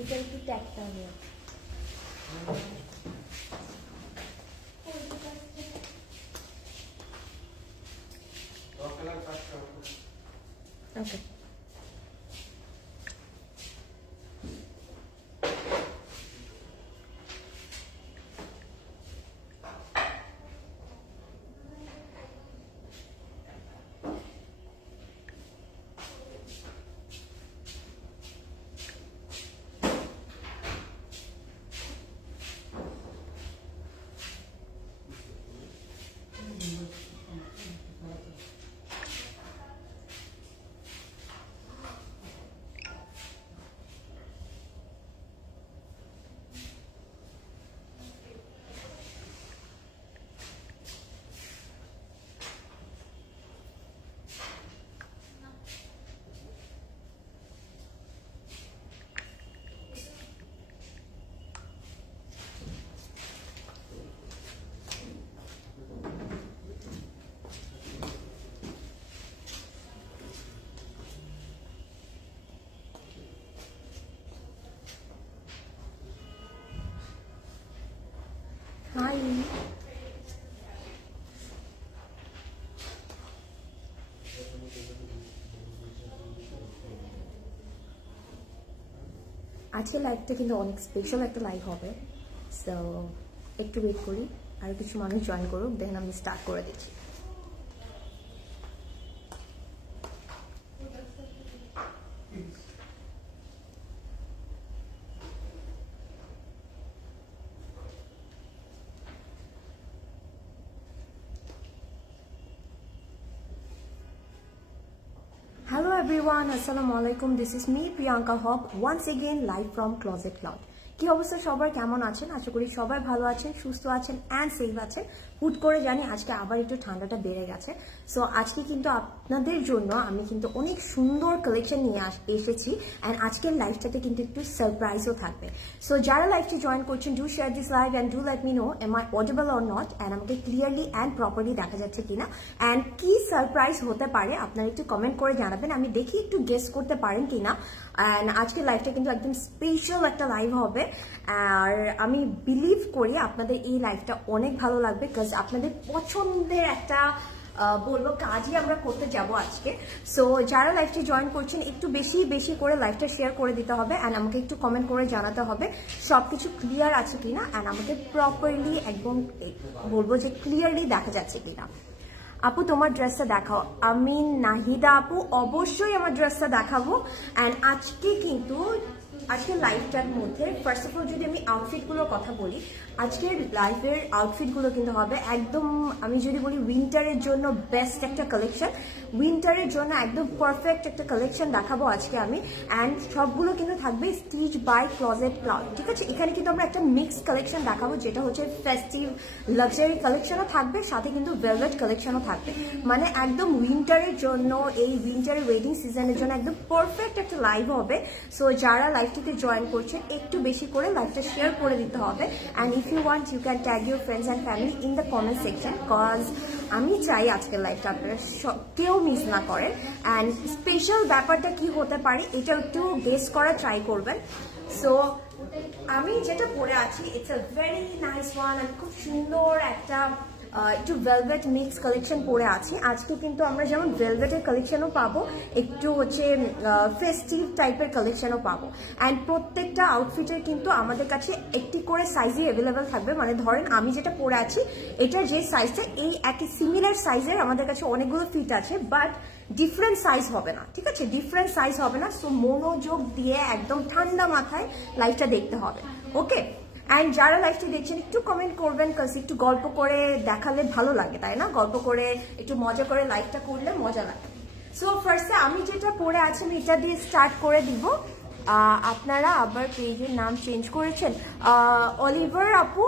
এটা একটু ট্যাগটা নিয়ে ওকে Hi. আজকের লাইভটা কিন্তু অনেক স্পেশাল একটা লাইভ হবে, সো একটু ওয়েট করি, আর কিছু মানুষ জয়েন করুক, দেন আমি স্টার্ট করে দিচ্ছি। Hello everyone, Assalamualaikum. This is me Priyanka Hop once again live from Closet Cloud. কি অবস্থা সবার, কেমন আছেন? আশা করি সবাই ভালো আছেন, সুস্থ আছেন এন্ড সেফ আছেন। হুট করে জানি আজকে আবার একটু ঠান্ডাটা বেড়ে গেছে, সো আজকে কিন্তু আপনাদের জন্য আমি কিন্তু অনেক সুন্দর কালেকশন নিয়ে এসেছি এন্ড আজকের লাইভটাতে কিন্তু একটু সারপ্রাইজও থাকবে। সো যারা লাইভটি জয়েন করছেন, do share this live and do let me know am I audible or not, and আমাকে ক্লিয়ারলি এন্ড প্রপারলি দেখা যাচ্ছে কিনা, এন্ড কি সারপ্রাইজ হতে পারে আপনারা একটু কমেন্ট করে জানাবেন, আমি দেখি একটু গেস করতে পারেন কিনা। এন্ড আজকের লাইভটা কিন্তু একদম স্পেশাল একটা লাইভ হবে, আর আমি বিলিভ করি আপনাদের এই লাইভটা অনেক ভালো লাগবে, বিকজ আপনাদের পছন্দের একটা বলবো কাজই আমরা করতে যাব আজকে। সো যারা লাইভটি জয়েন করছেন একটু বেশি বেশি করে লাইভটা শেয়ার করে দিতে হবে, অ্যান্ড আমাকে একটু কমেন্ট করে জানাতে হবে সবকিছু ক্লিয়ার আছে কিনা, অ্যান্ড আমাকে প্রপারলি একদম বলবো যে ক্লিয়ারলি দেখা যাচ্ছে কিনা। আপু তোমার ড্রেসটা দেখাও। আমি নাহিদা আপু, অবশ্যই আমার ড্রেসটা দেখাবো। অ্যান্ড আজকে কিন্তু আজকের লাইভটার মধ্যে ফার্স্ট অফ অল যদি আমি আউটফিটগুলোর কথা বলি, আজকের লাইভের আউটফিটগুলো কিন্তু হবে একদম, আমি যদি বলি উইন্টারের জন্য বেস্ট একটা কালেকশন, উইন্টারের জন্য একদম পারফেক্ট একটা কালেকশন দেখাবো আজকে আমি। অ্যান্ড সবগুলো কিন্তু থাকবে স্টিচ বাই ক্লোজেট ক্লাউড, ঠিক আছে? এখানে কিন্তু আমরা একটা মিক্স কালেকশন দেখাবো, যেটা হচ্ছে ফেস্টিভ লাক্সারি কালেকশনও থাকবে, সাথে কিন্তু ভেলভেট কালেকশনও থাকবে, মানে একদম উইন্টারের জন্য, এই উইন্টারের ওয়েডিং সিজনের জন্য একদম পারফেক্ট একটা লাইভ হবে। সো যারা লাইভটিতে জয়েন করছেন একটু বেশি করে লাইভটা শেয়ার করে দিতে হবে, and if you want you can tag your friends and family in the comment section, cause আমি চাই আজকের লাইভটা আপনারা কেউ মিস না করেন। অ্যান্ড স্পেশাল ব্যাপারটা কি হতে পারে এটা একটু গেস করা ট্রাই করবেন। সো আমি যেটা পরে আছি, it's a very nice one, আমি খুব সুন্দর একটা একটু ভেলভেট মিক্স কালেকশন পরে আছি। আজকে কিন্তু আমরা যেমন ভেলভেটের কালেকশনও পাবো, একটু হচ্ছে ফেস্টিভ টাইপের কালেকশনও পাবো, অ্যান্ড প্রত্যেকটা আউটফিটের কিন্তু আমাদের কাছে একটি করে সাইজই অ্যাভেলেবেল থাকবে। মানে ধরেন আমি যেটা পরে আছি, এটার যে সাইজটা, এই একই সিমিলার সাইজের আমাদের কাছে অনেকগুলো ফিট আছে, বাট ডিফারেন্ট সাইজ হবে না, ঠিক আছে? ডিফারেন্ট সাইজ হবে না। সো মনোযোগ দিয়ে একদম ঠান্ডা মাথায় লাইভটা দেখতে হবে, ওকে? অ্যান্ড যারা লাইভটি দেখছেন একটু কমেন্ট করবেন, কারণ একটু গল্প করে দেখালে ভালো লাগে, তাই না? গল্প করে একটু মজা করে লাইভটা করলে মজা লাগে। সো ফার্স্টে আমি যেটা পরে আছি আমি এটা দিয়ে স্টার্ট করে দিব। আপনারা আবার পেজের নাম চেঞ্জ করেছেন, অলিভার আপু।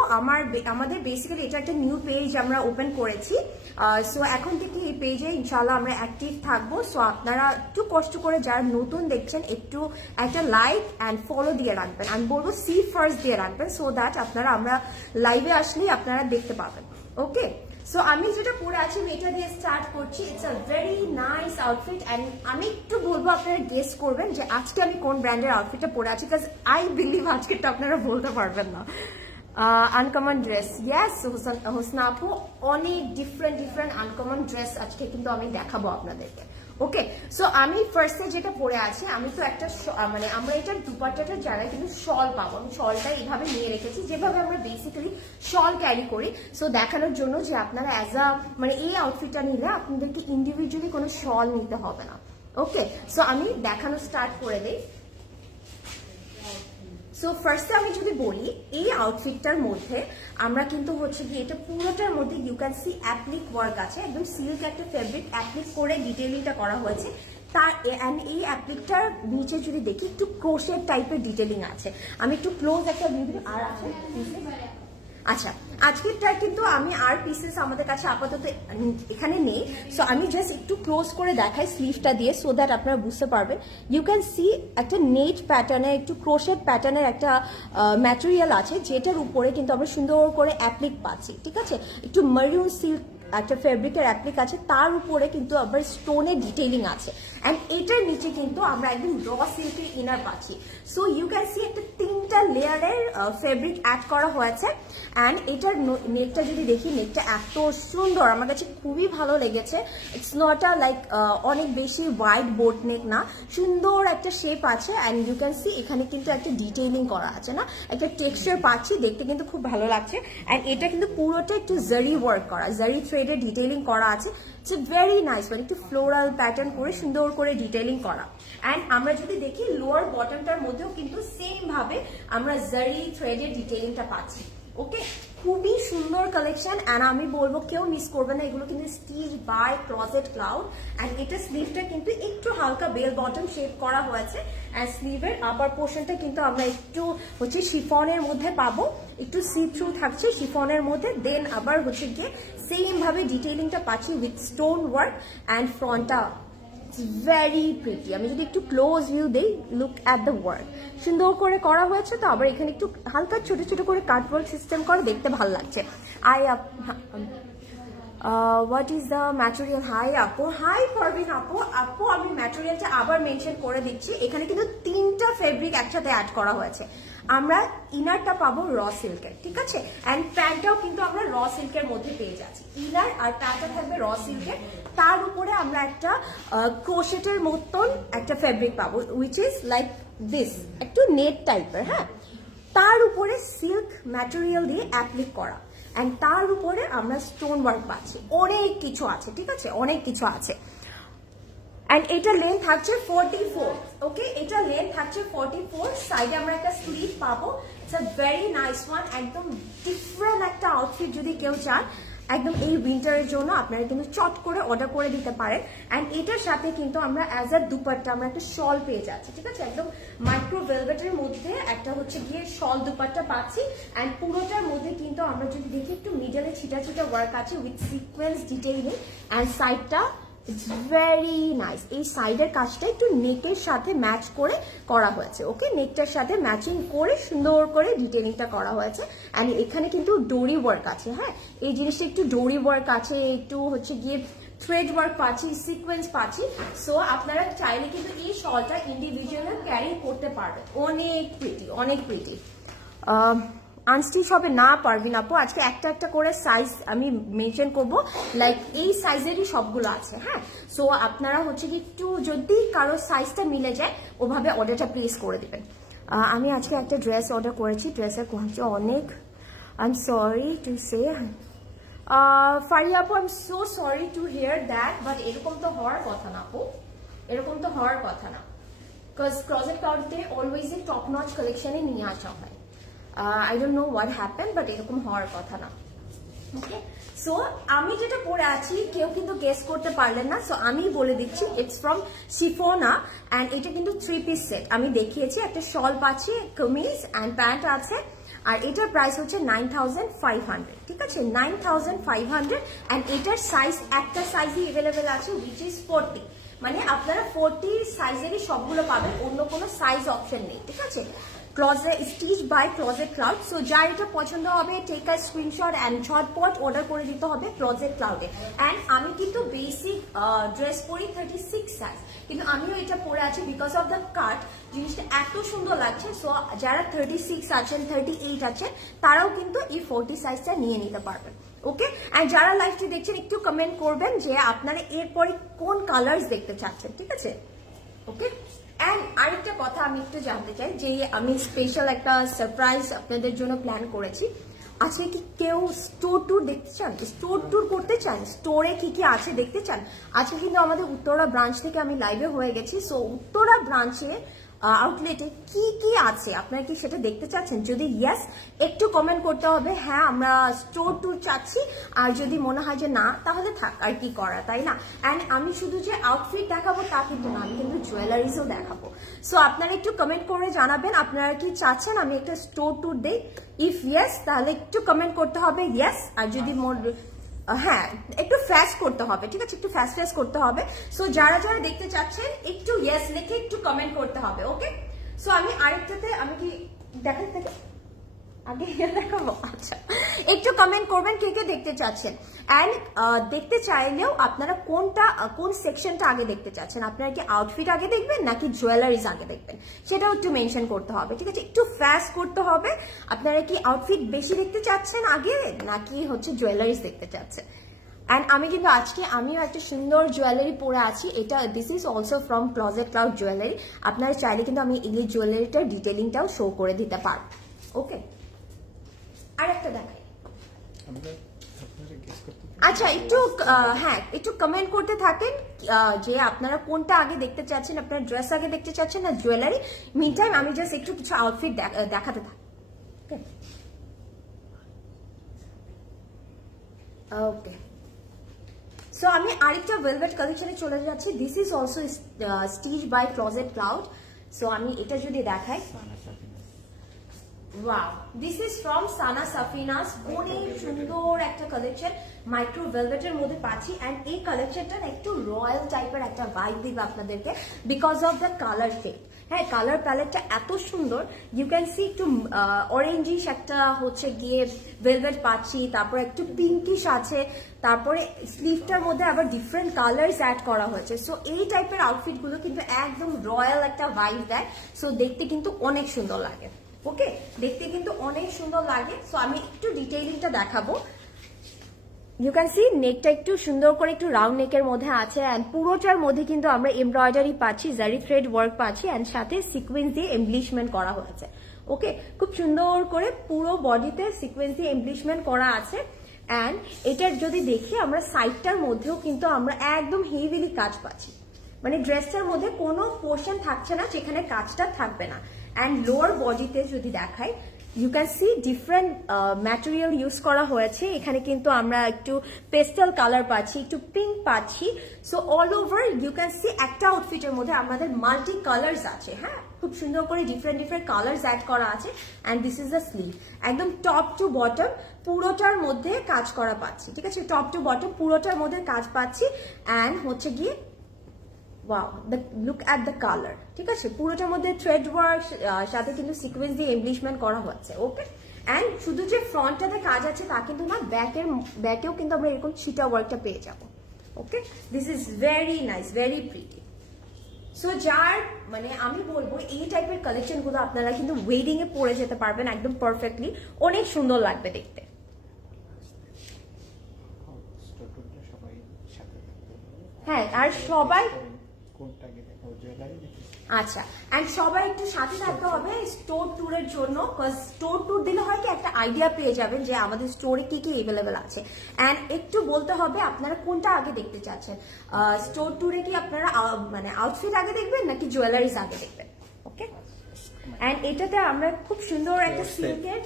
আমাদের বেসিক্যালি এটা একটা নিউ পেজ আমরা ওপেন করেছি, সো এখন থেকে এই পেজে ইনশাল্লাহ আমরা অ্যাক্টিভ থাকবো। সো আপনারা একটু কষ্ট করে যারা নতুন দেখছেন একটু একটা লাইক অ্যান্ড ফলো দিয়ে রাখবেন, আমি বলবো সি ফার্স্ট দিয়ে রাখবেন, সো দ্যাট আপনারা আমরা লাইভে আসলেই আপনারা দেখতে পাবেন, ওকে? সো আমি যেটা পরে আছি এটা দিয়ে স্টার্ট করছি। It's a very nice outfit and আমি একটু বলবো আপনারা গেস করবেন যে আজকে আমি কোন ব্র্যান্ডের আউটফিটটা পরে আছি, বিকজ আই বিলিভ আজকেরটা আপনারা বলতে পারবেন না। আনকমন ড্রেস, ইয়েস হোসনা আপু, অনেক ডিফারেন্ট আনকমন ড্রেস আজকে কিন্তু আমি দেখাবো আপনাদেরকে। ওকে, সো আমি ফার্স্টে যেটা পরে আছি, আমি তো একটা মানে আমরা এটার দুপাট্টাটার জায়গায় কিন্তু শল পাবো। আমি শলটা এইভাবে নিয়ে রেখেছি যেভাবে আমরা বেসিক্যালি শল ক্যারি করি, সো দেখানোর জন্য যে আপনারা অ্যাজ আ মানে এই আউটফিটটা নিলে আপনাদেরকে ইন্ডিভিজুয়ালি কোনো শল নিতে হবে না। ওকে, সো আমি দেখানো স্টার্ট করে দিই। সো ফার্স্টে আমি যদি বলি এই আউটফিটটার মধ্যে আমরা কিন্তু হচ্ছে কি এটা পুরোটার মধ্যে you can see applique work আছে, একদম সিল্ক একটা ফেব্রিক অ্যাপ্লিক করে ডিটেইলিংটা করা হয়েছে। তার এই অ্যাপ্লিকটার নিচে যদি দেখি একটু ক্রোশেট টাইপের ডিটেইলিং আছে। আমি একটু ক্লোজ একটা ভিডিও আর আছে। আচ্ছা, আজকেরটা কিন্তু আমি আর পিসেস আমাদের কাছে আপাতত এখানে নেই, সো আমি জাস্ট একটু ক্লোজ করে দেখাই স্লিভটা দিয়ে, সো দ্যাট আপনারা বুঝতে পারবেন। ইউ ক্যান সি একটা নেট প্যাটার্নের একটু ক্রোশেট প্যাটার্নের একটা ম্যাটেরিয়াল আছে, যেটার উপরে কিন্তু আমরা সুন্দর করে অ্যাপ্লিক পাচ্ছি। ঠিক আছে, একটু মারুন সিল্ক একটা ফেব্রিকের অ্যাপ্লিক আছে, তার উপরে কিন্তু আবার স্টোনের ডিটেইলিং আছে। অ্যান্ড এটার নিচে কিন্তু আমরা একদম র সিল্কের ইনার পাচ্ছি। সো ইউ ক্যান সি একটা 3টা লেয়ারের ফেব্রিক অ্যাড করা হয়েছে। অ্যান্ড এটার নেকটা যদি দেখি, নেকটা এত সুন্দর, আমার কাছে খুবই ভালো লেগেছে। ইটস নট আ লাইক অনেক বেশি ওয়াইড বোট নেক না, সুন্দর একটা শেপ আছে। অ্যান্ড ইউ ক্যান সি এখানে কিন্তু একটা ডিটেইলিং করা আছে, না একটা টেক্সচার পাচ্ছি, দেখতে কিন্তু খুব ভালো লাগছে। অ্যান্ড এটা কিন্তু পুরোটা একটু জারি ওয়ার্ক করা, জারি থ্রেডের ডিটেইলিং করা আছে। ইটস ভেরি নাইস, মানে একটু ফ্লোরাল প্যাটার্ন করে সুন্দর করে ডিটেইলিং করা। অ্যান্ড আমরা যদি দেখি লোয়ার বটমটার মধ্যেও কিন্তু সেম ভাবে আমরা জারি থ্রেডের ডিটেইলিংটা পাচ্ছি। ওকে, খুবই সুন্দর কালেকশন। অ্যান্ড আমি বলবো কেউ মিস করবে না, এগুলো কিন্তু stitch by closet cloud. And এটা স্লিভটা কিন্তু একটু হালকা বেল বটম শেপ করা হয়েছে। অ্যান্ড স্লিভের আপার পোর্শনটা কিন্তু আমরা একটু হচ্ছে শিফনের মধ্যে পাবো, একটু সি থ্রু থাকছে শিফনের মধ্যে। দেন আবার হচ্ছে গিয়ে সেম ভাবে ডিটেইলিংটা পাচ্ছি উইথ স্টোন ওয়ার্ক। অ্যান্ড ফ্রন্টটা ভেরি প্রিটি। আমি যদি একটু ক্লোজ ভিউ দেই, লুক অ্যাট দ্য ওয়ার্ক, সুন্দর করে করা হয়েছে। তো আবার এখানে একটু হালকা ছোট ছোট করে কাটওয়ার্ক সিস্টেম করে, দেখতে ভালো লাগছে। What is the material? Hi আপু, হাই পারভিন আপু। আপু আমি ম্যাটেরিয়ালটা আবার মেনশন করে দিচ্ছি, এখানে কিন্তু 3টা ফেব্রিক একসাথে অ্যাড করা হয়েছে। আমরা ইনারটা পাবো র সিল্কের, ঠিক আছে, অ্যান্ড প্যান্টটাও কিন্তু আমরা র সিল্কের মধ্যে পেয়ে যাচ্ছি। ইনার আর প্যান্টটা থাকবে র সিল্কের, তার উপরে আমরা একটা ক্রোশেটের মতন একটা ফেব্রিক পাবো, উইচ ইজ লাইক দিস, একটু নেট টাইপের। হ্যাঁ, তার উপরে সিল্ক ম্যাটেরিয়াল দিয়ে অ্যাপ্লিক করা, অ্যান্ড তার উপরে আমরা স্টোন ওয়ার্ক পাচ্ছি। অনেক কিছু আছে, ঠিক আছে, অনেক কিছু আছে। অ্যান্ড এটা লেন্থ থাকছে 44। ওকে, এটা লেন্থ থাকছে 44। সাইডে আমরা একটা স্লিভ পাবো। It's a very nice one, একদম ডিফারেন্ট একটা আউটফিট। যদি কেউ চান একদম এই উইন্টারের জন্য, আপনারা কিন্তু চট করে অর্ডার করে দিতে পারেন। অ্যান্ড এটার সাথে কিন্তু আমরা অ্যাজ আ দুপাট্টা আমরা একটা শল পেয়ে যাচ্ছি, ঠিক আছে, একদম মাইক্রো ভেলভেটের মধ্যে একটা হচ্ছে গিয়ে শল দুপাট্টা পাচ্ছি। অ্যান্ড পুরোটার মধ্যে কিন্তু আমরা যদি দেখি একটু মিডলে ছিটা ছিটা ওয়ার্ক আছে উইথ সিকোয়েন্স ডিটেইলিং। অ্যান্ড সাইডটা ইটস ভেরি নাইস, এই সাইডের কাজটা একটু নেকের সাথে ম্যাচ করে করা হয়েছে। ওকে, নেকটার সাথে ম্যাচিং করে সুন্দর করে ডিটেইলিংটা করা হয়েছে। অ্যান্ড এখানে কিন্তু ডোরি ওয়ার্ক আছে। হ্যাঁ, এই জিনিসটা একটু ডোরি ওয়ার্ক আছে, একটু হচ্ছে গিয়ে থ্রেড ওয়ার্ক পাচ্ছি, সিকোয়েন্স পাচ্ছি। সো আপনারা চাইলে কিন্তু এই শলটা ইন্ডিভিজুয়াল ক্যারি করতে পারবেন। অনেক প্রিটি, অনেক প্রিটি। আনস্টিচ হবে না পারবিন আপু, আজকে একটা একটা করে সাইজ আমি মেনশন করবো, লাইক এই সাইজেরই সবগুলো আছে। হ্যাঁ, সো আপনারা হচ্ছে কি একটু যদি কারো সাইজটা মিলে যায় ওভাবে অর্ডারটা প্লেস করে দিবেন। আমি আজকে একটা ড্রেস অর্ডার করেছি, ড্রেসের কোয়ালিটি অনেক, I am sorry to say. Faria আপু, I am so sorry to hear that, but এরকম তো হওয়ার কথা না আপু, এরকম তো হওয়ার কথা না, বিকজ ক্লজেট ক্লাউডে অলওয়েজই টপ নচ কালেকশনে নিয়ে আসা হয়। I don't know what happened, but এরকম হওয়ার কথা না। ওকে, সো আমি যেটা পরে আছি কেউ কিন্তু গেস করতে পারলেন না, সো আমি বলে দিচ্ছি ইটস ফ্রম শিফোনা। অ্যান্ড এটা কিন্তু 3 পিস সেট আমি দেখিয়েছি, একটা শল পাচ্ছি, কামিজ অ্যান্ড প্যান্ট আছে। আর এটার প্রাইস হচ্ছে 9500, ঠিক আছে, 9500। অ্যান্ড এটার সাইজ একটা সাইজই অ্যাভেলেবেল আছে, উইচ ইজ 40। মানে আপনারা 40 সাইজেরই সবগুলো পাবেন, অন্য কোনো সাইজ অপশন নেই, ঠিক আছে। Closet stitch by closet cloud. So যার এটা পছন্দ হবে টেক আ স্ক্রিনশট অ্যান্ড ঝটপট অর্ডার করে দিতে হবে ক্লজেট ক্লাউডে। অ্যান্ড আমি কিন্তু বেসিক ড্রেস পরি 36 সাইজ, কিন্তু আমিও এটা পরে আছি বিকজ অফ দ্য কাট, জিনিসটা এত সুন্দর লাগছে। সো যারা 36 আছেন 38 আছেন তারাও কিন্তু এই 40 সাইজটা নিয়ে নিতে পারবেন। ওকে, অ্যান্ড যারা লাইভটি দেখছেন একটু কমেন্ট করবেন যে আপনারা এরপরে কোন কালার্স দেখতে চাচ্ছেন, ঠিক আছে? ওকে, অ্যান্ড আরেকটা কথা আমি একটু জানতে চাই যে আমি স্পেশাল একটা সারপ্রাইজ আপনাদের জন্য প্ল্যান করেছি। আজকে কি কেউ স্টোর ট্যুর দেখতে চান, স্টোর ট্যুর করতে চান, স্টোরে কি কি আছে দেখতে চান? আজকে কিন্তু আমাদের উত্তরা ব্রাঞ্চ থেকে আমি লাইভে হয়ে গেছি। সো উত্তরা ব্রাঞ্চে আউটলেটে কি কি আছে আপনারা কি সেটা দেখতে চাচ্ছেন? যদি ইয়েস একটু কমেন্ট করতে হবে, হ্যাঁ আমরা স্টোর ট্যুর চাচ্ছি। আর যদি মনে হয় যে না, তাহলে থাক, আর কি করা, তাই না? অ্যান্ড আমি শুধু যে আউটফিট দেখাবো তা কিন্তু না, আমি কিন্তু জুয়েলারিজও দেখাবো। সো আপনারা একটু কমেন্ট করে জানাবেন আপনারা কি চাচ্ছেন আমি একটা স্টোর ট্যুর দেই। ইফ ইয়েস তাহলে একটু কমেন্ট করতে হবে ইয়েস, আর যদি হ্যাঁ একটু ফাস্ট করতে হবে, ঠিক আছে? একটু ফাস্ট করতে হবে। সো যারা যারা দেখতে চাচ্ছেন একটু ইয়েস লিখে একটু কমেন্ট করতে হবে। ওকে, সো আমি আরেকটাতে আমি কি দেখাতে থাকি আগে দেখাবো? আচ্ছা, একটু কমেন্ট করবেন কে কে দেখতে চাচ্ছেন। অ্যান্ড দেখতে চাইলেও আপনারা কোন সেকশনটা আগে দেখতে চাচ্ছেন, আপনারা কি আউটফিট আগে দেখবেন নাকি জুয়েলারিজ আগে দেখবেন, সেটাও একটু মেনশন করতে হবে, ঠিক আছে? একটু ফাস্ট করতে হবে। আপনারা কি আউটফিট বেশি দেখতে চাচ্ছেন আগে নাকি হচ্ছে জুয়েলারিজ দেখতে চাচ্ছেন? অ্যান্ড আমি কিন্তু আজকে আমিও একটা সুন্দর জুয়েলারি পরে আছি। এটা this is also from closet cloud jewellery. আপনারা চাইলে কিন্তু আমি এই জুয়েলারিটার ডিটেলিংটাও শো করে দিতে পারবো। ওকে, আরেকটা দেখাই। আচ্ছা, একটু হ্যাঁ একটু কমেন্ট করতে থাকেন যে আপনারা কোনটা আগে দেখতে চাচ্ছেন, আপনারা ড্রেস আগে দেখতে চাচ্ছেন না জুয়েলারি। মিন টাইম আমি জাস্ট একটু কিছু আউটফিট দেখাতে থাকি। ওকে, সো আমি আরেকটা ভেলভেট কালেকশনে চলে যাচ্ছি। This is also stitch by closet cloud. So আমি এটা যদি দেখাই, wow, this is from Sana Safinaz. অনেক সুন্দর একটা কালেকশন মাইক্রো ভেলভেটের মধ্যে পাচ্ছি। অ্যান্ড এই কালেকশনটা একটু রয়্যাল টাইপের একটা ভাইব দিবে আপনাদেরকে because of the colour shade. হ্যাঁ, কালার প্যালেটটা এত সুন্দর, ইউ ক্যান সি একটু অরেঞ্জিশ একটা হচ্ছে গিয়ে ভেলভেট পাচ্ছি, তারপর একটু পিঙ্কিশ আছে, তারপরে স্লিভটার মধ্যে আবার ডিফারেন্ট কালার্স অ্যাড করা হয়েছে। সো এই টাইপের আউটফিট গুলো কিন্তু একদম রয়্যাল একটা ভাইব দেয়। সো দেখতে কিন্তু অনেক সুন্দর লাগে। ওকে, দেখতে কিন্তু অনেক সুন্দর লাগে। সো আমি একটু ডিটেইলিংটা দেখাবো। ইউ ক্যান সি নেকটা একটু সুন্দর করে একটু রাউন্ড নেকের মধ্যে আছে। অ্যান্ড পুরোটার মধ্যে কিন্তু আমরা এমব্রয়ডারি পাচ্ছি, জারি থ্রেড ওয়ার্ক পাচ্ছি, অ্যান্ড সাথে সিকোয়েন্স দিয়ে এমব্লিশমেন্ট করা হয়েছে। ওকে, খুব সুন্দর করে পুরো বডিতে সিকোয়েন্স দিয়ে এমব্লিশমেন্ট করা আছে। অ্যান্ড এটার যদি দেখি আমরা সাইডটার মধ্যেও কিন্তু আমরা একদম হেভিলি কাজ পাচ্ছি, মানে ড্রেসটার মধ্যে কোনো পোর্শন থাকছে না যেখানে কাজটা থাকবে না। অ্যান্ড লোয়ার বডিতে যদি দেখাই, you can see different material use করা হয়েছে। এখানে কিন্তু আমরা একটু পেস্টেল কালার পাচ্ছি, একটু পিঙ্ক পাচ্ছি। So all over you can see একটা আউটফিটের মধ্যে আমাদের মাল্টি কালার্স আছে। হ্যাঁ, খুব সুন্দর করে ডিফারেন্ট কালার্স অ্যাড করা আছে। And this is the sleeve, একদম টপ টু বটম পুরোটার মধ্যে কাজ করা পাচ্ছি, ঠিক আছে? টপ টু বটম পুরোটার মধ্যে কাজ পাচ্ছি। অ্যান্ড হচ্ছে গিয়ে wow, look at the colour, ঠিক আছে? পুরোটার মধ্যে থ্রেড ওয়ার্ক সাথে কিন্তু সিকোয়েন্স দিয়ে এমব্লিশমেন্ট করা হচ্ছে। ওকে, অ্যান্ড শুধু যে ফ্রন্টটাতে কাজ আছে তা কিন্তু না, ব্যাকেও কিন্তু আমরা এরকম ছিটা ওয়ার্কটা পেয়ে যাবো। Okay, this is very nice, very pretty. So যার মানে আমি বলবো এই টাইপের কালেকশন গুলো আপনারা কিন্তু ওয়েডিং এ পরে যেতে পারবেন একদম পারফেক্টলি, অনেক সুন্দর লাগবে দেখতে। হ্যাঁ, আর সবাই আচ্ছা, এন্ড সবাই একটু সাথে থাকতে হবে স্টোর ট্যুরের জন্য। স্টোর ট্যুর দিলে হয় কি একটা আইডিয়া পেয়ে যাবেন যে আমাদের স্টোরে কি কি এভেলেবেল আছে। এন্ড একটু বলতে হবে আপনারা কোনটা আগে দেখতে চাচ্ছেন, স্টোর ট্যুরে কি আপনারা মানে আউটফিট আগে দেখবেন নাকি জুয়েলারিজ আগে দেখবেন। ওকে, এন্ড এটাতে আমরা খুব সুন্দর একটা সিল্কের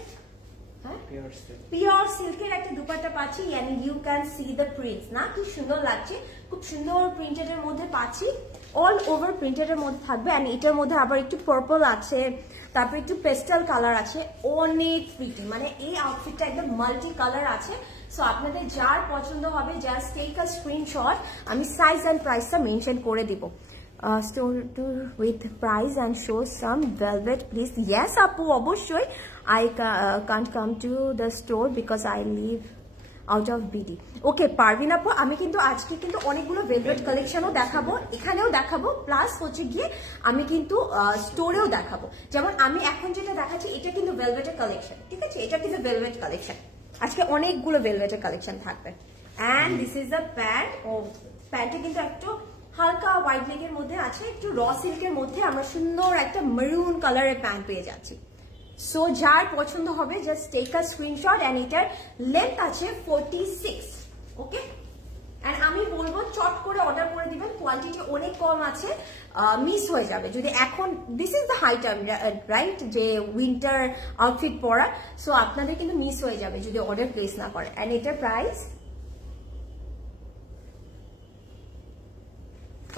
পিওর সিল্কের একটা দুপাট্টা পাচ্ছি। ইয়ানি you can see the prints, না কি সুন্দর লাগছে, খুব সুন্দর প্রিন্টেড এর মধ্যে পাচ্ছি, অল ওভার প্রিন্টেড এর মধ্যে থাকবে। এন্ড এটার মধ্যে আবার একটু পার্পল আছে, তারপর একটু পেস্টেল কালার আছে, অনেক প্রিটি, মানে এই আউটফিটটা একদম মাল্টি কালার আছে। সো আপনাদের যার পছন্দ হবে জাস্ট টেক আ স্ক্রিনশট, আমি সাইজ এন্ড প্রাইসটা মেনশন করে দিব। store tour with price and show some velvet please. Yes আপু অবশ্যই, I can't come to the store because I live out of BD. ওকে পারভিন আপু, আমি কিন্তু আজকে কিন্তু অনেকগুলো ভেলভেট কালেকশনও দেখাবো, এখানেও দেখাবো, প্লাস হচ্ছে গিয়ে আমি কিন্তু স্টোরেও দেখাবো। যেমন আমি এখন যেটা দেখাচ্ছি এটা কিন্তু ভেলভেটের কালেকশন, ঠিক আছে, এটা কিন্তু ভেলভেট কালেকশন, আজকে অনেকগুলো ভেলভেটের কালেকশন থাকবে। And this is the pant. ও প্যান্টে কিন্তু একটু হালকা হোয়াইট লেগের মধ্যে আছে, একটু র সিল্কের মধ্যে আমরা সুন্দর একটা মেরুন কালারের প্যান্ট পেয়ে যাচ্ছি। সো যার পছন্দ হবে just take a screenshot. And এটার লেন্থ আছে 46। ওকে, এন্ড আমি বলবো চট করে অর্ডার করে দিবেন, কোয়ান্টিটি অনেক কম আছে, মিস হয়ে যাবে যদি এখন। This is the high time right, যে উইন্টার আউটফিট পরা, সো আপনাদের কিন্তু মিস হয়ে যাবে যদি অর্ডার প্লেস না করে। এন্ড এটার প্রাইস,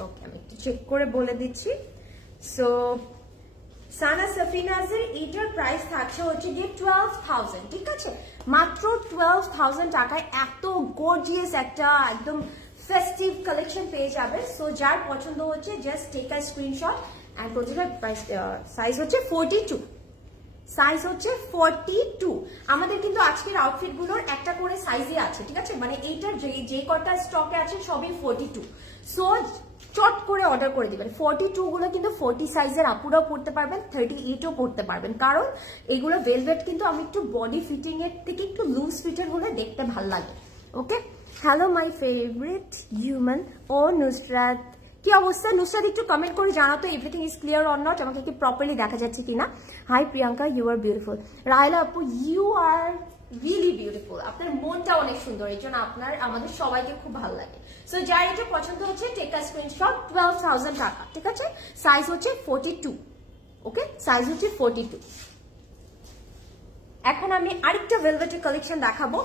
ওকে আমি একটু চেক করে বলে দিচ্ছি। সো সানা সাফিনাজের এটার প্রাইস থাকছে হচ্ছে গিয়ে 12,000, ঠিক আছে, মাত্র 12,000 টাকায় এত গর্জিয়াস একটা একদম ফেস্টিভ কালেকশন পেয়ে যাবে। সো যার পছন্দ হচ্ছে just take a screenshot. And প্রতিটার প্রাইস সাইজ হচ্ছে 42, সাইজ হচ্ছে 42। আমাদের কিন্তু আজকের আউটফিট গুলোর একটা করে সাইজই আছে, ঠিক আছে, মানে এইটার যে কটা স্টকে আছে সবই 42। সো চট করে অর্ডার করে দিবেন। 42 গুলো কিন্তু 40 সাইজের আপুরাও পড়তে পারবেন, 38ও পড়তে পারবেন, কারণ এইগুলো ভেলভেট কিন্তু আমি একটু বডি ফিটিং এর থেকে একটু লুজ ফিটের হলে দেখতে ভালো লাগে। Okay, hello my favourite human ও নুসরাত, কি অবস্থা নুসরাত, একটু কমেন্ট করে জানাতো everything is clear or not, আমাকে কি প্রপারলি দেখা যাচ্ছে কিনা। Hi Priyanka, you are beautiful. Rayla আপু, ইউ আর রিয়েলি বিউটিফুল, আপনার মনটা অনেক সুন্দর, এই জন্য আপনার আমাদের সবাইকে খুব ভালো লাগে। সো যার এটা পছন্দ হচ্ছে টেক আ স্ক্রিনশট, 12,000 টাকা, ঠিক আছে, সাইজ হচ্ছে 42। ওকে, সাইজ হচ্ছে 42। এখন আমি আরেকটা ভেলভেটের কালেকশন দেখাবো,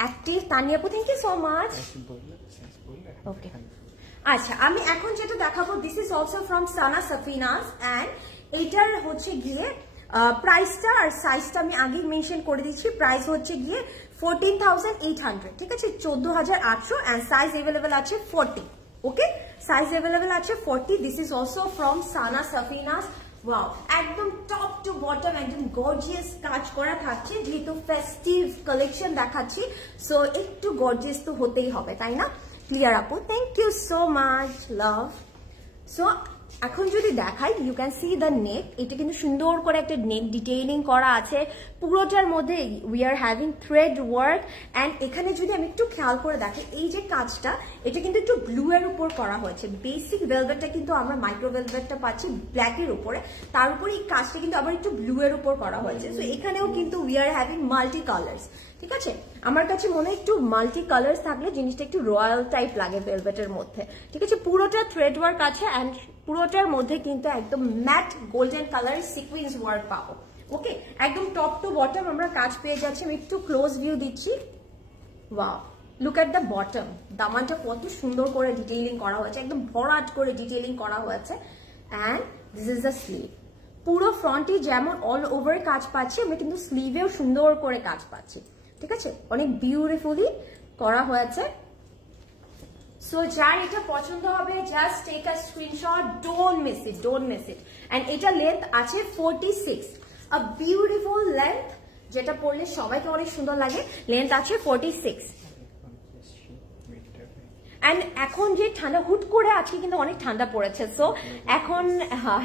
অ্যাক্টিভ তানিয়া আপু, thank you so much. Okay, আচ্ছা আমি এখন যেটা দেখাবো this is also from Sana Safinaz, and এইটার হচ্ছে গিয়ে প্রাইসটা আর সাইজটা আমি আগেই মেনশন করে দিচ্ছি। প্রাইস হচ্ছে গিয়ে 14,800, ঠিক আছে, 14,800, এন্ড সাইজ অ্যাভেলেবেল আছে 40। ওকে, সাইজ অ্যাভেলেবেল আছে 40। This is also from Sana Safinaz. Wow, একদম টপ টু বটম একদম গর্জিয়াস কাজ করা থাকছে, যেহেতু ফেস্টিভ কালেকশন দেখাচ্ছি, সো একটু গর্জিয়াস তো হতেই হবে, তাই না? ক্লিয়ার আপু, thank you so much, love. So এখন যদি দেখাই, you can see the neck, এটা কিন্তু সুন্দর করে একটা নেক ডিটেইলিং করা আছে, পুরোটার মধ্যে we are having thread work. And এখানে যদি আমি একটু খেয়াল করে দেখি, এই যে কাজটা এটা কিন্তু একটু ব্লু এর উপর করা হয়েছে। বেসিক ভেলভেটটা কিন্তু আমরা মাইক্রো ভেলভেটটা পাচ্ছি ব্ল্যাকের উপরে, তার উপরে এই কাজটা কিন্তু আবার একটু ব্লু এর উপর করা হয়েছে। সো এখানেও কিন্তু we are having multi colours, ঠিক আছে, আমার কাছে মনে হয় একটু মাল্টি কালার্স থাকলে জিনিসটা একটু রয়্যাল টাইপ লাগে ভেলভেটের মধ্যে, ঠিক আছে, পুরোটা থ্রেড ওয়ার্ক আছে, অ্যান্ড পুরোটার মধ্যে কিন্তু একদম ম্যাট গোল্ডেন কালারের সিকোয়েন্স ওয়ার্ক পাবো। ওকে, একদম টপ টু বটম আমরা কাজ পেয়ে যাচ্ছি। আমি একটু ক্লোজ ভিউ দিচ্ছি। Wow, look at the bottom, দামানটা কত সুন্দর করে ডিটেইলিং করা হয়েছে, একদম ভরাট করে ডিটেইলিং করা হয়েছে। And this is the sleeve, পুরো ফ্রন্টে যেমন অল ওভার কাজ পাচ্ছি, আমরা কিন্তু স্লিভেও সুন্দর করে কাজ পাচ্ছি, ঠিক আছে, অনেক বিউটিফুলি করা হয়েছে। সো যার এটা পছন্দ হবে just take a screenshot, don't miss it, don't miss it. And এটা লেন্থ আছে 46, আ বিউটিফুল লেন্থ, যেটা পরলে সবাইকে অনেক সুন্দর লাগে। লেন্থ আছে 46। এন্ড এখন যে ঠান্ডা হুট করে আজকে কিন্তু অনেক ঠান্ডা পড়েছে, সো এখন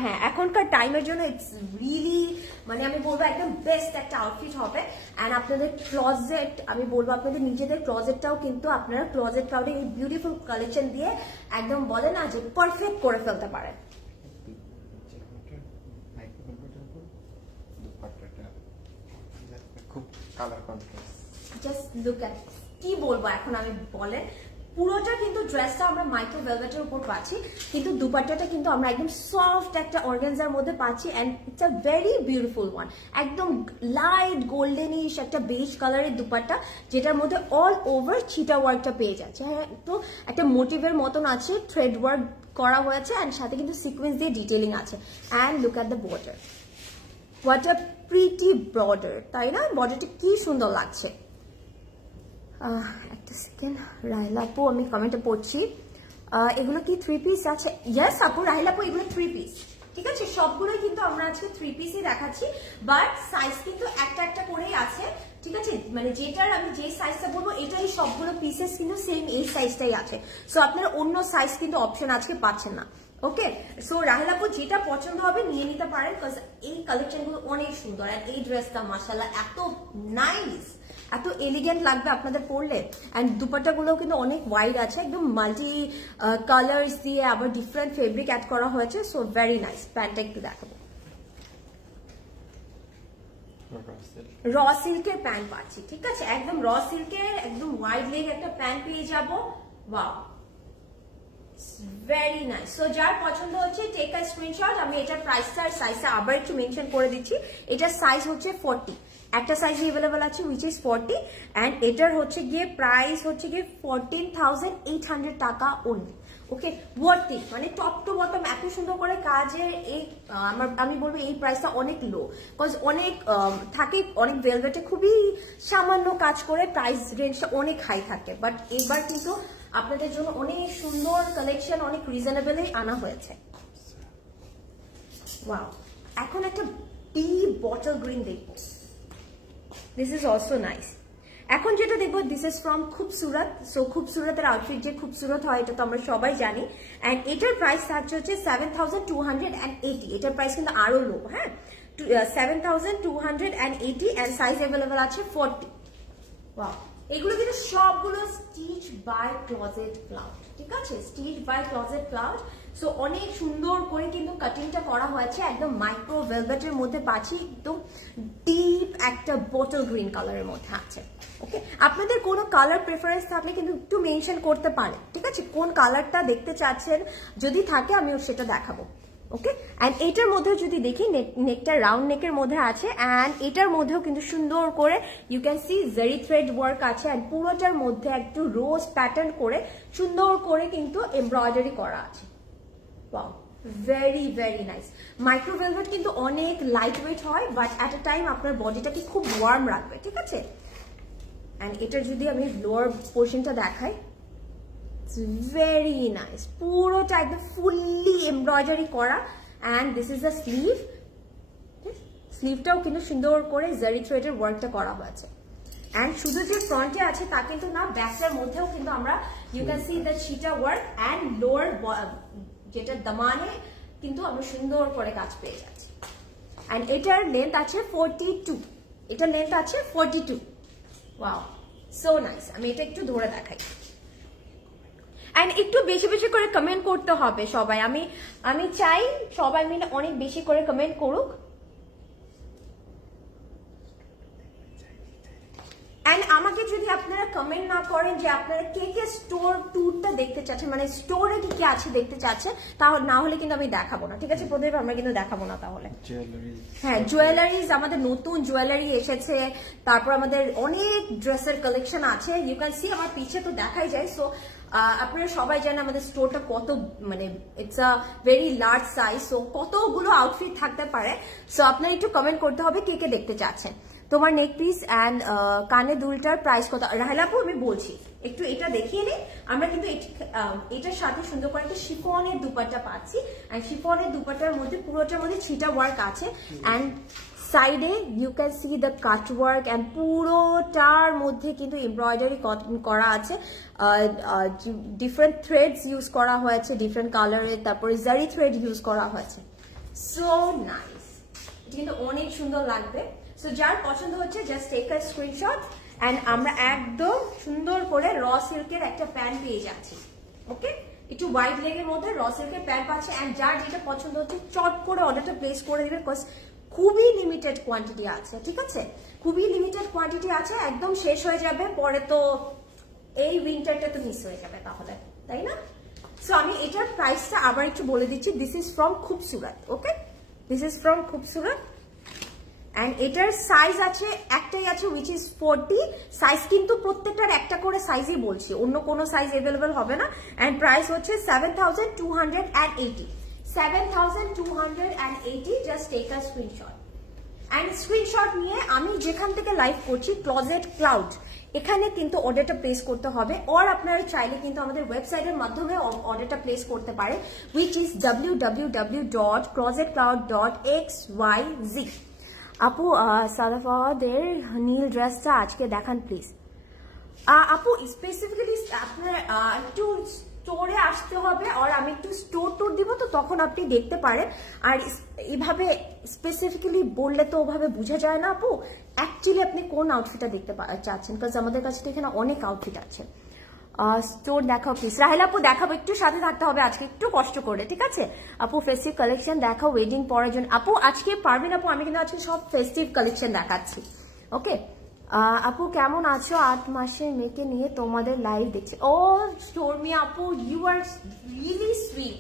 হ্যাঁ এখনকার টাইমের জন্য ইটস রিয়েলি মানে আমি বলবো একদম বেস্ট একটা আউটফিট হবে। এন্ড আপনাদের ক্লজেট, আমি বলবো আপনাদের নিজেদের ক্লজেটটাও কিন্তু আপনারা ক্লজেট ক্রাউডে এই বিউটিফুল কালেকশন দিয়ে একদম বলে না যে পারফেক্ট করে ফেলতে পারেন। জাস্ট লুক এট, কি বলবো এখন আমি বলেন, পুরোটা কিন্তু ড্রেসটা আমরা মাইক্রো ভেলভেটের উপর পাচ্ছি, কিন্তু দুপাট্টাটা কিন্তু আমরা একদম সফট একটা অর্গানজার মধ্যে পাচ্ছি। And it's a very beautiful one, একদম লাইট গোল্ডেনিশ একটা বেজ কালারের দুপাট্টা, যেটার মধ্যে অল ওভার চিটা ওয়ার্কটা পেয়ে যাচ্ছে। হ্যাঁ, তো একটা মোটিভের মতন আছে, থ্রেড ওয়ার্ক করা হয়েছে, অ্যান্ড সাথে কিন্তু সিকোয়েন্স দিয়ে ডিটেইলিং আছে। And look at the border, what a pretty border, তাই না? বর্ডারটা কি সুন্দর লাগছে। একটা সেকেন্ড, রায়লা আপু আমি কমেন্টে পড়ছি। এগুলো কি 3 পিস আছে? ইয়েস আপু, রাহিলা আপু এগুলো 3 পিস, ঠিক আছে। সবগুলোই কিন্তু আমরা আজকে 3 পিসই দেখাচ্ছি, বাট সাইজ কিন্তু একটা একটা করেই আছে, ঠিক আছে। মানে যেটার আমি যে সাইজটা বলবো এটাই সবগুলো পিসেস কিন্তু সেম এই সাইজটাই আছে। সো আপনারা অন্য সাইজ কিন্তু অপশন আজকে পাচ্ছেন না। ওকে, সো রাহিলা আপু যেটা পছন্দ হবে নিয়ে নিতে পারেন, বিকজ এই কালেকশন গুলো অনেক সুন্দর। আর এই ড্রেসটা মাশাআল্লাহ এত নাইস, এত এলিগেন্ট লাগবে আপনাদের পরলে। অ্যান্ড দুপাট্টা গুলো কিন্তু অনেক ওয়াইড আছে, একদম মাল্টি কালার্স দিয়ে আবার ডিফারেন্ট ফেব্রিক অ্যাড করা হয়েছে। So very nice. প্যান্টটা একটু দেখাবো, র সিল্কের প্যান্ট পাচ্ছি, ঠিক আছে। একদম র সিল্কের একদম ওয়াইড লেগ একটা প্যান্ট পেয়ে যাবো। Wow, very nice. সো যার পছন্দ হচ্ছে টেক আ স্ক্রিনশট। আমি এটার প্রাইসটা আর সাইজটা আবার একটু মেনশন করে দিচ্ছি। এটার সাইজ হচ্ছে 40, একটা সাইজ अवेलेबल আছে which is 40, এন্ড এটার হচ্ছে গিয়ে প্রাইস হচ্ছে গিয়ে 14,800 টাকা only। ওকে, ওয়ার্থি, মানে টপ টু বটম এত সুন্দর করে কাজের এই আমি বলবো এই প্রাইসটা অনেক লো, বিকজ অনেক থাকে অনেক ভেলভেটে খুবই সামান্য কাজ করে প্রাইস রেঞ্জটা অনেক হাই থাকে, বাট এবার কিন্তু আপনাদের জন্য অনেক সুন্দর কালেকশন অনেক রিজনেবলই আনা হয়েছে। ওয়াও, এখন একটা ডিপ বটল গ্রিন দেখবো, দিস ইজ অলসো নাইস। এখন যেটা দেখবো this is from Khubsurat. So খুবসুরতের আউটফিট যে খুবসুরত হয় এটা তো আমরা সবাই জানি। এন্ড এটার প্রাইস থাকছে হচ্ছে 7,280। এটার প্রাইস কিন্তু আরো লো, হ্যাঁ, 7,280 এন্ড সাইজ अवेलेबल আছে 40। ওয়াও, এগুলো কিন্তু সবগুলো স্টিচ বাই ক্লজেট ক্লাউড, ঠিক আছে, stitch by closet cloud. So অনেক সুন্দর করে কিন্তু কাটিংটা করা হয়েছে, একদম মাইক্রো ভেলভেটের মধ্যে পাচ্ছি, একদম ডিপ একটা বটল গ্রিন কালারের মধ্যে আছে। ওকে, আপনাদের কোনো কালার প্রেফারেন্স থাকলে কিন্তু একটু মেনশন করতে পারেন, ঠিক আছে, কোন কালারটা দেখতে চাচ্ছেন যদি থাকে আমিও সেটা দেখাবো। ওকে, এন্ড এটার মধ্যেও যদি দেখি নেকটা রাউন্ড নেকের মধ্যে আছে, এন্ড এটার মধ্যেও কিন্তু সুন্দর করে ইউ ক্যান সি জারি থ্রেড ওয়ার্ক আছে, এন্ড পুরোটার মধ্যে একটু রোজ প্যাটার্ন করে সুন্দর করে কিন্তু এমব্রয়ডারি করা আছে। Wow, very very nice. Micro velvet কিন্তু অনেক লাইট ওয়েট হয়, বাট অ্যাট এ টাইম আপনার বডিটাকে খুব ওয়ার্ম রাখবে, ঠিক আছে। এন্ড এটা যদি আমি লোয়ার পোর্শনটা দেখাই, ভেরি নাইস, পুরোটা একদম ফুললি এমব্রয়ডারি করা। And this is the sleeve, স্লিভটাও কিন্তু সুন্দর করে জারি থ্রেডের ওয়ার্কটা করা হয়েছে। এন্ড শুধু যে ফ্রন্টে আছে তা কিন্তু না, ব্যাকটার মধ্যেও কিন্তু আমরা ইউ ক্যান সি দ্য চিটা ওয়ার্ক এন্ড লোয়ার যেটা দামানে কিন্তু আমরা সুন্দর করে কাজ পেয়ে যাচ্ছি। এন্ড এটার লেন্থ আছে 42, এটার লেন্থ আছে 42। Wow, so nice. আমি এটা একটু ধরে দেখাই, এন্ড একটু বেশি বেশি করে কমেন্ট করতে হবে সবাই। আমি চাই সবাই মিলে অনেক বেশি করে কমেন্ট করুক। এন্ড আমাকে যদি আপনারা কমেন্ট না করেন যে আপনারা কে কে স্টোর ট্যুরটা দেখতে চাচ্ছেন, মানে স্টোরে কি কি আছে দেখতে চাচ্ছেন, তাহলে না হলে কিন্তু আমি দেখাবো না, ঠিক আছে প্রদীপ, আমরা কিন্তু দেখাবো না তাহলে। হ্যাঁ, জুয়েলারিজ, আমাদের নতুন জুয়েলারি এসেছে, তারপর আমাদের অনেক ড্রেসের কালেকশন আছে। ইউ ক্যান সি আমার পিছে তো দেখাই যায়। সো আপনারা সবাই জানেন আমাদের স্টোরটা কত, মানে it's a very large size, so কতগুলো আউটফিট থাকতে পারে। সো আপনারা একটু কমেন্ট করতে হবে কে কে দেখতে চাচ্ছেন। তোমার নেক পিস এন্ড কানে দুলটার প্রাইস কত? রাহিলা আপু আমি বলছি, একটু এটা দেখিয়ে নিই। আমরা কিন্তু এটার সাথে সুন্দর করে একটা শিফনের দুপাট্টা পাচ্ছি, এন্ড শিফনের দুপাট্টার মধ্যে পুরোটার মধ্যে ছিটা ওয়ার্ক আছে, এন্ড সাইডে you can see the cut work, and পুরোটার মধ্যে কিন্তু এমব্রয়ডারি করা আছে, ডিফারেন্ট থ্রেডস ইউজ করা হয়েছে ডিফারেন্ট কালারের, তারপরে জারি থ্রেড ইউজ করা হয়েছে। সো নাইস, এটা কিন্তু অনেক সুন্দর লাগবে। সো যার পছন্দ হচ্ছে just take a screenshot, and আমরা একদম সুন্দর করে র সিল্কের একটা প্যান্ট পেয়ে যাচ্ছি। ওকে, একটু ওয়াইড লেগের মধ্যে র সিল্কের প্যান্ট পাচ্ছে, এন্ড যার যেটা পছন্দ হচ্ছে চট করে অর্ডারটা প্লেস করে দিবে, বিকজ খুবই লিমিটেড কোয়ান্টিটি আছে, ঠিক আছে, খুবই লিমিটেড কোয়ান্টিটি আছে, একদম শেষ হয়ে যাবে পরে, তো এই উইন্টারটা তো মিস হয়ে যাবে তাহলে, তাই না। সো আমি এটার প্রাইসটা আবার একটু বলে দিচ্ছি, this is from Khubsurat. Okay, this is from Khubsurat, and এটার সাইজ আছে একটাই আছে which is 40। সাইজ কিন্তু প্রত্যেকটার একটা করে সাইজই বলছি, অন্য কোনো সাইজ अवेलेबल হবে না। এন্ড প্রাইস হচ্ছে 7,280, 7,280। Just take a screenshot, and screenshot নিয়ে আমি যেখান থেকে লাইভ করছি ক্লজেট ক্লাউড, এখানে কিন্তু অর্ডারটা প্লেস করতে হবে, আর আপনারা চাইলে কিন্তু আমাদের ওয়েবসাইটের মাধ্যমে অর্ডারটা প্লেস করতে পারে, which is www.closetcloud.xyz। আপু সালাফাদের নীল ড্রেসটা আজকে দেখান প্লিজ। আপু স্পেসিফিক্যালি আপনার একটু স্টোরে আসতে হবে, আর আমি একটু স্টোর টুর দিব, তো তখন আপনি দেখতে পারেন। আর এইভাবে স্পেসিফিক্যালি বললে তো ওভাবে বোঝা যায় না আপু অ্যাকচুয়ালি আপনি কোন আউটফিটটা দেখতে চাচ্ছেন, কারণ আমাদের কাছে তো এখানে অনেক আউটফিট আছে। স্টোর দেখাও প্লিজ। রাহেলা আপু দেখাবো, একটু সাথে থাকতে হবে আজকে, একটু কষ্ট করে, ঠিক আছে আপু। ফেস্টিভ কালেকশন দেখাও ওয়েডিং পরার জন্য। আপু আজকে পারবেন আপু, আমি কিন্তু আজকে সব ফেস্টিভ কালেকশন দেখাচ্ছি। ওকে আপু কেমন আছো? 8 মাসের মেয়েকে নিয়ে তোমাদের লাইভ দেখছি। ও শর্মি আপু, ইউ আর রিয়েলি সুইট।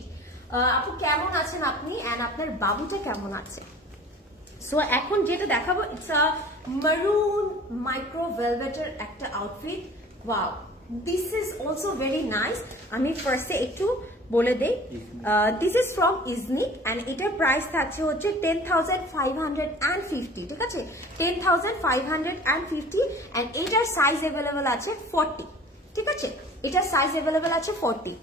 আপু কেমন আছেন আপনি, এন্ড আপনার বাবুটা কেমন আছে? সো এখন যেটা দেখাবো, ইটস আ মারুন মাইক্রো ভেলভেটের একটা outfit. Wow, this is also very nice. আমি ফার্স্টে একটু বলে দেই, this is from Iznik and এটার প্রাইস থাকছে হচ্ছে 10,550, ঠিক আছে 10,550, এন্ড এটার সাইজ অ্যাভেলেবল আছে 40, ঠিক আছে এটার সাইজ অ্যাভেলেবল আছে 40।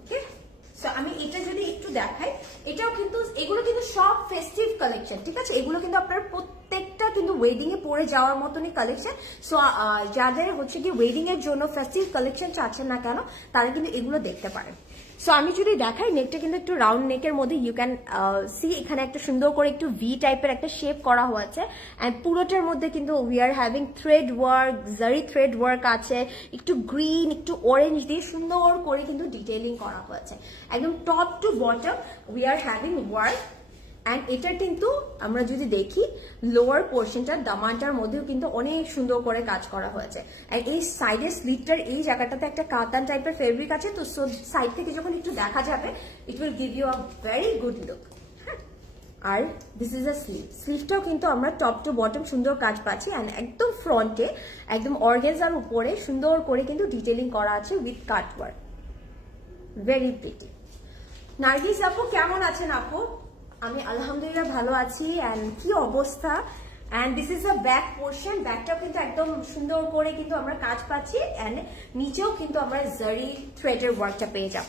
ওকে, সো আমি এটা যদি একটু দেখাই, এটাও কিন্তু এগুলো কিন্তু সব ফেস্টিভ কালেকশন, ঠিক আছে এগুলো কিন্তু আপনার প্রত্যেকটা কিন্তু ওয়েডিং এ পরে যাওয়ার মতনই কালেকশন। সো যাদের হচ্ছে কি ওয়েডিং এর জন্য ফেস্টিভ কালেকশন চাচ্ছেন না কেন, তারা কিন্তু এগুলো দেখতে পারেন। সো আমি যদি দেখাই, নেকটা কিন্তু একটু রাউন্ড নেকের মধ্যে, ইউ ক্যান সি এখানে একটা সুন্দর করে একটু ভি টাইপের একটা শেপ করা হয়েছে, এন্ড পুরোটার মধ্যে কিন্তু we are having thread work, জারি থ্রেড ওয়ার্ক আছে, একটু গ্রিন একটু অরেঞ্জ দিয়ে সুন্দর করে কিন্তু ডিটেইলিং করা হয়েছে, একদম top to bottom we are having work. And এটা কিন্তু আমরা যদি দেখি লোয়ার পোর্শনটা দামানটার মধ্যেও কিন্তু অনেক সুন্দর করে কাজ করা হয়েছে, আর এই সাইডের স্লিটটার এই জায়গাটাতে একটা কাতান টাইপের ফেব্রিক আছে, তো সাইড থেকে যখন একটু দেখা যাবে it will give you a very good look. হ্যাঁ, আর দিস ইজ আ স্লিভ, স্লিভটাও কিন্তু আমরা টপ টু বটম সুন্দর কাজ পাচ্ছি, এন্ড একদম ফ্রন্টে একদম অর্গানজার উপরে সুন্দর করে কিন্তু ডিটেইলিং করা আছে with cut work, very pretty. Nargis আপু কেমন আছেন আপু? আমি আলহামদুলিল্লাহ ভালো আছি। এন্ড কি অবস্থা, and this is a back portion, ব্যাকটাও কিন্তু একদম সুন্দর করে কিন্তু আমরা কাজ পাচ্ছি, এন্ড নিচেও কিন্তু আমরা জারি থ্রেডের ওয়ার্কটা পেয়ে যাব।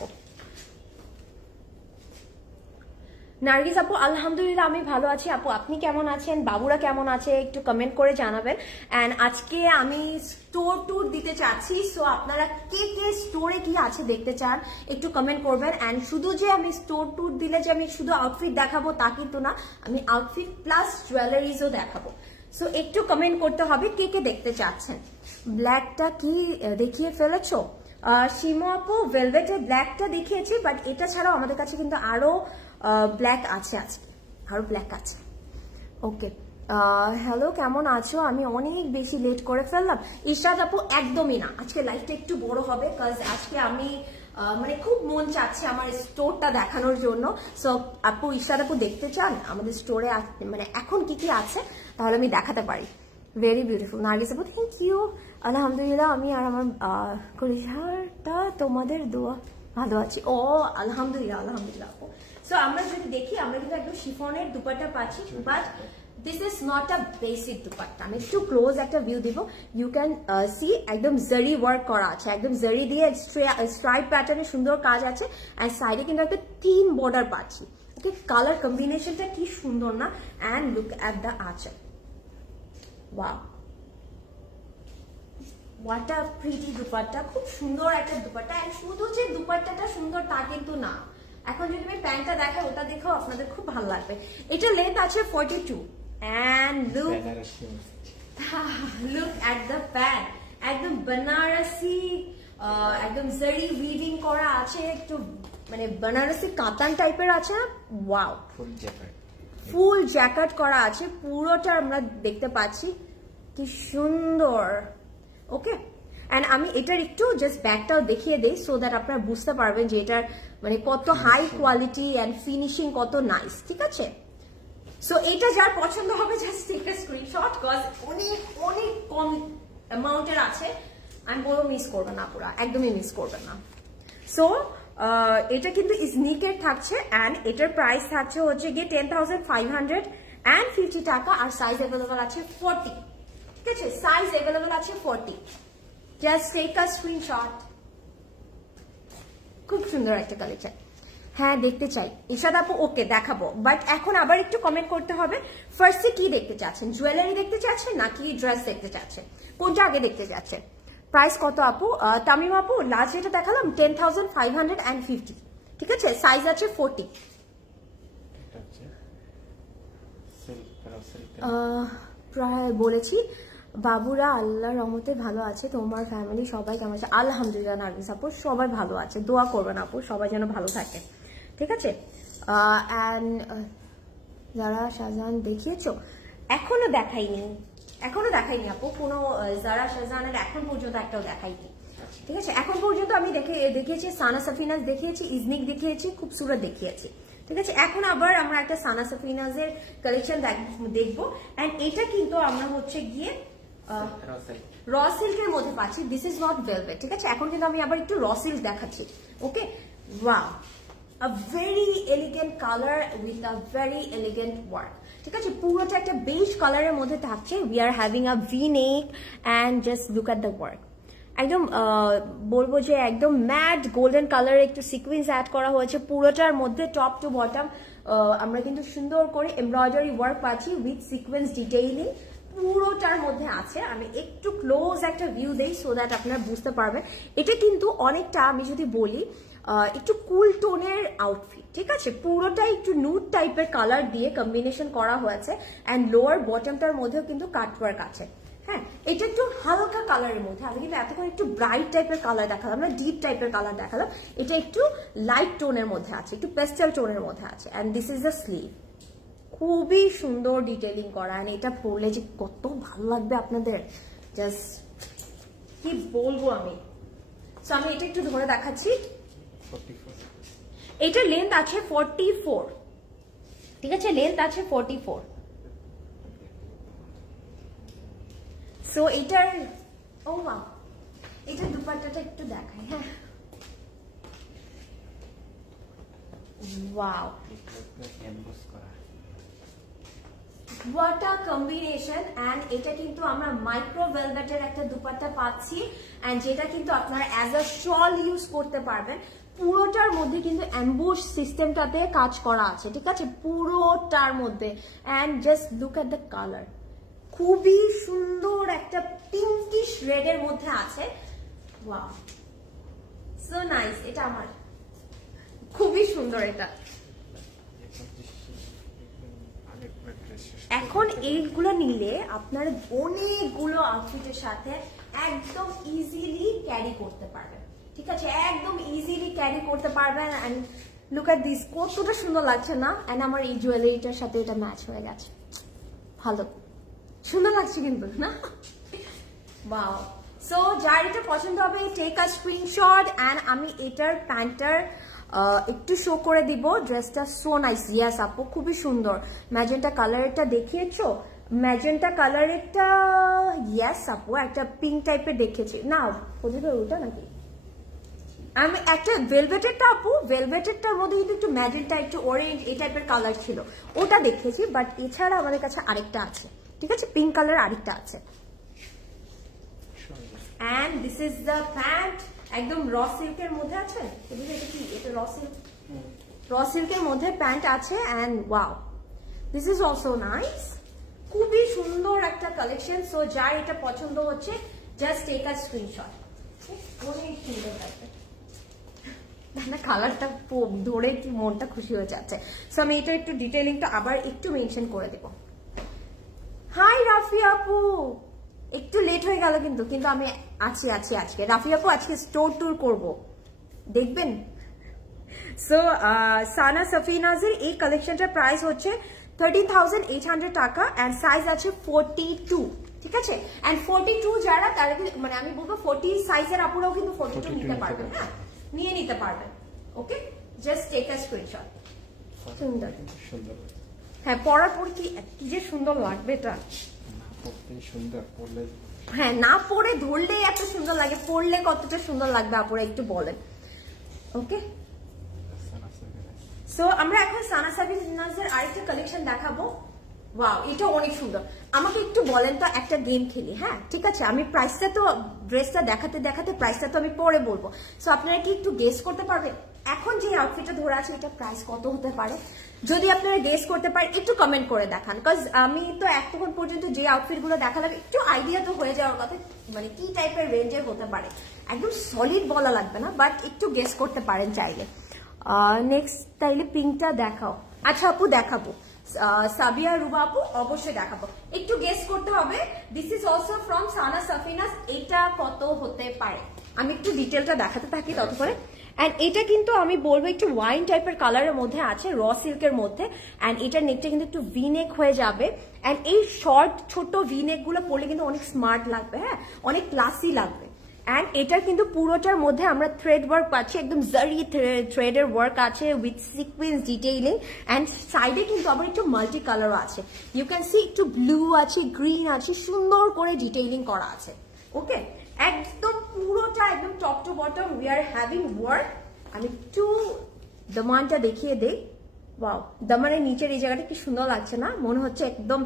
নার্গিস আপু আলহামদুলিল্লাহ আমি ভালো আছি। আপু আপনি কেমন আছেন, বাবুরা কেমন আছে, একটু কমেন্ট করে জানাবেন। এন্ড আজকে আমি স্টোর ট্যুর দিতে চাচ্ছি, সো আপনারা কে কে স্টোরে কি আছে দেখতে চান একটু কমেন্ট করবেন। এন্ড শুধু যে আমি স্টোর ট্যুর দিলে যে আমি শুধু আউটফিট দেখাবো তা কিন্তু না, আমি আউটফিট প্লাস জুয়েলারিজও দেখাবো। সো একটু কমেন্ট করতে হবে কে কে দেখতে চাচ্ছেন। ব্ল্যাকটা কি দেখিয়ে ফেলেছো? শিমো আপু ভেলভেটের ব্ল্যাকটা দেখিয়েছি, বাট এটা ছাড়াও আমাদের কাছে কিন্তু আরো ব্ল্যাক আছে, আজকে আরো ব্ল্যাক আছে। ওকে, হ্যালো কেমন আছো? আমি অনেক বেশি লেট করে ফেললাম। ইশরাত আপু একদমই না, আজকে লাইভটা একটু বড় হবে, কাজ আজকে আমি মানে খুব মন চাচ্ছে আমার স্টোরটা দেখানোর জন্য। সো আপু, ইশরাত আপু দেখতে চান আমাদের স্টোরে মানে এখন কি কি আছে, তাহলে আমি দেখাতে পারি। Very beautiful. নার্গিস আপু থ্যাংক ইউ। আলহামদুলিল্লাহ আমি আর আমার কলিজাটা তোমাদের দোয়া ভালো আছি। ও আলহামদুলিল্লাহ আলহামদুলিল্লাহ আপু। সো আমরা যদি দেখি, আমরা কিন্তু একদম শিফনের দুপাট্টা পাচ্ছি, but this is not a basic dupatta. আমি একটু ক্লোজ একটা ভিউ দিব, ইউ ক্যান সি একদম জারি ওয়ার্ক করা আছে, একদম জারি দিয়ে স্ট্রাইপ প্যাটার্নে সুন্দর কাজ আছে, অ্যান্ড সাইডে কিন্তু একটা থিন বর্ডার পাচ্ছি। ওকে, কালার কম্বিনেশনটা কি সুন্দর না, অ্যান্ড লুক অ্যাট দ্য আঁচল, wow what a pretty dupatta, খুব সুন্দর একটা দুপাট্টা। এন্ড শুধু যে দুপাট্টাটা সুন্দর তা কিন্তু না, এখন যদি আমি প্যান্টটা দেখাই ওটা দেখেও আপনাদের খুব ভালো লাগবে। এটা লেন্থ আছে 42, and look at the pant, একদম বেনারসি একদম জারি উইভিং করা আছে, একটু মানে বেনারসি কাতান টাইপের আছে। ওয়াও, ফুল জ্যাকেট করা আছে, পুরোটা আমরা দেখতে পাচ্ছি, কি সুন্দর। ওকে, এন্ড আমি এটার একটু জাস্ট ব্যাকটাও দেখিয়ে দেই, সো দ্যাট আপনারা বুঝতে পারবেন যে এটার মানে কত হাই কোয়ালিটি এন্ড ফিনিশিং কত নাইস, ঠিক আছে। সো এটা যার পছন্দ হবে just take a screenshot, cause অনেক অনেক কম অ্যামাউন্টের আছে, আমি বলবো মিস করবেন না, পুরা একদমই মিস করবেন না। সো এটা কিন্তু ইজনিকের থাকছে, এন্ড এটার প্রাইস থাকছে হচ্ছে গিয়ে 10,550 টাকা, আর সাইজ অ্যাভেলেবল আছে 40। ঠিক আছে সাইজ अवेलेबल আছে 40 জাস্ট টেক আ স্ক্রিনশট খুব সুন্দর একটা কালেকশন হ্যাঁ দেখতে চাই ইশাদ আপু ওকে দেখাবো বাট এখন আবার একটু কমেন্ট করতে হবে ফার্স্টে কি দেখতে চাচ্ছেন জুয়েলারি দেখতে চাচ্ছেন নাকি ড্রেস দেখতে চাচ্ছেন কোনটা আগে দেখতে যাচ্ছেন প্রাইস কত আপু তামিম আপু লাস্ট যেটা দেখালাম 10550 ঠিক আছে সাইজ আছে 40 প্রায় বলেছি বাবুরা আল্লাহর রহমতে ভালো আছে তোমার ফ্যামিলি সবাই কেমন আছে আলহামদুলিল্লাহ নার্গিস আপু সবাই ভালো আছে দোয়া করবেন আপু সবাই যেন ভালো থাকে ঠিক আছে এন্ড যারা শাহজাহান দেখিয়েছো এখনো দেখাইনি আপু কোনো যারা শাহজাহানের এখন পর্যন্ত একটাও দেখাইনি ঠিক আছে এখন পর্যন্ত আমি দেখিয়েছি সানা সাফিনাজ দেখিয়েছি ইজনিক দেখিয়েছি খুবসুরত দেখিয়েছি ঠিক আছে এখন আবার আমরা একটা সানা সাফিনাজের কালেকশন দেখবো এন্ড এটা কিন্তু আমরা হচ্ছে গিয়ে র সিল্কের মধ্যে পাচ্ছি দিস ইজ নট ভেলভেট ঠিক আছে এখন কিন্তু আমি আবার একটু র সিল্ক দেখাচ্ছি okay wow a very elegant color with a very elegant work ঠিক আছে পুরোটা একটা বেজ কালারের মধ্যে থাকছে we are having a v-neck and just look at the work একদম বলবো যে একদম ম্যাট গোল্ডেন কালারের একটু সিকোয়েন্স অ্যাড করা হয়েছে পুরোটার মধ্যে টপ টু বটম আমরা কিন্তু সুন্দর করে এমব্রয়ডারি ওয়ার্ক পাচ্ছি উইথ সিকোয়েন্স ডিটেইলিং পুরোটার মধ্যে আছে আমি একটু ক্লোজ একটা ভিউ দেই সো দ্যাট আপনারা বুঝতে পারবেন এটা কিন্তু অনেকটা আমি যদি বলি একটু কুল টোনের আউটফিট ঠিক আছে পুরোটাই একটু নুড টাইপের কালার দিয়ে কম্বিনেশন করা হয়েছে এন্ড লোয়ার বটমটার মধ্যেও কিন্তু কাটওয়ার্ক আছে হ্যাঁ এটা একটু হালকা কালারের মধ্যে আমি কিন্তু এতক্ষণ একটু ব্রাইট টাইপের কালার দেখালাম না ডিপ টাইপের কালার দেখালাম এটা একটু লাইট টোনের মধ্যে আছে একটু পেস্টেল টোনের মধ্যে আছে and this is the sleeve খুবই সুন্দর ডিটেইলিং করা এন্ড এটা পরলে যে কত ভালো লাগবে আপনাদের জাস্ট কি বলবো আমি সো আমি এটা একটু ধরে দেখাচ্ছি এটা লেন্থ আছে 44 ঠিক আছে লেন্থ আছে 44 সো এটার ও ওয়াও এটা দুপাট্টাটা একটু দেখাই হ্যাঁ wow what a combination and এটা কিন্তু আমরা মাইক্রো ভেলভেটের একটা দুপাট্টা পাচ্ছি and যেটা কিন্তু আপনারা অ্যাজ আ শল ইউজ করতে পারবেন পুরোটার মধ্যে কিন্তু অ্যাম্বুশ সিস্টেমটাতে কাজ করা আছে ঠিক আছে পুরোটার মধ্যে and just look at the color খুবই সুন্দর একটা পিঙ্কিশ রেড এর মধ্যে আছে ওয়াও সো নাইস এটা আমার খুবই সুন্দর এটা এখন এইগুলো নিলে আপনার অনেকগুলো আউটফিটের সাথে একদম ইজিলি ক্যারি করতে পারবেন ঠিক আছে একদম ইজিলি ক্যারি করতে পারবেন এন্ড লুক এট দিস কতটা সুন্দর লাগছে না এন্ড আমার এই জুয়েলারিটার সাথে এটা ম্যাচ হয়ে গেছে ভালো সুন্দর লাগছে কিন্তু না ওয়াও সো যার এটা পছন্দ হবে টেক আ স্ক্রিনশট এন্ড আমি এটার প্যান্টটার একটু শো করে দিব ড্রেসটা সো নাইস ইয়াস আপু খুবই সুন্দর ম্যাজেন্টা কালারেরটা দেখিয়েছো ম্যাজেন্টা কালারেরটা ইয়াস আপু একটা পিঙ্ক টাইপের দেখেছি না ওদিকে ওটা নাকি আমি একটা ভেলভেটেরটা আপু ভেলভেটেরটার মধ্যে কিন্তু একটু ম্যাজেন্টা একটু অরেঞ্জ এই টাইপের কালার ছিল ওটা দেখেছি বাট এছাড়া আমাদের কাছে আরেকটা আছে ঠিক আছে পিঙ্ক কালার আরেকটা আছে and this is the pant একদম র সিল্কের মধ্যে আছে এটা কি এটা র সিল্কের মধ্যে প্যান্ট আছে and wow this is also nice খুবই সুন্দর একটা কালেকশন সো যার এটা পছন্দ হচ্ছে জাস্ট টেক আ স্ক্রিনশট অনেক সুন্দর লাগবে না কালারটা ধরে কি মনটা খুশি হয়ে যাচ্ছে সো আমি এটা একটু ডিটেইলিংটা আবার একটু মেনশন করে দেব হাই রাফি আপু একটু লেট হয়ে গেল কিন্তু আমি আছি আজকে রাফি আপু আজকে স্টোর ট্যুর করব দেখবেন সো সানা সাফিনাজের এই কালেকশনটার প্রাইস হচ্ছে 13,800 টাকা এন্ড সাইজ আছে 42 ঠিক আছে এন্ড 42 যারা তারা মানে আমি বলবো 40 সাইজের আপুরাও কিন্তু 42 নিতে পারবেন হ্যাঁ নিয়ে নিতে পারবেন okay just take a screenshot সুন্দর হ্যাঁ পরার পর কি যে সুন্দর লাগবে এটা হ্যাঁ না পরে ধরলেই এত সুন্দর লাগে পরলে কতটা সুন্দর লাগবে আপুরা একটু বলেন ওকে সো আমরা এখন সানা সাফিনাজের আরেকটা কালেকশন দেখাবো ওয়াও, এটা অনেক সুন্দর। আমাকে একটু বলেন তো, একটা গেম খেলি, হ্যাঁ ঠিক আছে, আমি প্রাইসটা তো ড্রেসটা দেখাতে দেখাতে প্রাইসটা তো আমি পরে বলবো, সো আপনারা কি একটু গেস করতে পারবেন এখন যে আউটফিটটা ধরে আছে এটা প্রাইস কত হতে পারে? যদি আপনারা গেস করতে পারেন একটু কমেন্ট করে দেখান, বিকজ আমি তো এতক্ষণ পর্যন্ত যে আউটফিটগুলো দেখালাম একটু আইডিয়া তো হয়ে যাওয়ার কথা, মানে কি টাইপের রেঞ্জের হতে পারে, একদম সলিড বলা লাগবে না, বাট একটু গেস করতে পারেন চাইলে। নেক্সট তাইলে পিঙ্কটা দেখাও। আচ্ছা আপু দেখাবো, সাবিয়া রুবা আপু অবশ্যই দেখাবো, একটু গেস করতে হবে। This is also from Sana Safina's. এটা কত হতে পারে? আমি একটু ডিটেলটা দেখাতে থাকি ততক্ষণে। অ্যান্ড এটা কিন্তু আমি বলবো একটু ওয়াইন টাইপের কালারের মধ্যে আছে, র সিল্কের মধ্যে। অ্যান্ড এটার নেকটা কিন্তু একটু ভি নেক হয়ে যাবে। অ্যান্ড এই শর্ট ছোট ভি নেক গুলো পরলে কিন্তু অনেক স্মার্ট লাগবে, হ্যাঁ অনেক ক্লাসি লাগবে। অ্যান্ড এটার কিন্তু পুরোটার মধ্যে আমরা থ্রেড ওয়ার্ক পাচ্ছি, একদম জারি থ্রেডের ওয়ার্ক আছে উইথ সিকোয়েন্স ডিটেইলিং। অ্যান্ড সাইডে কিন্তু আবার একটু মাল্টি কালারও আছে, ইউ ক্যান সি একটু ব্লু আছে, গ্রিন আছে, সুন্দর করে ডিটেইলিং করা আছে। ওকে, একদম পুরোটা একদম top to bottom we are having work. আমি একটু দামানটা দেখিয়ে দেই। ওয়াও, দামানের নিচের এই জায়গাটা কি সুন্দর লাগছে না? মনে হচ্ছে একদম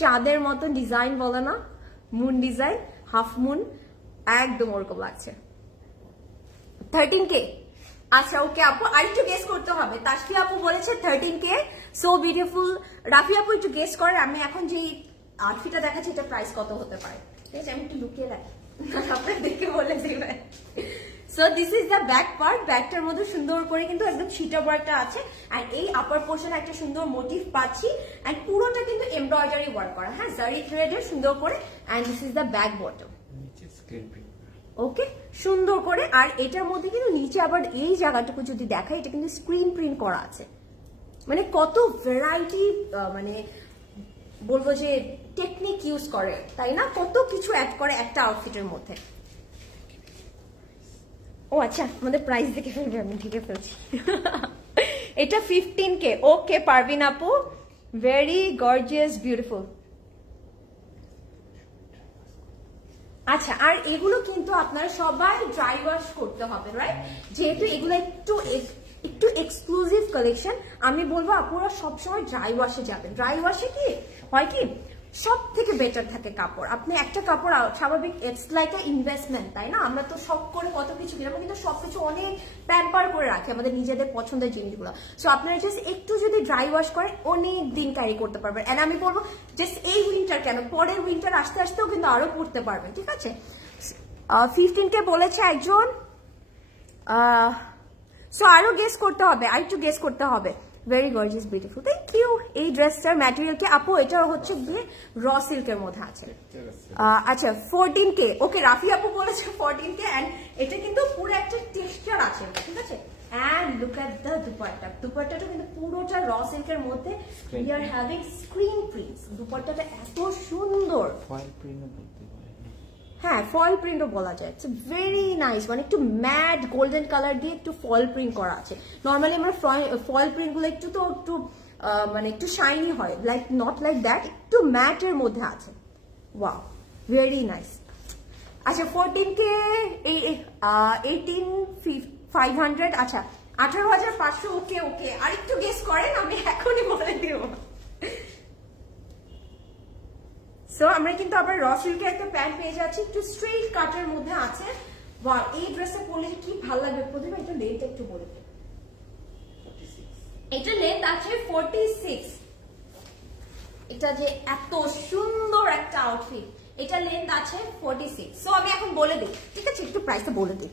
চাঁদের মতো ডিজাইন, বলে না মুন ডিজাইন, হাফ মুন, একদম ওরকম লাগছে। 13K। আচ্ছা ওকে আপু, আর একটু গেস করতে হবে। তাসফি আপু বলেছে 13K, সো বিউটিফুল। রাফি আপু একটু গেস করে, আমি এখন যে আউটফিটটা দেখাচ্ছি এটা প্রাইস কত হতে পারে? ঠিক আছে, আমি একটু লুকিয়ে রাখি, আপনার দেখে বলে দিবেন। So this is the back part. ব্যাকটার মধ্যে সুন্দর করে কিন্তু একদম ছিটা ওয়ার্কটা আছে। অ্যান্ড এই আপার পোর্শনে একটা সুন্দর মোটিভ পাচ্ছি। অ্যান্ড পুরোটা কিন্তু এমব্রয়ডারি ওয়ার্ক করা, হ্যাঁ জারি থ্রেডের সুন্দর করে। And this is the back bottom. Okay, সুন্দর করে। আর এটার মধ্যে কিন্তু নিচে আবার এই জায়গাটুকু যদি দেখাই, এটা কিন্তু স্ক্রিন প্রিন্ট করা আছে। মানে কত ভ্যারাইটি, মানে বলবো যে টেকনিক ইউজ করে, তাই না? কত কিছু অ্যাড করে একটা আউটফিটের মধ্যে। ও আচ্ছা, আমাদের প্রাইস দেখে ফেলবে, আমি দেখে ফেলছি। এটা 15K। ওকে পারভিন আপু, ভেরি গর্জিয়াস, বিউটিফুল। আচ্ছা, আর এগুলো কিন্তু আপনারা সবাই ড্রাই ওয়াশ করতে হবে, রাইট? যেহেতু এগুলো একটু এক্সক্লুসিভ কালেকশন, আমি বলবো আপনারা সবসময় ড্রাই ওয়াশে যাবেন। ড্রাই ওয়াশে কি হয়, কি সব থেকে বেটার থাকে কাপড়। আপনি একটা কাপড় স্বাভাবিক, ইটস লাইক এ ইনভেস্টমেন্ট, তাই না? আমরা তো শখ করে কত কিছু কিনবো, কিন্তু সবকিছু অনেক প্যাম্পার করে রাখি আমাদের নিজেদের পছন্দের জিনিসগুলো। সো আপনারা জাস্ট একটু যদি ড্রাই ওয়াশ করেন অনেক দিন ক্যারি করতে পারবেন। এন্ড আমি বলবো জাস্ট এই উইন্টার কেন, পরের উইন্টার আসতে আসতেও কিন্তু আরো পরতে পারবেন, ঠিক আছে? 15K বলেছে একজন। সো আরো গেস করতে হবে, আর একটু গেস করতে হবে। Very gorgeous, beautiful, thank you. এই ড্রেসটার ম্যাটেরিয়াল কি আপু? এটা হচ্ছে গিয়ে র সিল্কের মধ্যে আছে। আচ্ছা 14K। ওকে, রাফি আপু বলেছে 14K। এন্ড এটা কিন্তু পুরো একটা টেক্সচার আছে, ঠিক আছে? And look at the dupatta. দুপাট্টাটা কিন্তু পুরোটা র সিল্কের মধ্যে, we are having screen prints. দুপাট্টাটা এত সুন্দর, হ্যাঁ ফয়েল প্রিন্টও বলা যায়। ইটস ভেরি নাইস, মানে একটু ম্যাট গোল্ডেন কালার দিয়ে একটু ফয়েল প্রিন্ট করা আছে। নর্মালি আমরা ফয়েল প্রিন্ট গুলো একটু তো একটু মানে একটু শাইনি হয়, লাইক নট লাইক দ্যাট, একটু ম্যাটের মধ্যে আছে। Wow, very nice. আচ্ছা 14K, 18,500। আচ্ছা 18,500। ওকে ওকে, আর একটু গেস করেন, আমি এখনই বলে দিব। সো আমরা কিন্তু আবার র সিল্কের একটা প্যান্ট পেয়ে যাচ্ছি, একটু স্ট্রেট কাটের মধ্যে আছে। ওয়াও, এই ড্রেসে পরলে কি ভালো লাগবে। প্রথমে এটা লেন্থ একটু বলে দিই। এটা লেন্থ আছে 46। এটা যে এত সুন্দর একটা আউটফিট, এটা লেন্থ আছে 46। সো আমি এখন বলে দিই, ঠিক আছে? একটু প্রাইসটা বলে দিই,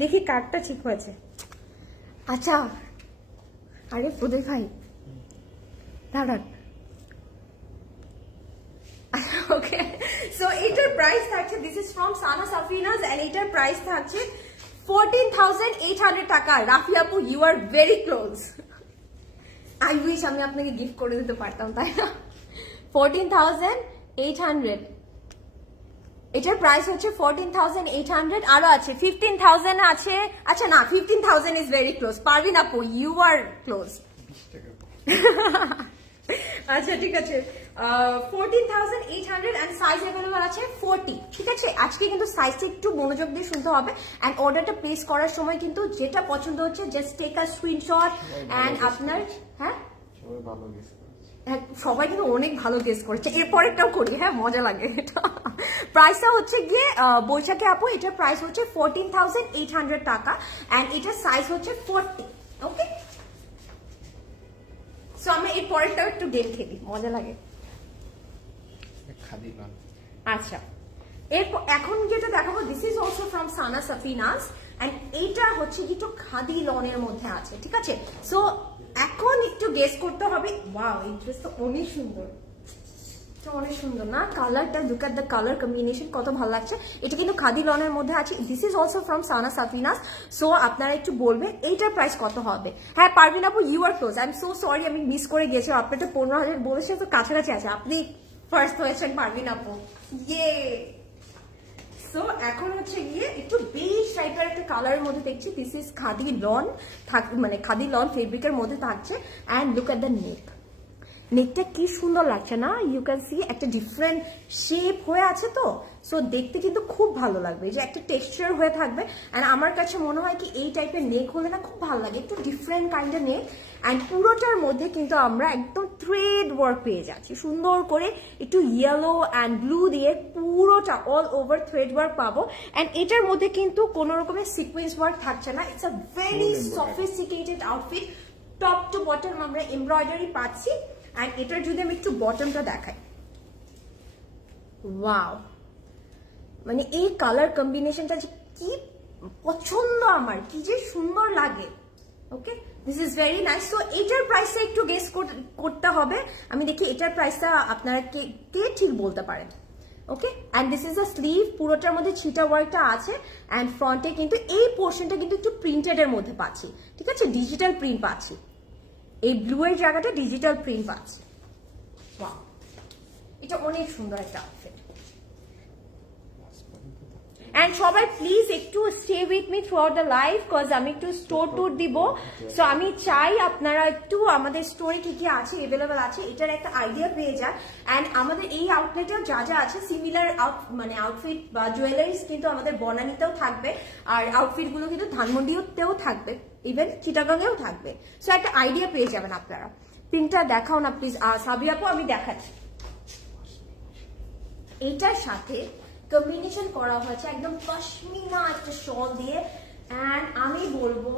দেখি কার্ডটা ঠিক হয়েছে। আচ্ছা, আরে ফুদে ভাই দাঁড়ান। ওকে, সো এটার প্রাইস থাকছে, this is from Sana Safinaz, and এটার প্রাইস থাকছে 14,800 টাকা। রাফি আপু, you are very close. I wish আমি আপনাকে গিফট করে দিতে পারতাম, তাই না? 14,800 এটার প্রাইস হচ্ছে 14,800। আরো আছে 15,000 আছে। আচ্ছা না, 15,000 ইজ ভেরি ক্লোজ। পারভিন আপু, ইউ আর ক্লোজ। আচ্ছা ঠিক আছে, 14,800 এন্ড সাইজ अवेलेबल আছে 40, ঠিক আছে? আজকে কিন্তু সাইজটা একটু মনোযোগ দিয়ে শুনতে হবে। এন্ড অর্ডারটা প্লেস করার সময় কিন্তু যেটা পছন্দ হচ্ছে just take a screenshot. And আপনার, হ্যাঁ সবাই ভালো গেস করেছে। সবাই কিন্তু অনেক ভালো গেস করেছে, এরপরেরটাও করি, হ্যাঁ মজা লাগে এটা। প্রাইসটা হচ্ছে গিয়ে বৈশাখী আপু, এটার প্রাইস হচ্ছে 14,800 টাকা এন্ড এটার সাইজ হচ্ছে 40। ওকে, সো আমরা এর পরেরটাও একটু গেম খেলি, মজা লাগে। আচ্ছা, এরপর এখন যেটা দেখাবো, this is also from Sana Safinaz and এইটা হচ্ছে একটু খাদি লনের মধ্যে আছে, ঠিক আছে। সো এখন একটু গেস করতে হবে। ওয়াও, এই ড্রেসটা অনেক সুন্দর, অনেক সুন্দর না কালারটা, look at the colour combination, কত ভালো লাগছে। এটা কিন্তু খাদি লনের মধ্যে আছে। This is also from Sana Safinaz. So আপনারা একটু বলবেন এইটার প্রাইস কত হবে। হ্যাঁ পারভিন আপু, you are close, I am so sorry, আমি মিস করে গেছি। আপনি তো 15,000 বলেছেন, তো কাছাকাছি আছে, আপনি ফার্স্ট হয়েছেন পারভিন আপু, ইয়ে। সো এখন হচ্ছে গিয়ে একটু বেজ টাইপের একটা কালারের মধ্যে দেখছি। দিস ইজ খাদি লন, মানে খাদি লন ফেব্রিকের মধ্যে থাকছে। And look at the neck, নেকটা কি সুন্দর লাগছে না, ইউ ক্যান সি একটা ডিফারেন্ট শেপ হয়ে আছে, তো সো দেখতে কিন্তু খুব ভালো লাগবে, যে একটা টেক্সচার হয়ে থাকবে। অ্যান্ড আমার কাছে মনে হয় কি এই টাইপের নেক হলে না খুব ভালো লাগে, একটু ডিফারেন্ট কাইন্ডের নেক। অ্যান্ড পুরোটার মধ্যে কিন্তু আমরা একদম থ্রেড ওয়ার্ক পেয়ে যাচ্ছি, সুন্দর করে একটু ইয়েলো অ্যান্ড ব্লু দিয়ে পুরোটা অল ওভার থ্রেড ওয়ার্ক পাবো। অ্যান্ড এটার মধ্যে কিন্তু কোনো রকমের সিকোয়েন্স ওয়ার্ক থাকছে না, it's a very sophisticated outfit. Top to bottom আমরা এমব্রয়ডারি পাচ্ছি। আর এটার যদি আমি একটু বটমটা দেখাই, ওয়াও, মানে এই কালার কম্বিনেশনটা যে কি পছন্দ আমার, কি যে সুন্দর লাগে। Okay, this is very nice. So এটার প্রাইসটা একটু গেস করতে হবে। আমি দেখি এটার প্রাইসটা আপনারা কে ঠিক বলতে পারেন। Okay, and this is a sleeve, পুরোটার মধ্যে ছিটা ওয়ার্কটা আছে। অ্যান্ড ফ্রন্টে কিন্তু এই পোর্শনটা কিন্তু একটু প্রিন্টেড এর মধ্যে পাচ্ছি, ঠিক আছে, ডিজিটাল প্রিন্ট পাচ্ছি। এই ব্লু এর জায়গাটা ডিজিটাল প্রিন্ট পাচ্ছে। ওয়াও, এটা অনেক সুন্দর একটা আউটফিট। এন্ড সবাই প্লিজ একটু stay with me throughout the live, cause আমি একটু স্টোর ট্যুর দিব। সো আমি চাই আপনারা একটু আমাদের স্টোরে কি কি আছে, এভেলেবেল আছে, এটার একটা আইডিয়া পেয়ে যান। অ্যান্ড আমাদের এই আউটলেটেও যা যা আছে সিমিলার মানে আউটফিট বা জুয়েলারিজ কিন্তু আমাদের বনানীতেও থাকবে, আর আউটফিট গুলো কিন্তু ধানমন্ডিতেও থাকবে, ইভেন চিটাগাংয়েও থাকবে। সো একটা আইডিয়া পেয়ে যাবেন আপনারা। প্রিন্টটা দেখাও না প্লিজ সাবি আপু, আমি দেখাচ্ছি। এইটার সাথে কম্বিনেশন করা হয়েছে একদম পশমিনা একটা শল দিয়ে। অ্যান্ড আমি বলবো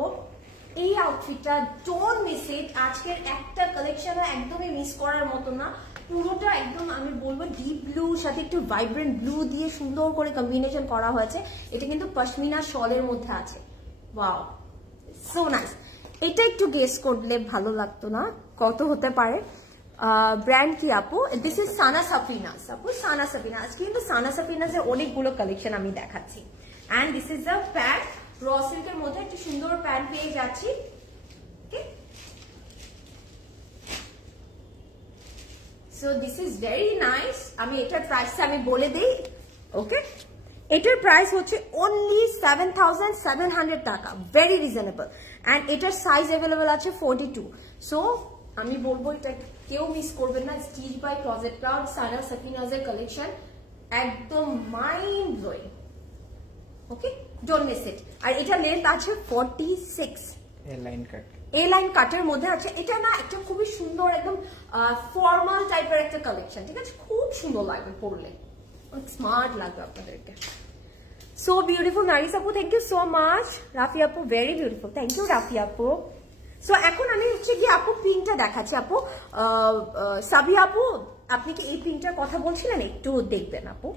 এই আউটফিটটা ডোন্ট মিস ইট। আজকের একটা কালেকশন একদমই মিস করার মতো না, পুরোটা একদম আমি বলবো ডিপ ব্লু সাথে একটু ভাইব্রেন্ট ব্লু দিয়ে সুন্দর করে কম্বিনেশন করা হয়েছে। এটা কিন্তু পশমিনা শলের মধ্যে আছে। Wow, so nice. এটা একটু গেস করলে ভালো লাগতো না, কত হতে পারে? ব্র্যান্ড কি আপু? দিস ইজ সানা সাফিনাস আপু, সানা সাফিনাস। আজকে কিন্তু সানা সাফিনাসের অনেকগুলো কালেকশন আমি দেখাচ্ছি। And this is the pant, raw সিল্কের মধ্যে একটা সুন্দর প্যান্ট পেয়ে যাচ্ছি। Okay, so this is very nice. আমি এটার প্রাইসটা আমি বলে দিই। ওকে, এটার প্রাইস হচ্ছে অনলি 7,700 টাকা, ভেরি রিজনেবল। অ্যান্ড এটার সাইজ অ্যাভেলেবল আছে 42। সো আমি বলবো এটা কেউ মিস করবেন না। Stitch by closet cloud, Sana সাফিনাজের কালেকশন, একদম mind blowing. Okay, don't miss it. আর এটা লেন্থ আছে 46, এ লাইন কাটের মধ্যে আছে। এটা না একটা খুবই সুন্দর একদম ফর্মাল টাইপের একটা কালেকশন, ঠিক আছে, খুব সুন্দর লাগবে পরলে, অনেক স্মার্ট লাগবে আপনাদেরকে। সো বিউটিফুল নারিস আপু, thank you so much. Rafi আপু, very beautiful, thank you Rafi আপু। সো এখন আমি হচ্ছে গিয়ে আপু প্রিন্টটা দেখাচ্ছি। আপু সাবি আপু, আপনি কি এই প্রিন্টটার কথা বলছিলেন, একটু দেখবেন আপু।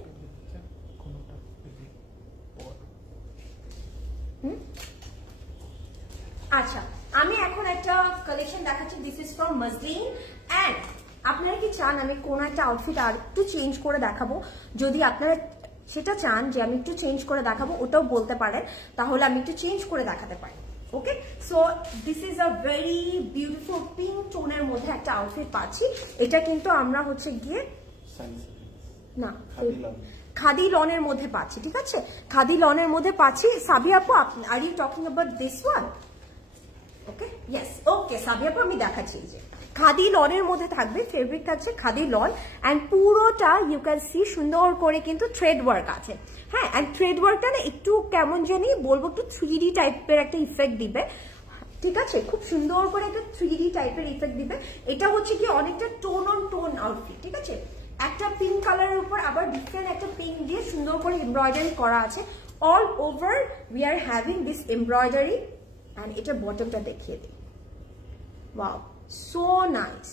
আচ্ছা, আমি এখন একটা কালেকশন দেখাচ্ছি। This is from muslin. And আপনারা কি চান আমি কোন একটা আউটফিট আর একটু চেঞ্জ করে দেখাবো? যদি আপনারা সেটা চান যে আমি একটু চেঞ্জ করে দেখাবো, ওটাও বলতে পারেন, তাহলে আমি একটু চেঞ্জ করে দেখাতে পারি। Okay, so this is a very beautiful pink টোনের মধ্যে একটা আউটফিট পাচ্ছি। এটা কিন্তু আমরা হচ্ছে গিয়ে না খাদি লনের মধ্যে পাচ্ছি, ঠিক আছে, খাদি লনের মধ্যে পাচ্ছি। সাবি আপু, are you talking about this one? Okay, yes, okay Sabi আপু, আমি দেখাচ্ছি। যে খাদি লনের মধ্যে থাকবে, ফেব্রিক থাকছে খাদি লন। অ্যান্ড পুরোটা ইউ ক্যান সি সুন্দর করে কিন্তু থ্রেড ওয়ার্ক আছে। হ্যাঁ, অ্যান্ড থ্রেড ওয়ার্কটা না একটু কেমন জানি বলবো, একটু 3D টাইপের একটা ইফেক্ট দিবে। ঠিক আছে, খুব সুন্দর করে একটা 3D টাইপের ইফেক্ট দিবে। এটা হচ্ছে কি অনেকটা টোন অন টোন আউটফিট, ঠিক আছে। একটা পিঙ্ক কালারের উপর আবার ডিফারেন্ট একটা পিঙ্ক দিয়ে সুন্দর করে এমব্রয়ডারি করা আছে। All over we are having this embroidery and এটা বটমটা দেখিয়ে দিই। Wow, so nice.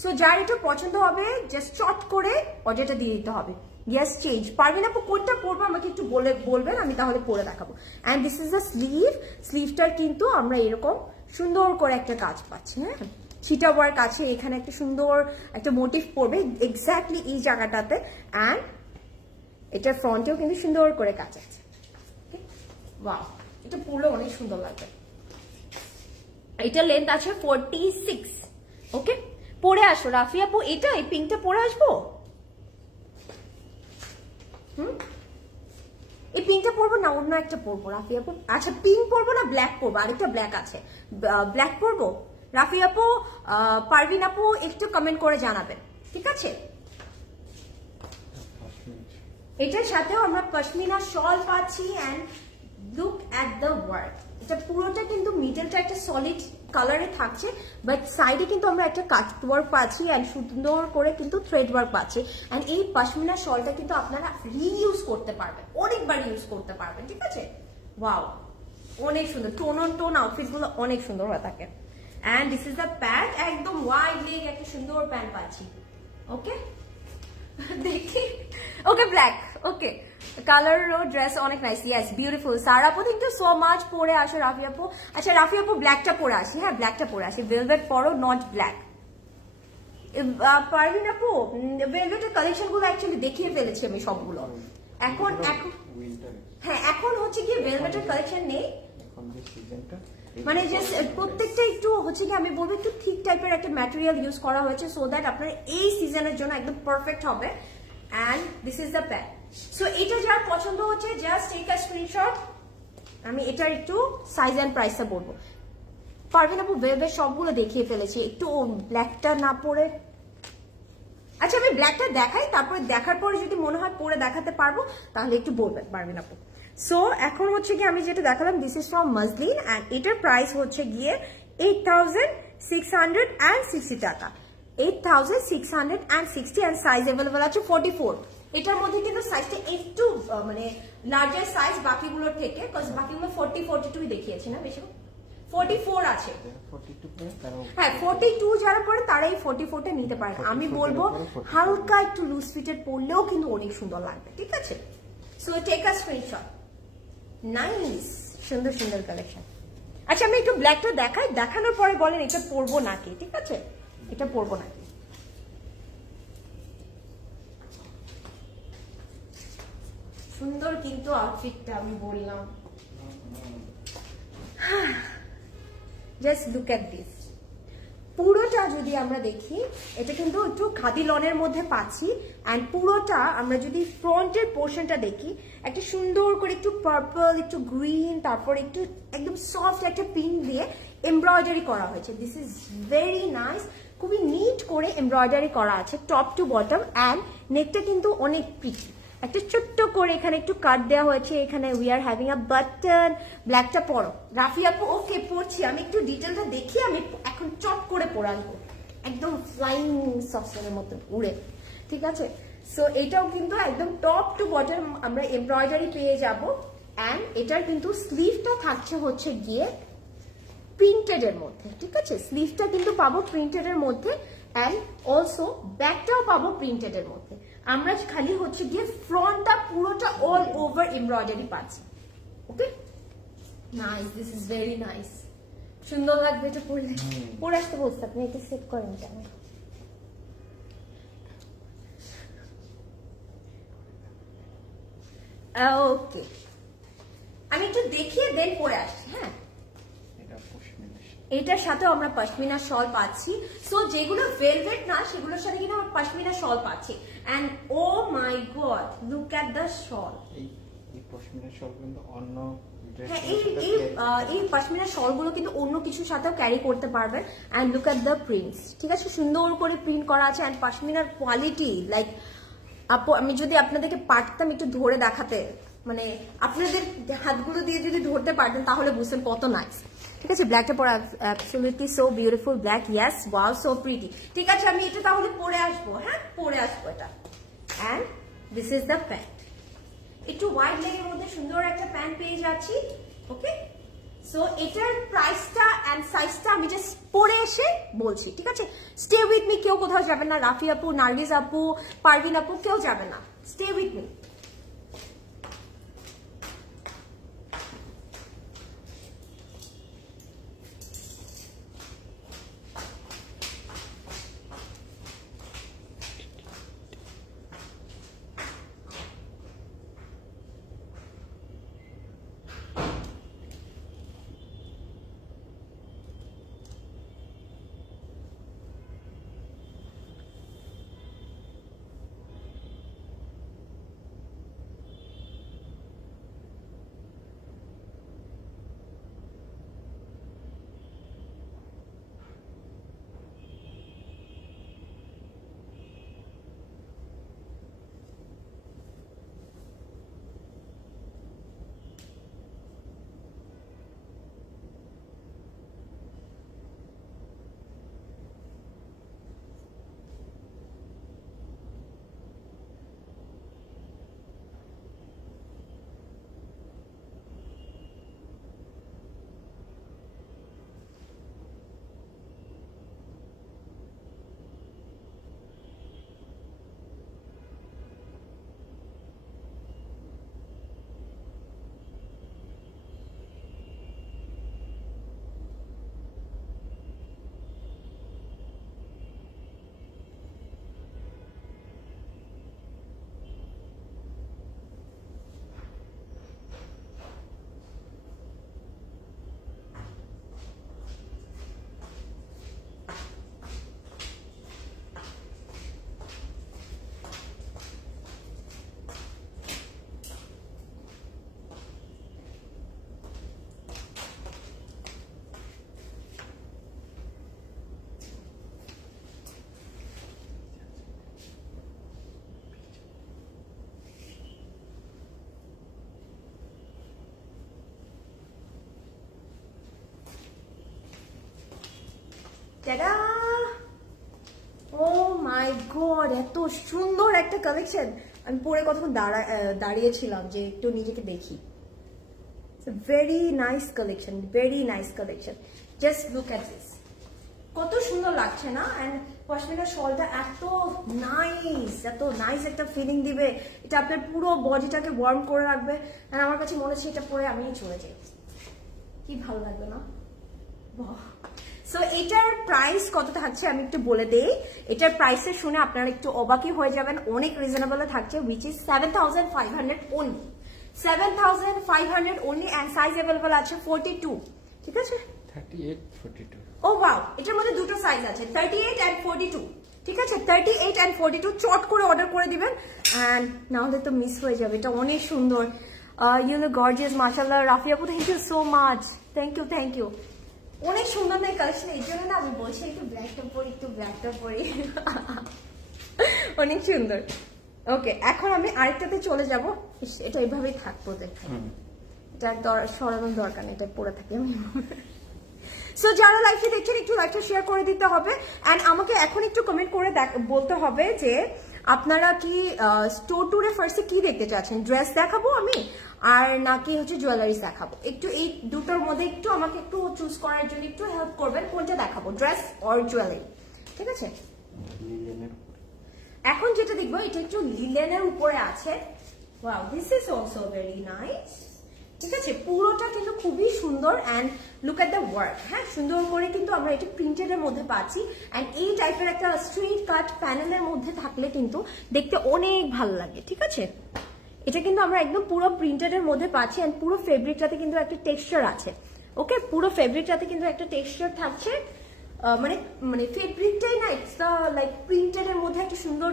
সো যার এটা পছন্দ হবে জাস্ট চট করে অর্ডারটা দিয়ে দিতে হবে। Yes change. পারবেন আপু কোনটা পরবো আমাকে একটু বলবেন, আমি তাহলে পরে দেখাবো। And this is the sleeve. স্লিভটার কিন্তু আমরা এরকম সুন্দর করে একটা কাজ পাচ্ছি। হ্যাঁ, ছিটা ওয়ার্ক আছে, এখানে একটা সুন্দর একটা মোটিভ পড়বে এক্স্যাক্টলি এই জায়গাটাতে। অ্যান্ড এটার ফ্রন্টেও কিন্তু সুন্দর করে কাজ আছে। ওয়াও, এটা পরলে অনেক সুন্দর লাগবে। এটা লেন্থ আছে 46। ওকে, পরে আসো রাফি আপু। এটা এই পিঙ্কটা পরে আসবো। এই পিঙ্কটা পরবো না অন্য একটা পরবো রাফি আপু? আচ্ছা, পিঙ্ক পরবো না ব্ল্যাক পরবো? আরেকটা ব্ল্যাক আছে, ব্ল্যাক পরবো। রাফি আপু, পারভিন আপু একটু কমেন্ট করে জানাবেন, ঠিক আছে। এটার সাথেও আমরা পশমিনা শল পাচ্ছি। And look at the work. এটা পুরোটা কিন্তু মিডলটা একটা সলিড কালারে থাকছে, বাট সাইডে কিন্তু আমরা একটা কাট ওয়ার্ক পাচ্ছি অ্যান্ড সুন্দর করে কিন্তু থ্রেড ওয়ার্ক পাচ্ছি। অ্যান্ড এই পশমিনা শলটা কিন্তু আপনারা রিইউজ করতে পারবেন, অনেকবার ইউজ করতে পারবেন, ঠিক আছে। ওয়াও, অনেক সুন্দর। টোন অন টোন আউটফিট গুলো অনেক সুন্দর হয়ে থাকে। And this is the pant, একদম ওয়াইড লেগ একটা সুন্দর প্যান্ট পাচ্ছি। ওকে, দেখি। Okay, black. ওকে, কালার ও ড্রেস অনেক নাইস। Yes, beautiful. সারা আপু থ্যাংক ইউ সো মাচ। পরে আসো রাফি আপু। আচ্ছা রাফি আপু, ব্ল্যাকটা পরে আসি। হ্যাঁ, ব্ল্যাকটা পরে আসি। ভেলভেট পরো, নট ব্ল্যাক। পারভিন আপু, ভেলভেটের কালেকশন গুলো অ্যাকচুয়ালি দেখিয়ে ফেলেছি আমি সবগুলো। এখন হ্যাঁ, এখন হচ্ছে কি ভেলভেটের কালেকশন নেই, মানে জাস্ট প্রত্যেকটা একটু হচ্ছে কি আমি বলবো একটু থিক টাইপের একটা ম্যাটেরিয়াল ইউজ করা হয়েছে, সো দ্যাট আপনার এই সিজনের জন্য একদম পারফেক্ট হবে। And this is the pant. So এটা যার পছন্দ হচ্ছে জাস্ট টেক আ স্ক্রিনশট। আমি এটার একটু সাইজ অ্যান্ড প্রাইসটা বলবো। পারবেন আপু, ভেলভেট সবগুলো দেখিয়ে ফেলেছি, একটু ব্ল্যাকটা না পরে। আচ্ছা, আমি ব্ল্যাকটা দেখাই, তারপরে দেখার পরে যদি মনে হয় পরে দেখাতে পারবো তাহলে একটু বলবেন পারবেন আপু। সো এখন হচ্ছে গিয়ে আমি যেটা দেখালাম, this is from muslin and এটার প্রাইস হচ্ছে গিয়ে 8660 টাকা। 8660 অ্যান্ড সাইজ অ্যাভেলেবল আছে 44। এটার মধ্যে কিন্তু সাইজটা একটু মানে লার্জার সাইজ বাকিগুলোর থেকে, বিকজ বাকিগুলো 40, 42 দেখিয়েছি না, বেশি 44 আছে। হ্যাঁ, 42 যারা পরে তারাই 44টা নিতে পারেন। আমি বলবো হালকা একটু লুজ ফিটেড পরলেও কিন্তু অনেক সুন্দর লাগবে, ঠিক আছে। So take a screenshot. Nice, সুন্দর সুন্দর কালেকশন। আচ্ছা, আমি একটু ব্ল্যাকটা দেখাই, দেখানোর পরে বলেন এটা পরবো নাকি, ঠিক আছে। এটা পরবো নাকি। সুন্দর কিন্তু আউটফিটটা, আমি বললাম। Just look at this. পুরোটা যদি আমরা দেখি, এটা কিন্তু একটু খাদি লনের মধ্যে পাচ্ছি। অ্যান্ড পুরোটা আমরা যদি ফ্রন্টের পোর্শনটা দেখি, একটা সুন্দর করে একটু পার্পল, একটু গ্রিন, তারপর একটু একদম সফট একটা পিঙ্ক দিয়ে এমব্রয়ডারি করা হয়েছে। This is very nice. খুবই নিট করে এমব্রয়ডারি করা আছে টপ টু বটম। অ্যান্ড নেকটা কিন্তু অনেক প্রিটি, একটা ছোট্ট করে এখানে একটু কাট দেওয়া হয়েছে। এখানে we are having a button. ব্ল্যাকটা পরো রাফি আপু। ওকে, পরছি। আমি একটু ডিটেলটা দেখি, আমি এখন চট করে পরে আসবো, একদম ফ্লাইং সফটওয়্যারের মতো উড়ে, ঠিক আছে। সো এটাও কিন্তু একদম টপ টু বটম আমরা এমব্রয়ডারি পেয়ে যাব। অ্যান্ড এটার কিন্তু স্লিভটা থাকছে হচ্ছে গিয়ে প্রিন্টেড এর মধ্যে, ঠিক আছে। স্লিভটা কিন্তু পাবো প্রিন্টেড এর মধ্যে। অ্যান্ড অলসো ব্যাকটাও পাবো প্রিন্টেড এর মধ্যে। আমরা খালি হচ্ছে গিয়ে ফ্রন্টটা পুরোটা অল ওভার এমব্রয়ডারি পাচ্ছি। Okay, nice, this is very nice. সুন্দর লাগবে এটা পরলে। পরে আসতে বলছি, আপনি এটা সেট করেন কেন। ওকে, আমি একটু দেখিয়ে দেন পরে আসছি। হ্যাঁ, এটার সাথেও আমরা পশমিনা শল পাচ্ছি। সো যেগুলো ভেলভেট না সেগুলোর সাথে কিন্তু আমরা পশমিনা শল পাচ্ছি। And oh my god, look at the shawl. এই পশমিনা শল কিন্তু অন্য হ্যাঁ, এই পশমিনা শলগুলো কিন্তু অন্য কিছুর সাথেও ক্যারি করতে পারবেন। And look at the prints, ঠিক আছে, সুন্দর করে প্রিন্ট করা আছে। এন্ড পশমিনার কোয়ালিটি লাইক আপু, আমি যদি আপনাদেরকে পারতাম একটু ধরে দেখাতে, মানে আপনাদের হাতগুলো দিয়ে যদি ধরতে পারতেন তাহলে বুঝতেন কত নাইস। ঠিক আছে, ব্ল্যাকটা পরে absolutely so beautiful black, yes wow so pretty. ঠিক আছে, আমি এটা তাহলে পরে আসবো, হ্যাঁ পরে আসবো এটা। And this is the pant, একটু ওয়াইড লেগের মধ্যে সুন্দর একটা প্যান্ট পেয়ে যাচ্ছি। ওকে, সো এটার প্রাইসটা এন্ড সাইজটা আমি জাস্ট পরে এসে বলছি, ঠিক আছে? স্টে উইথ মি, কেউ কোথাও যাবে না, রাফি আপু, নার্গিস আপু, পারভিন আপু কেউ যাবে না, stay with me. Tada! Oh my god, এত সুন্দর একটা কালেকশন। আমি পরে কতক্ষণ দাঁড়িয়েছিলাম যে একটু নিজেকে দেখি। Very nice collection, very nice collection. Just look at this, কত সুন্দর লাগছে না? অ্যান্ড পশমিনার শলটা এত নাইস একটা ফিলিং দিবে, এটা আপনার পুরো বডিটাকে ওয়ার্ম করে রাখবে। অ্যান্ড আমার কাছে মনে হচ্ছে এটা পরে আমি চলে যাই, কি ভালো লাগবে না? সো এটার প্রাইস কত থাকছে আমি একটু বলে দেই। এটার প্রাইসে শুনে আপনারা একটু অবাকই হয়ে যাবেন, অনেক রিজনেবল থাকছে, which is 7,500 only, 7,500 only, and size available আছে 42, ঠিক আছে? 38, 42। ও ওয়াও, এটার মধ্যে দুটো সাইজ আছে, 38 and 42, ঠিক আছে? 38 and 42 চট করে অর্ডার করে দিবেন, এন্ড না হলে তো মিস হয়ে যাবে। এটা অনেক সুন্দর, ইউ নো গর্জিয়াস, মাশাআল্লাহ। রাফি আপু, thank you so much, thank you. অনেক সুন্দর না কালেকশন, এই জন্য না আমি বলছি একটু ব্ল্যাকটা পরি, অনেক সুন্দর। ওকে, এখন আমি আরেকটাতে চলে যাব। এটা এইভাবেই থাকবো, এটা সরানোর দরকার নেই, এটা পরে থাকি আমি। সো যারা লাইভটা দেখছেন একটু লাইভটা শেয়ার করে দিতে হবে, এন্ড আমাকে এখন একটু কমেন্ট করে বলতে হবে যে আপনারা কি স্টোর ট্যুরে ফার্স্টে কি দেখতে চাচ্ছেন, ড্রেস দেখাবো আমি আর নাকি হচ্ছে জুয়েলারিজ দেখাবো? একটু এই দুটোর মধ্যে একটু আমাকে একটু চুজ করার জন্য একটু হেল্প করবেন, কোনটা দেখাবো, ড্রেস অর জুয়েলারি? ঠিক আছে, এখন যেটা দেখবো এটা একটু লিলেনের উপরে আছে। Wow, this is also very nice, ঠিক আছে? পুরোটা কিন্তু খুবই সুন্দর, and look at the work. হ্যাঁ, সুন্দর করে কিন্তু আমরা এটা প্রিন্টেড এর মধ্যে পাচ্ছি, এন্ড এই টাইপের একটা স্ট্রেট কাট প্যানেলের মধ্যে থাকলে কিন্তু দেখতে অনেক ভালো লাগে, ঠিক আছে? এটা কিন্তু আমরা একদম পুরো প্রিন্টেড এর মধ্যে পাচ্ছি, এন্ড পুরো ফেব্রিকটাতে কিন্তু একটা টেক্সচার আছে। ওকে, পুরো ফেব্রিকটাতে কিন্তু একটা টেক্সচার থাকছে, মানে ফেব্রিকটাই না, ইটস লাইক প্রিন্টেড এর মধ্যে একটা সুন্দর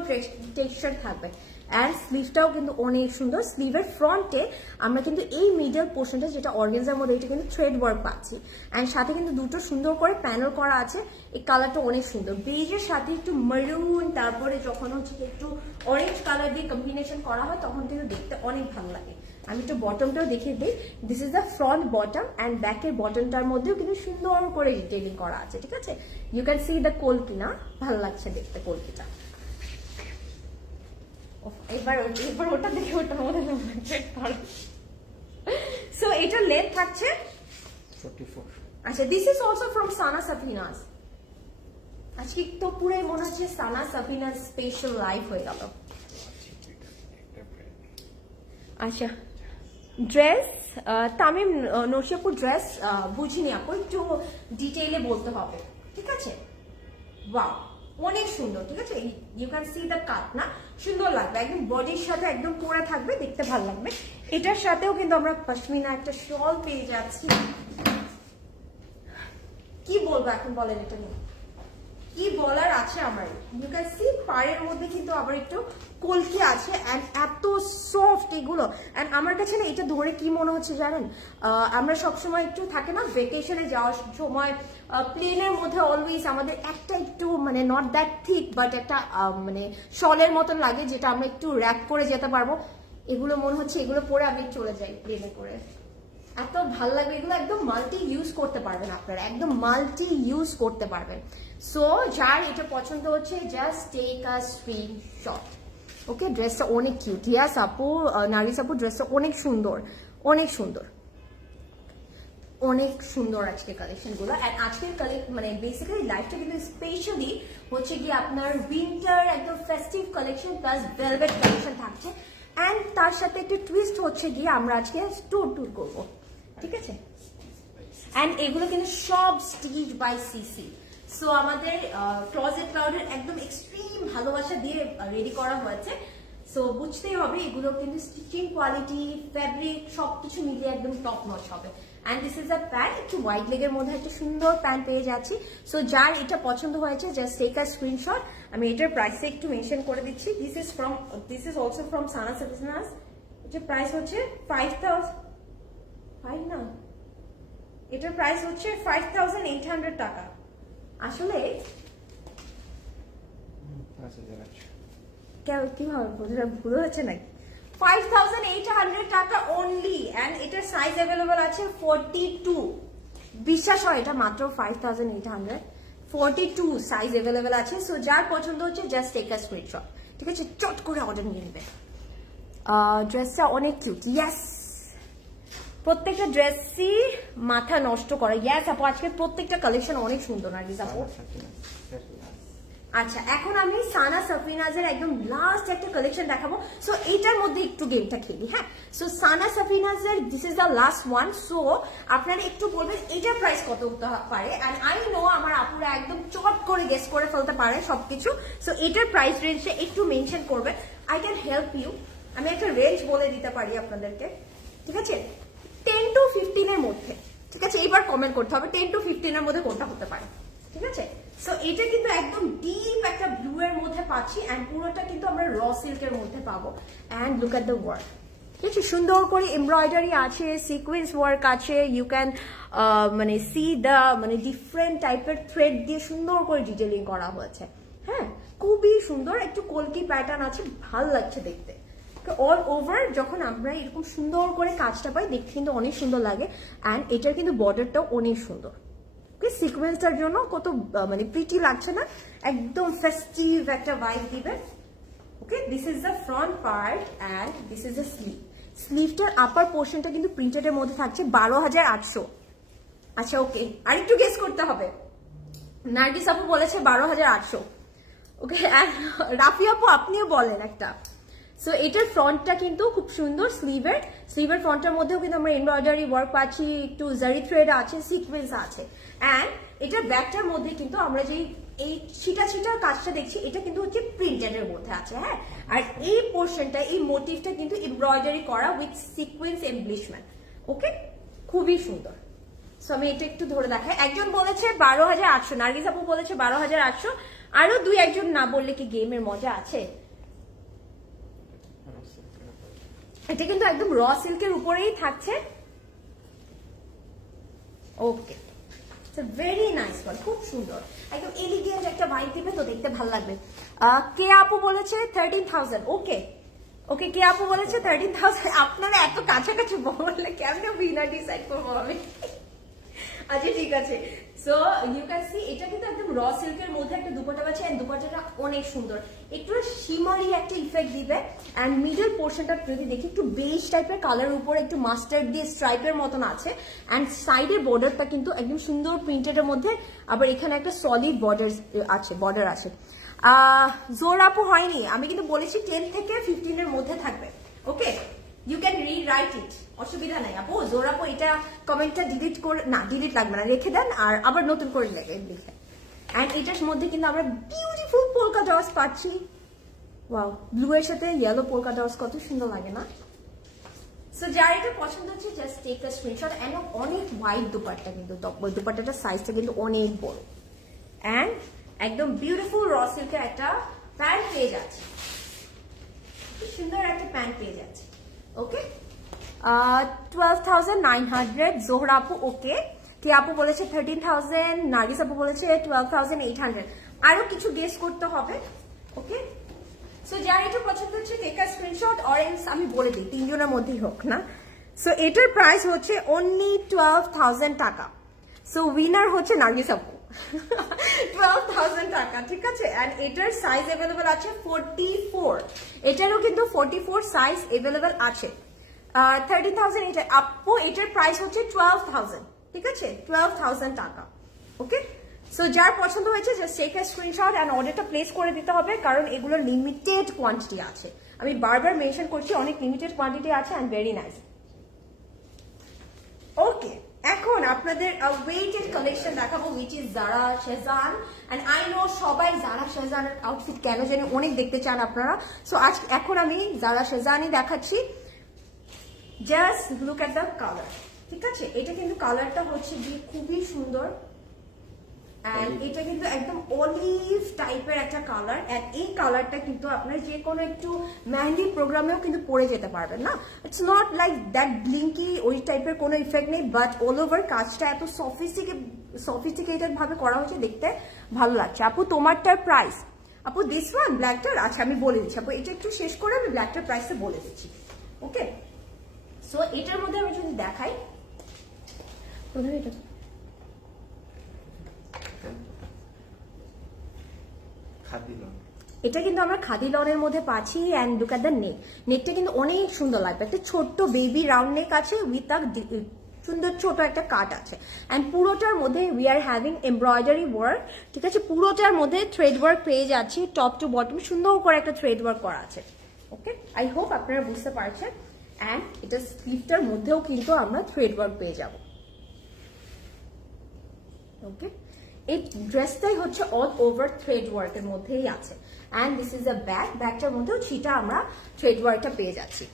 টেক্সচার থাকবে। অ্যান্ড স্লিভটাও কিন্তু অনেক সুন্দর। স্লিভের ফ্রন্টে আমরা কিন্তু এই মিডল পোর্শনটা যেটা অর্গানজার মধ্যে, এটা কিন্তু থ্রেড ওয়ার্ক পাচ্ছি, অ্যান্ড সাথে কিন্তু দুটো সুন্দর করে প্যানেল করা আছে। এই কালারটা অনেক সুন্দর, বেজের সাথে একটু মেরুন, তারপরে যখন হচ্ছে একটু অরেঞ্জ কালার দিয়ে কম্বিনেশন করা হয় তখন কিন্তু দেখতে অনেক ভালো লাগে। আমি একটু বটমটাও দেখিয়ে দিই। This is the front bottom and ব্যাকের বটমটার মধ্যেও কিন্তু সুন্দর করে ডিটেইলিং করা আছে, ঠিক আছে। ইউ ক্যান সি দ্য কলকি, না ভালো লাগছে দেখতে কলকিটা। এবার ওটা দেখে ওটার মধ্যে সো এটার লেন্থ থাকছে 44। আচ্ছা, this is also from Sana Safina's. আজকে তো পুরাই মনে হচ্ছে সানা সাফিনাস স্পেশাল লাইফ হয়ে গেল। আচ্ছা, ড্রেস তামিম নরসিয়াপুর ড্রেস বুঝিনি আপু, একটু ডিটেইলে বলতে হবে, ঠিক আছে। ওয়াও, অনেক সুন্দর, ঠিক আছে। You can see the cut, না সুন্দর লাগবে, একদম বডির সাথে একদম পরে থাকবে, দেখতে ভালো লাগবে। এটার সাথেও কিন্তু আমরা পশমিনা একটা শল পেয়ে যাচ্ছি। কি বলবো এখন বলেন এটা নিয়ে, কি বলার আছে আমার। ইউ ক্যান সি পাড়ের মধ্যে কিন্তু আবার একটু কলকি আছে এন্ড এত সফট এগুলো। এন্ড আমার কাছে না এটা ধরে কি মনে হচ্ছে জানেন, আমরা সবসময় একটু থাকে না ভেকেশনে যাওয়ার সময় প্লেনের মধ্যে অলওয়েজ আমাদের একটা একটু মানে নট দ্যাট থিক বাট একটা মানে শলের মতন লাগে, যেটা আমরা একটু র্যাপ করে যেতে পারবো। এগুলো মনে হচ্ছে এগুলো পরে আমি চলে যাই প্লেনে করে, এত ভালো লাগবে এগুলো। একদম মাল্টি ইউজ করতে পারবেন আপনারা, একদম মাল্টি ইউজ করতে পারবেন। সো যার এটা পছন্দ হচ্ছে জাস্ট টেক আ স্ক্রিনশট। ওকে, ড্রেসটা অনেক কিউট। ইয়াস আপু, নারিস আপু ড্রেসটা অনেক সুন্দর, অনেক সুন্দর, অনেক সুন্দর আজকের কালেকশন গুলো। এন্ড আজকের মানে বেসিক্যালি লাইফটা কিন্তু স্পেশালি হচ্ছে কি আপনার উইন্টার একদম festive collection plus velvet collection থাকছে। এন্ড তার সাথে একটু টুইস্ট হচ্ছে গিয়ে আমরা আজকে ট্যুর করবো, ঠিক আছে। এন্ড এগুলো কিন্তু সব স্টিচ বাই সিসি। সো আমাদের ক্লজেট ক্লাউডের একদম এক্সট্রিম ভালোবাসা দিয়ে রেডি করা হয়েছে। সো বুঝতেই হবে এগুলো কিন্তু স্টিচিং কোয়ালিটি, ফ্যাব্রিক সবকিছু মিলিয়ে একদম টপ নচ হবে। And this is a pant, একটু হোয়াইট লেগের মধ্যে একটা সুন্দর প্যান্ট পেয়ে যাচ্ছি। সো যার এটা পছন্দ হয়েছে জাস্ট টেক আ স্ক্রিনশট। আমি এটার প্রাইসে একটু মেনশন করে দিচ্ছি। This is also from Sana Safina's. এটার প্রাইস হচ্ছে 5,000 না, এটার প্রাইস হচ্ছে 5,800 টাকা। আসলে কিভাবে ভুল হচ্ছে নাকি? 5,800 টাকা অনলি। এন্ড এটার সাইজ অ্যাভেলেবল আছে 42। বিশ্বাস হয় এটা মাত্র 5,800, 42 সাইজ অ্যাভেলেবল আছে। সো যার পছন্দ হচ্ছে জাস্ট টেক আ স্ক্রিনশট, ঠিক আছে, চট করে অর্ডার নিয়ে নেবে। ড্রেসটা অনেক কিউট। ইয়াস, প্রত্যেকটা ড্রেসই মাথা নষ্ট করে। ইয়াস আপু, আজকে প্রত্যেকটা কালেকশন অনেক সুন্দর। নার্গিস আপু, আচ্ছা এখন আমি সানা সাফিনাজের একদম লাস্ট একটা কালেকশন দেখাবো। সো এইটার মধ্যে একটু গেমটা খেলি, হ্যাঁ। সো সানা সাফিনাজের this is the last one. So আপনারা একটু বলবেন এটার প্রাইস কত হতে পারে। এন্ড আই নো আমার আপুরা একদম চট করে গেস করে ফেলতে পারে সবকিছু। সো এটার প্রাইস রেঞ্জটা একটু মেনশন করবে। আই ক্যান হেল্প ইউ, আমি একটা রেঞ্জ বলে দিতে পারি আপনাদেরকে, ঠিক আছে। 10 to 15 এর মধ্যে, ঠিক আছে। এবার কমেন্ট করতে হবে 10 to 15 এর মধ্যে কোনটা হতে পারে, ঠিক আছে। সো এটা কিন্তু একদম ডিপ একটা ব্লু এর মধ্যে পাচ্ছি এন্ড পুরোটা কিন্তু আমরা র সিল্কের মধ্যে পাবো। And look at the work, ঠিক আছে, সুন্দর করে এমব্রয়ডারি আছে, সিকোয়েন্স ওয়ার্ক আছে। ইউ ক্যান মানে সি দ্য মানে ডিফারেন্ট টাইপের থ্রেড দিয়ে সুন্দর করে ডিটেইলিং করা হয়েছে, হ্যাঁ, খুবই সুন্দর। একটু কলকি প্যাটার্ন আছে, ভালো লাগছে দেখতে। অল ওভার যখন আমরা এরকম সুন্দর করে কাজটা পাই দেখতে কিন্তু অনেক সুন্দর লাগে। এন্ড এটার কিন্তু বর্ডারটাও অনেক সুন্দর, ওকে, সিকোয়েন্সটার জন্য কত মানে প্রিটি লাগছে না, একদম ফেস্টিভ একটা ভাইব দিবে। Okay, this is the front part and this is the sleeve. স্লিভটার আপার পোর্শনটা কিন্তু প্রিন্টেড এর মধ্যে থাকছে 12,800। আচ্ছা ওকে, আরেকটু গেস করতে হবে। নার্গিস আপু বলেছে 12,800। ওকে, রাফি আপু আপনিও বলেন একটা। সো এটার ফ্রন্টটা কিন্তু খুব সুন্দর, স্লিভের ফ্রন্টের মধ্যেও কিন্তু আমরা এমব্রয়ডারি ওয়ার্ক পাচ্ছি, একটু জারি থ্রেড আছে, সিকোয়েন্স আছে। এন্ড এটার ব্যাকটার মধ্যে কিন্তু আমরা যেই এই ছিটা কাজটা দেখছি এটা কিন্তু হচ্ছে প্রিন্টেড এর মধ্যে আছে, হ্যাঁ। আর এই পোর্শনটা, এই মোটিভটা কিন্তু এমব্রয়ডারি করা উইথ সিকোয়েন্স এমব্লিশমেন্ট। ওকে, খুবই সুন্দর। সো আমি এটা একটু ধরে দেখাই। একজন বলেছে 12,800, নার্গিস আপু বলেছে 12,800। আরো দুই একজন না বললে কি গেমের মজা আছে। এটা কিন্তু একদম র সিল্কের উপরেই থাকছে। ওকে, ভেরি নাইস ওয়ান, খুব সুন্দর, একদম এলিগেন্ট একটা ভাইব দিবে, তো দেখতে ভালো লাগবে। কে আপু বলেছে 13,000। ওকে, ওকে, কে আপু বলেছে 13,000? আপনারা এত কাছাকাছি বললে কেমনে উইনার ডিসাইড করবো আমি? আচ্ছা ঠিক আছে। সো ইউ ক্যান সি এটা কিন্তু একদম র সিল্কের মধ্যে একটা দুপাট্টা আছে, এন্ড দুপাট্টাটা অনেক সুন্দর, একটু শিমারি একটা ইফেক্ট দিবে। এন্ড মিডল পোর্শনটা যদি দেখি একটু বেজ টাইপের কালার উপরে একটু মাস্টার্ড দিয়ে স্ট্রাইপের মতন আছে, এন্ড সাইডের বর্ডারটা কিন্তু একদম সুন্দর প্রিন্টেড এর মধ্যে, আবার এখানে একটা সলিড বর্ডার আছে। জোর আপু হয়নি, আমি কিন্তু বলেছি 10 থেকে 15 এর মধ্যে থাকবে। ওকে, ইউ ক্যান রিরাইট ইট, অসুবিধা নাই আপু। জোর আপু এটা কমেন্টটা ডিলিট করে, না ডিলিট লাগবে না, রেখে দেন আর আবার নতুন করে লিখে। এন্ড এটার মধ্যে কিন্তু আমরা বিউটিফুল পোলকা ডটস পাচ্ছি। ওয়াও, ব্লু এর সাথে ইয়েলো পোলকা ডটস কত সুন্দর লাগে না? সো যার এটা পছন্দ হচ্ছে just take a screenshot. And অনেক ওয়াইড দুপাট্টা, কিন্তু দুপাট্টাটার সাইজটা কিন্তু অনেক বড়, এন্ড একদম বিউটিফুল র সিল্কের একটা প্যান্ট পেয়ে যাচ্ছে, খুব সুন্দর একটা প্যান্ট পেয়ে যাচ্ছে। ওকে, 12,900 জোহরা আপু। ওকে, কে আপু বলেছে 13,000, নার্গিস আপু বলেছে 12,800। আরো কিছু গেস করতে হবে। ওকে, সো যার এটা পছন্দ হচ্ছে টেক আ স্ক্রিনশট, অরেঞ্জ আমি বলে দিই 3 জনের মধ্যেই হোক না। সো এটার প্রাইস হচ্ছে অনলি 12,000 টাকা। সো উইনার হচ্ছে নার্গিস আপু, 12,000 টাকা, ঠিক আছে। এন্ড এটার সাইজ अवेलेबल আছে 44, এটারও কিন্তু 44 সাইজ अवेलेबल আছে। 13,000 এটা আপু, এটার প্রাইস হচ্ছে 12,000, ঠিক আছে, 12,000 টাকা। ওকে, সো যার পছন্দ হয়েছে just take a screenshot and অর্ডারটা প্লেস করে দিতে হবে, কারণ এগুলো লিমিটেড কোয়ান্টিটি আছে। আমি বারবার মেনশন করছি অনেক লিমিটেড কোয়ান্টিটি আছে, এন্ড ভেরি নাইস। ওকে, এখন আপনাদের ওয়েটেড কালেকশন দেখাবো, which is Zara Shahjahan. And I know সবাই জারা শেজানের আউটফিট কেন জানি অনেক দেখতে চান আপনারা। সো এখন আমি জারা শেজানই দেখাচ্ছি। Just look at the colour, ঠিক আছে। এটা কিন্তু কালারটা হচ্ছে গিয়ে খুবই সুন্দর, এন্ড এটা কিন্তু একদম অলিভ টাইপের একটা কালার। এন্ড এই কালারটা কিন্তু আপনার যে কোনো একটু মেহেন্দি প্রোগ্রামেও কিন্তু পরে যেতে পারবেন না। ইটস নট লাইক দ্যাট ব্লিঙ্কি, ওই টাইপের কোনো ইফেক্ট নেই, বাট অল ওভার কাজটা এত সফিস্টিকেটেড ভাবে করা হচ্ছে, দেখতে ভালো লাগছে। আপু তোমারটার প্রাইস, আপু দিস ওয়ান ব্ল্যাকটার, আচ্ছা আমি বলে দিচ্ছি আপু, এটা একটু শেষ করে আমি ব্ল্যাকটার প্রাইসটা বলে দিচ্ছি। ওকে, সো এটার মধ্যে আমি যদি দেখাই, এটা কিন্তু আমরা খাদি লনের মধ্যে পাচ্ছি। And look at the neck, নেকটা কিন্তু অনেক সুন্দর লাগবে, একটা ছোট্ট বেবি রাউন্ড নেক আছে উইথ আ সুন্দর ছোট একটা কাট আছে। এন্ড পুরোটার মধ্যে we are having embroidery work, ঠিক আছে। পুরোটার মধ্যে থ্রেড ওয়ার্ক পেয়ে যাচ্ছি, টপ টু বটম সুন্দর করে একটা থ্রেড ওয়ার্ক করা আছে। ওকে, আই হোপ আপনারা বুঝতে পারছেন। এন্ড এটা স্লিভটার মধ্যেও কিন্তু আমরা থ্রেড ওয়ার্ক পেয়ে যাব। ওকে, এই ড্রেসটাই হচ্ছে অল ওভার থ্রেড ওয়ার্কের মধ্যেই আছে। And this is a bag, ব্যাগটার মধ্যেও ছিটা আমরা থ্রেড ওয়ার্কটা পেয়ে যাচ্ছি।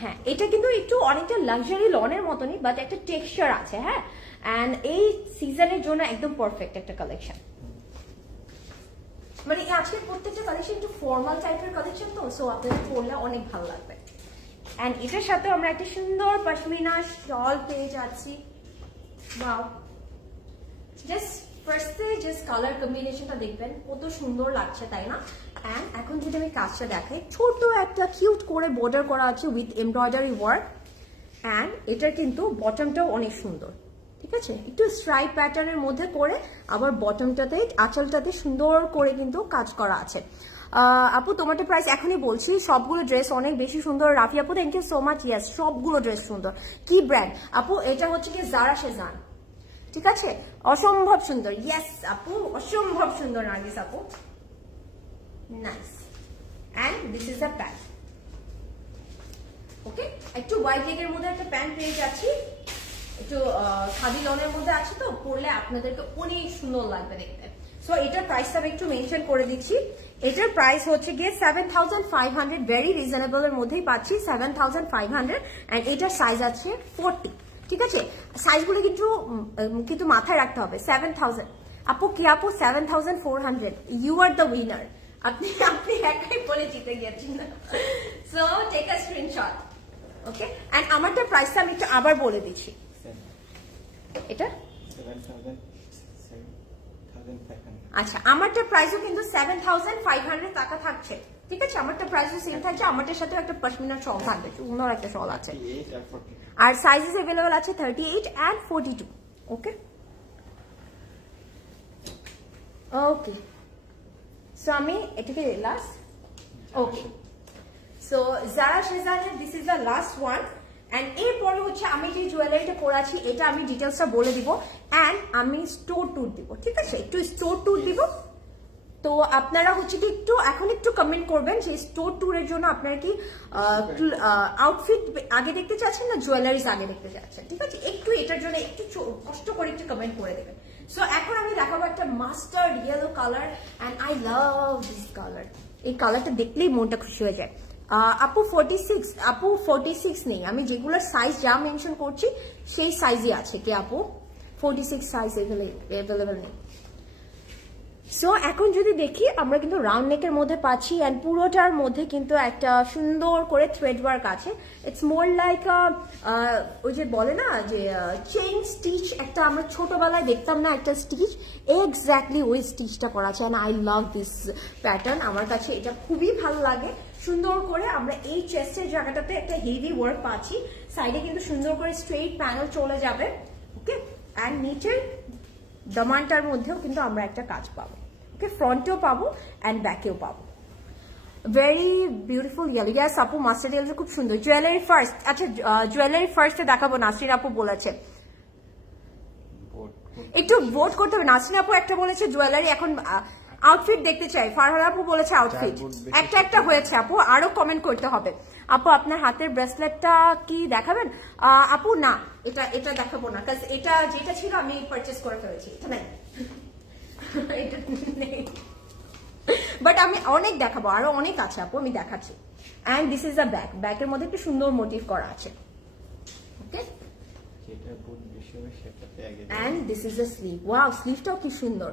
হ্যাঁ, এটা কিন্তু একটু অনেকটা লাক্সারি লনের মতনই, বাট একটা টেক্সচার আছে। হ্যাঁ, এন্ড এই সিজনের জন্য একদম পারফেক্ট একটা কালেকশন। মানে আজকে প্রত্যেকটা কালেকশন একটু ফর্মাল টাইপের কালেকশন, তো সো আপনাদের পরলে অনেক ভালো লাগবে। এন্ড এটার সাথে আমরা একটা সুন্দর পশমিনা শল পেয়ে যাচ্ছি। ওয়াও, জাস্ট ফার্স্টে জাস্ট কালার কম্বিনেশনটা দেখবেন কত সুন্দর লাগছে, তাই না? এন্ড এখন যদি আমি কাজটা দেখাই, ছোট একটা কিউট করে বর্ডার করা আছে উইথ এমব্রয়ডারি ওয়ার্ক। এন্ড এটার কিন্তু বটমটাও অনেক সুন্দর, ঠিক আছে, একটু স্ট্রাইপ প্যাটার্নের মধ্যে করে, আবার বটমটাতে আঁচলটাতে সুন্দর করে কিন্তু কাজ করা আছে। আপু তোমারটা প্রাইস এখনই বলছি, সবগুলো ড্রেস অনেক বেশি সুন্দর। রাফি আপু thank you so much. Yes, সবগুলো ড্রেস সুন্দর। কি ব্র্যান্ড আপু? এটা হচ্ছে কি জারা শেজান, ঠিক আছে, অসম্ভব সুন্দর। ইয়েস আপু, অসম্ভব সুন্দর নার্গিস আপু, nice. And this is the pant. Okay, একটু হোয়াইট লেগের মধ্যে একটা প্যান্ট পেয়ে যাচ্ছি, একটু খাদি লনের মধ্যে আছে, তো পরলে আপনাদেরকে অনেক সুন্দর লাগবে দেখতে। সো এটার প্রাইসটা আমি একটু মেনশন করে দিচ্ছি। এটার প্রাইস হচ্ছে গিয়ে 7,500, ভেরি রিজনেবল এর মধ্যেই পাচ্ছি 7,500। এন্ড এটার সাইজ আছে 40, ঠিক আছে। সাইজগুলো কিন্তু মাথায় রাখতে হবে। 7,000 আপু, কি আপু 7,400, ইউ আর দ্য উইনার। আপনি একাই বলে জিতে গিয়েছেন। So take a screenshot. Okay, and আমারটার প্রাইসটা আমি একটু আবার বলে দিচ্ছি। এটা আচ্ছা, আমারটা প্রাইসও কিন্তু 7500 টাকা থাকছে। ঠিক আছে, আমারটা প্রাইসও সেম থাকছে। আমারটার সাথে একটা পশমিনা শল থাকবে, সুন্দর একটা শল আছে। আর সাইজেস अवेलेबल আছে 38 and 42। ওকে ওকে, সো আমি এটাকে লাস্ট। ওকে, সো জারা শেজানের this is the last one. And এরপরে হচ্ছে আমি যে জুয়েলারিটা পরাচ্ছি এটা আমি ডিটেলসটা বলে দিব এন্ড আমি স্টোর ট্যুর দিব। ঠিক আছে, একটু স্টোর ট্যুর দিব। তো আপনারা হচ্ছে কি এখন একটু কমেন্ট করবেন যে স্টোর ট্যুরের জন্য আপনারা কি আউটফিট আগে দেখতে চাচ্ছেন না জুয়েলারিজ আগে দেখতে চাচ্ছেন। ঠিক আছে, একটু এটার জন্য একটু কষ্ট করে একটু কমেন্ট করে দেবেন। সো এখন আমি দেখাবো একটা mustard yellow colour and I love this colour. এই কালারটা দেখলেই মনটা খুশি হয়ে যায়। আপু 46, আপু 46 নেই, আমি যেগুলোর সাইজ যা মেনশন করছি সেই সাইজই আছে। কি আপু 46 সাইজ অ্যাভেলেবল নেই। সো এখন যদি দেখি আমরা কিন্তু রাউন্ড নেকের মধ্যে পাচ্ছি এন্ড পুরোটার মধ্যে কিন্তু একটা সুন্দর করে থ্রেড ওয়ার্ক আছে। ইটস মোর লাইক ওই যে বলে না যে চেইন স্টিচ, একটা আমরা ছোটবেলায় দেখতাম না একটা স্টিচ, এক্স্যাক্টলি ওই স্টিচটা করা আছে। And I love this pattern, আমার কাছে এটা খুবই ভালো লাগে। সুন্দর করে আমরা এই চেস্টের জায়গাটাতে একটা হেভি ওয়ার্ক পাচ্ছি, সাইডে কিন্তু সুন্দর করে স্ট্রেইট প্যানেল চলে যাবে। ওকে, এন্ড নিচের দামানটার মধ্যেও কিন্তু আমরা একটা কাজ পাবো। ওকে, ফ্রন্টেও পাবো এন্ড ব্যাকেও পাবো। Very beautiful yellow. ইয়াস আপু, মাস্টার্ড ইয়েলো খুব সুন্দর। Jewellery first. আচ্ছা, জুয়েলারি ফার্স্টে দেখাবো, নাসরিন আপু বলেছে। একটু ভোট করতে হবে। নাসরিন আপু একটা বলেছে জুয়েলারি, এখন আউটফিট দেখতে চাই। ফারহান আপু বলেছে আউটফিট। একটা হয়েছে আপু, আরো কমেন্ট করতে হবে। আপু আপনার হাতের ব্রেসলেটটা কি দেখাবেন? আপু না, এটা দেখাবো না, কারণ এটা যেটা ছিল আমি পারচেজ করে ফেলেছি, এটা নাই। এটা নেই, বাট আমি অনেক দেখাবো, আরো অনেক আছে আপু, আমি দেখাচ্ছি। And this is a bag, ব্যাগের মধ্যে একটু সুন্দর মোটিভ করা আছে। Okay, and this is a sleeve. Wow, স্লিভটাও কি সুন্দর।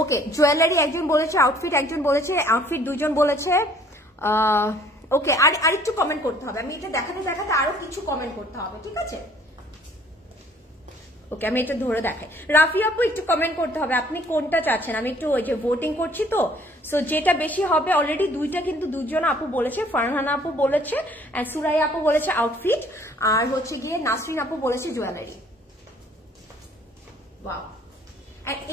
ওকে, জুয়েলারি একজন বলেছে, আউটফিট একজন বলেছে, আউটফিট দুইজন বলেছে। ওকে, আর একটু কমেন্ট করতে হবে, আমি এটা দেখাতে আরো কিছু কমেন্ট করতে হবে। ঠিক আছে, ওকে, আমি এটা ধরে দেখাই। রাফি আপু একটু কমেন্ট করতে হবে আপনি কোনটা চাচ্ছেন। আমি একটু ওই যে ভোটিং করছি তো, সো যেটা বেশি হবে। অলরেডি দুইটা কিন্তু দুজন আপু বলেছে, ফারহানা আপু বলেছে এন্ড সুরাইয়া আপু বলেছে আউটফিট, আর হচ্ছে গিয়ে নাসরিন আপু বলেছে জুয়েলারি। ওয়াও,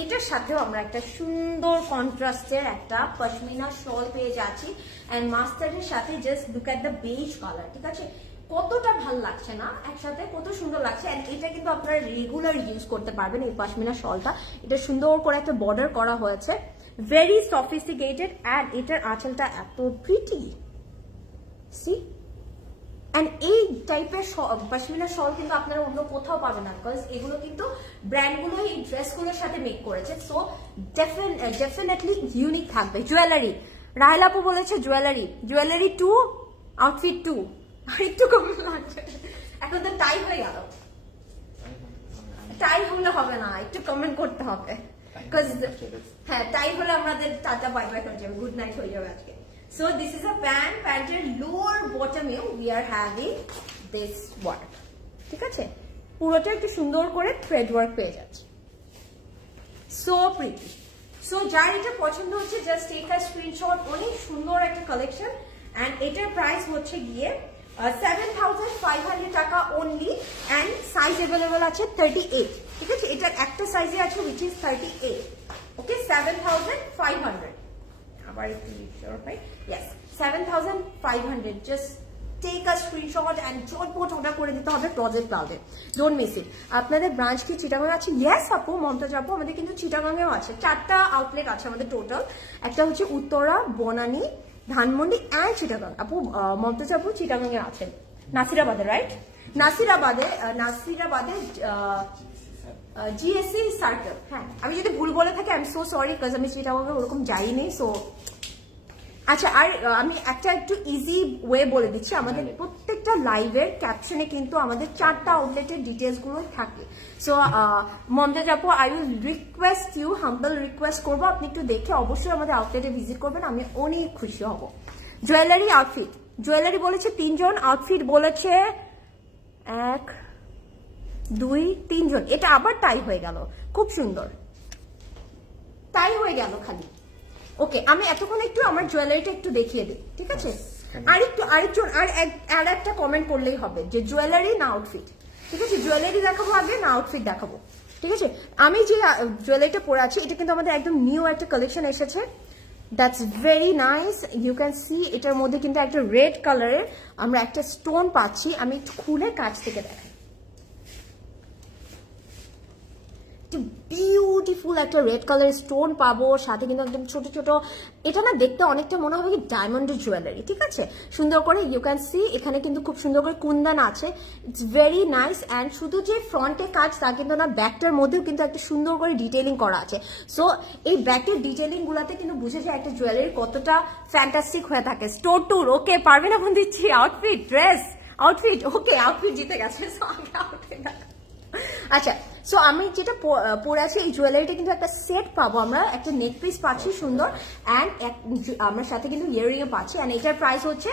এটার সাথেও আমরা একটা সুন্দর কন্ট্রাস্টের একটা পশমিনা শল পেয়ে যাচ্ছি এন্ড মাস্টার্ডের সাথে just look at the beige colour. ঠিক আছে, কতটা ভালো লাগছে না একসাথে, কত সুন্দর লাগছে। এন্ড এটা কিন্তু আপনারা রেগুলার ইউজ করতে পারবেন এই পশমিনা শলটা। এটা সুন্দর করে একটা বর্ডার করা হয়েছে, ভেরি সফিস্টিকেটেড। এন্ড এটার আঁচলটা এত প্রিটি, সি। এন্ড এই টাইপের পশমিনা শল কিন্তু আপনারা অন্য কোথাও পাবেন না, বিকজ এগুলো কিন্তু ব্র্যান্ডগুলো এই ড্রেসগুলোর সাথে মেক করেছে। সো ডেফিনেটলি ইউনিক থাকবে। জুয়েলারি, রাহেলা আপু বলেছে জুয়েলারি, জুয়েলারি 2, আউটফিট 2। আর একটু কম লাগছে, এখন তো টাই হয়ে গেল। টাই হলে হবে না, একটু কমেন্ট করতে হবে, হ্যাঁ টাই হলে আমাদের টাটা বাই বাই হয়ে যাবে, গুড নাইট হয়ে যাবে আজকে। So this is a pant, pant-এর lower bottom-এও we are having this work. ঠিক আছে, পুরোটা একটু সুন্দর করে থ্রেড ওয়ার্ক পেয়ে যাচ্ছে, so pretty. So যার এটা পছন্দ হচ্ছে জাস্ট টেক আ স্ক্রিনশট। অনেক সুন্দর একটা কালেকশন এন্ড এটার প্রাইস হচ্ছে গিয়ে 7500 টাকা অনলি এন্ড সাইজ अवेलेबल আছে 38। ঠিক আছে, এটার একটা সাইজে আছে which is 38। ওকে, 7500। আবার একটু শিওর ভাই, yes 7500। Just take a screenshot and ঝটপট অর্ডার করে দিতে হবে ক্লজেট ক্লাউডে, ডোন্ট মিস ইট। আপনাদের ব্রাঞ্চ কি চিটাগাং আছে? ইয়েস আপু, মমতাজ আপু, আমাদের কিন্তু চিটাগাংয়েও আছে। 4টা আউটলেট আছে আমাদের টোটাল। একটা হচ্ছে উত্তরা, বনানী, ধানমন্ডি এন্ড চিটাগাং। আপু মমতাজ আপু চিটাগাংয়ে আছেন, নাসিরাবাদে, রাইট? নাসিরাবাদে জিএসসি সার্কেল। হ্যাঁ, আমি যদি ভুল বলে থাকি I am so sorry, because আমি চিটাগাংয়ে ওরকম যাইনি। সো আচ্ছা, আর আমি একটা একটু ইজি ওয়ে বলে দিচ্ছি, আমাদের প্রত্যেকটা লাইভের ক্যাপশনে কিন্তু আমাদের 4টা আউটলেটের ডিটেলস গুলো থাকে। সো মমতাজ আপু, I will request you, humble request করবো, আপনি একটু দেখে অবশ্যই আমাদের আউটলেটে ভিজিট করবেন, আমি অনেক খুশি হব। জুয়েলারি, আউটফিট, জুয়েলারি বলেছে 3 জন, আউটফিট বলেছে 1 2 3 জন। এটা আবার টাই হয়ে গেল, খুব সুন্দর। তাই হয়ে গেল খালি। ওকে, আমি এতক্ষণ একটু আমার জুয়েলারিটা একটু দেখিয়ে দিই, ঠিক আছে? আর একটা কমেন্ট করলেই হবে যে জুয়েলারি না আউটফিট, ঠিক আছে? জুয়েলারি দেখাবো আগে না আউটফিট দেখাবো, ঠিক আছে? আমি যে জুয়েলারিটা পরে আছি এটা কিন্তু আমাদের একদম নিউ একটা কালেকশন এসেছে। That's very nice, you can see এটার মধ্যে কিন্তু একটা রেড কালারের আমরা একটা স্টোন পাচ্ছি। আমি একটু খুলে কাছ থেকে দেখাই। বিউটিফুল একটা রেড কালার স্টোন পাবো, সাথে কিন্তু একদম ছোট ছোট, এটা না দেখতে অনেকটা মনে হবে কি ডায়মন্ডের জুয়েলারি, ঠিক আছে? সুন্দর করে ইউ ক্যান সি এখানে কিন্তু খুব সুন্দর করে কুন্দন আছে। It's very nice. অ্যান্ড শুধু যে ফ্রন্টে কাজ তা কিন্তু না, ব্যাকটার মধ্যেও কিন্তু একটা সুন্দর করে ডিটেইলিং করা আছে। সো এই ব্যাকের ডিটেইলিং গুলাতে কিন্তু বুঝে যায় একটা জুয়েলারি কতটা ফ্যান্টাস্টিক হয়ে থাকে। স্টোর ট্যুর ওকে, পারবে না ফোন দিচ্ছি। আউটফিট, ড্রেস, আউটফিট ওকে, আউটফিট জিতে গেছে। আচ্ছা, সো আমি যেটা পরে আছি এই জুয়েলারিটা কিন্তু একটা সেট পাবো আমরা, একটা নেক পিস পাচ্ছি সুন্দর, অ্যান্ড আমার সাথে কিন্তু ইয়াররিং পাচ্ছি। অ্যান্ড এটার প্রাইস হচ্ছে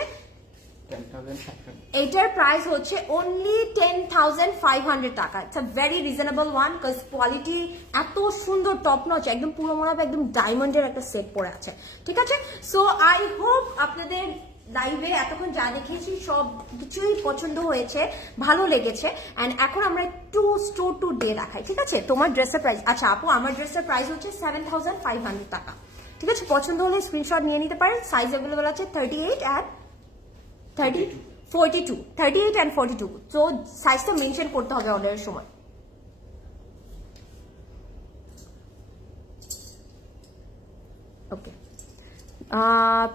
10,500 only 10,500 টাকা। It's a very reasonable one, because quality এত সুন্দর, টপ নচ, একদম পুরো মনে হবে একদম ডায়মন্ডের একটা সেট পরে আছে, ঠিক আছে? সো আই হোপ আপনাদের লাইভে এতক্ষণ যা দেখিয়েছি সব কিছুই পছন্দ হয়েছে, ভালো লেগেছে। এন্ড এখন আমরা একটু স্টোর ট্যুর দিয়ে দেখাই, ঠিক আছে? তোমার ড্রেসের প্রাইস, আচ্ছা আপু আমার ড্রেসের প্রাইস হচ্ছে 7,500 টাকা, ঠিক আছে? পছন্দ হলে স্ক্রিনশট নিয়ে নিতে পারেন। সাইজ অ্যাভেলেবল আছে 38 and 42, 38 and 42। তো সাইজটা মেনশন করতে হবে অর্ডারের সময়। Okay,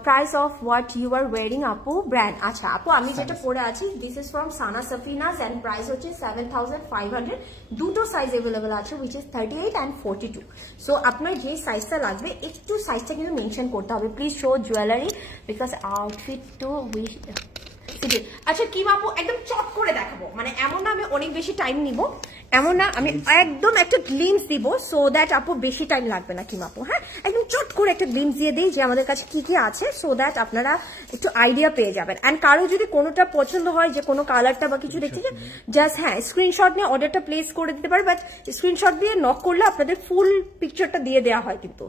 price of what you are wearing আপু, ব্র্যান্ড, আচ্ছা আপু আমি যেটা পরে আছি this is from Sana Safinaz and price হচ্ছে 7,500। দুটো সাইজ अवेलेबल আছে which is 38 and 42। সো আপনার যে সাইজটা লাগবে একটু সাইজটা কিন্তু মেনশন করতে হবে। Please show jewellery because outfit to we. আচ্ছা কি আপু একদম চট করে দেখাবো, মানে এমন না আমি অনেক বেশি টাইম নিব, এমন না, আমি একদম একটা গ্লিমস দিব সো দ্যাট আপু বেশি টাইম লাগবে না। কি আপু, হ্যাঁ একদম চট করে একটা গ্লিমস দিয়ে দিই যে আমাদের কাছে কি কি আছে, সো দ্যাট আপনারা একটু আইডিয়া পেয়ে যাবেন। এন্ড কারো যদি কোনোটা পছন্দ হয় যে কোনো কালারটা বা কিছু দেখতে চান, জাস্ট হ্যাঁ স্ক্রিনশট নিয়ে অর্ডারটা প্লেস করে দিতে পারে। বাট স্ক্রিনশট দিয়ে নক করলে আপনাদের ফুল পিকচারটা দিয়ে দেওয়া হয়, কিন্তু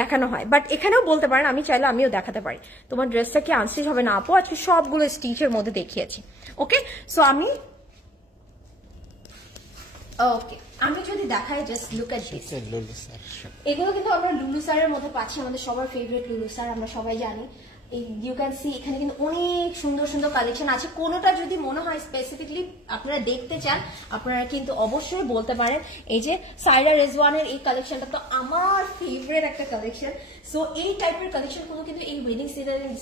দেখানো হয়। বাট এখানেও বলতে পারেন আমি চাইলে আমিও দেখাতে পারি। তোমার ড্রেসটা কি আনস্টিচ হবে না আপু? আজকে সবগুলো স্টিচের মধ্যে দেখিয়েছি। ওকে, সো আমি যদি দেখাই জাস্ট লুক এট দিস, এগুলো কিন্তু আমরা লুলু স্যারের মধ্যে পাচ্ছি, আমাদের সবার ফেভারিট লুলু স্যার, আমরা সবাই জানি। ইউ ক্যান সি এখানে কিন্তু অনেক সুন্দর সুন্দর কালেকশন আছে। কোনোটা যদি মনে হয় স্পেসিফিকলি আপনারা দেখতে চান আপনারা কিন্তু অবশ্যই বলতে পারেন। এই যে সাইরা রেজওয়ানের এই কালেকশনটা তো আমার ফেভারিট একটা কালেকশন। সো এই টাইপের কালেকশন গুলো কিন্তু এই ওয়েডিং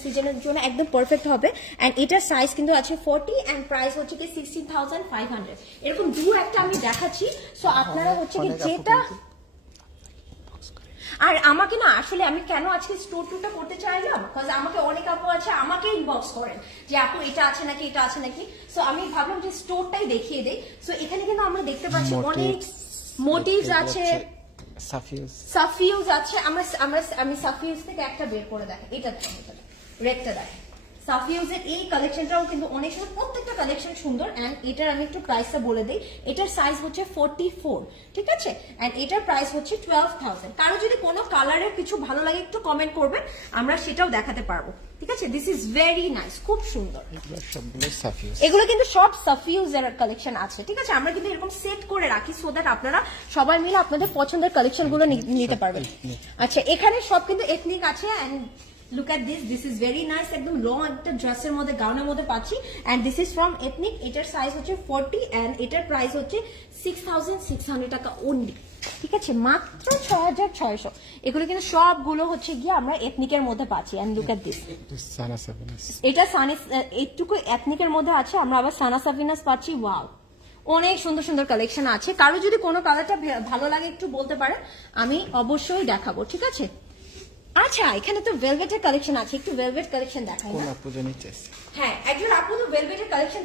সিজনের জন্য একদম পারফেক্ট হবে। এন্ড এটার সাইজ কিন্তু আছে 40 এন্ড প্রাইস হচ্ছে কি 16,500। এরকম দূর একটা আমি দেখাচ্ছি, সো আপনারা হচ্ছে কি যেটা। আর আমাকে না আসলে আমি কেন আজকে স্টোর টুরটা করতে চাইলাম, বিকজ আমাকে অনেক আপু আছে আমাকে ইনবক্স করেন যে আপু এটা আছে নাকি, এটা আছে নাকি। সো আমি ভাবলাম যে স্টোরটাই দেখিয়ে দেই। সো এখানে কিন্তু আমরা দেখতে পাচ্ছি অনেক মোটিভস আছে, সাফিউজ আছে। আমি সাফিউজ থেকে একটা বের করে দেখাই, এটা রেডটা দেখাই। সাফিউজের এই কালেকশনটাও কিন্তু অনেক সুন্দর, প্রত্যেকটা কালেকশন সুন্দর। এন্ড এটার আমি একটু প্রাইসটা বলে দিই, এটার সাইজ হচ্ছে 44, ঠিক আছে? এন্ড এটার প্রাইস হচ্ছে 12,000। কারো যদি কোনো কালারের কিছু ভালো লাগে একটু কমেন্ট করবেন, আমরা সেটাও দেখাতে পারবো, ঠিক আছে? দিস ইজ ভেরি নাইস, খুব সুন্দর। এগুলো কিন্তু সব সাফিউজের কালেকশন আছে, ঠিক আছে? আমরা কিন্তু এরকম সেট করে রাখি সো দ্যাট আপনারা সবাই মিলে আপনাদের পছন্দের কালেকশন গুলো নিতে পারবেন। আচ্ছা এখানে সব কিন্তু এথনিক আছে। And look at this is very nice, একদম লং একটা ড্রেসের মধ্যে গাউনের মধ্যে পাচ্ছি। And this is from ethnic, এটার সাইজ হচ্ছে 40 এন্ড এটার প্রাইস হচ্ছে 6,600 টাকা অনলি, ঠিক আছে? মাত্র 6,600। এগুলো কিন্তু সবগুলো হচ্ছে গিয়ে আমরা এথনিকের মধ্যে পাচ্ছি। এন্ড লুক এট দিস, এটা এইটুকু এথনিকের মধ্যে আছে, আমরা আবার সানা সাফিনাস পাচ্ছি। ওয়াও, অনেক সুন্দর সুন্দর কালেকশন আছে। কারো যদি কোনো কালারটা ভালো লাগে একটু বলতে পারেন, আমি অবশ্যই দেখাবো, ঠিক আছে? আচ্ছা এখানে তো ভেলভেটের কালেকশন আছে, একটু ভেলভেট কালেকশন দেখাই না? হ্যাঁ একজন আপু তো ভেলভেটের কালেকশন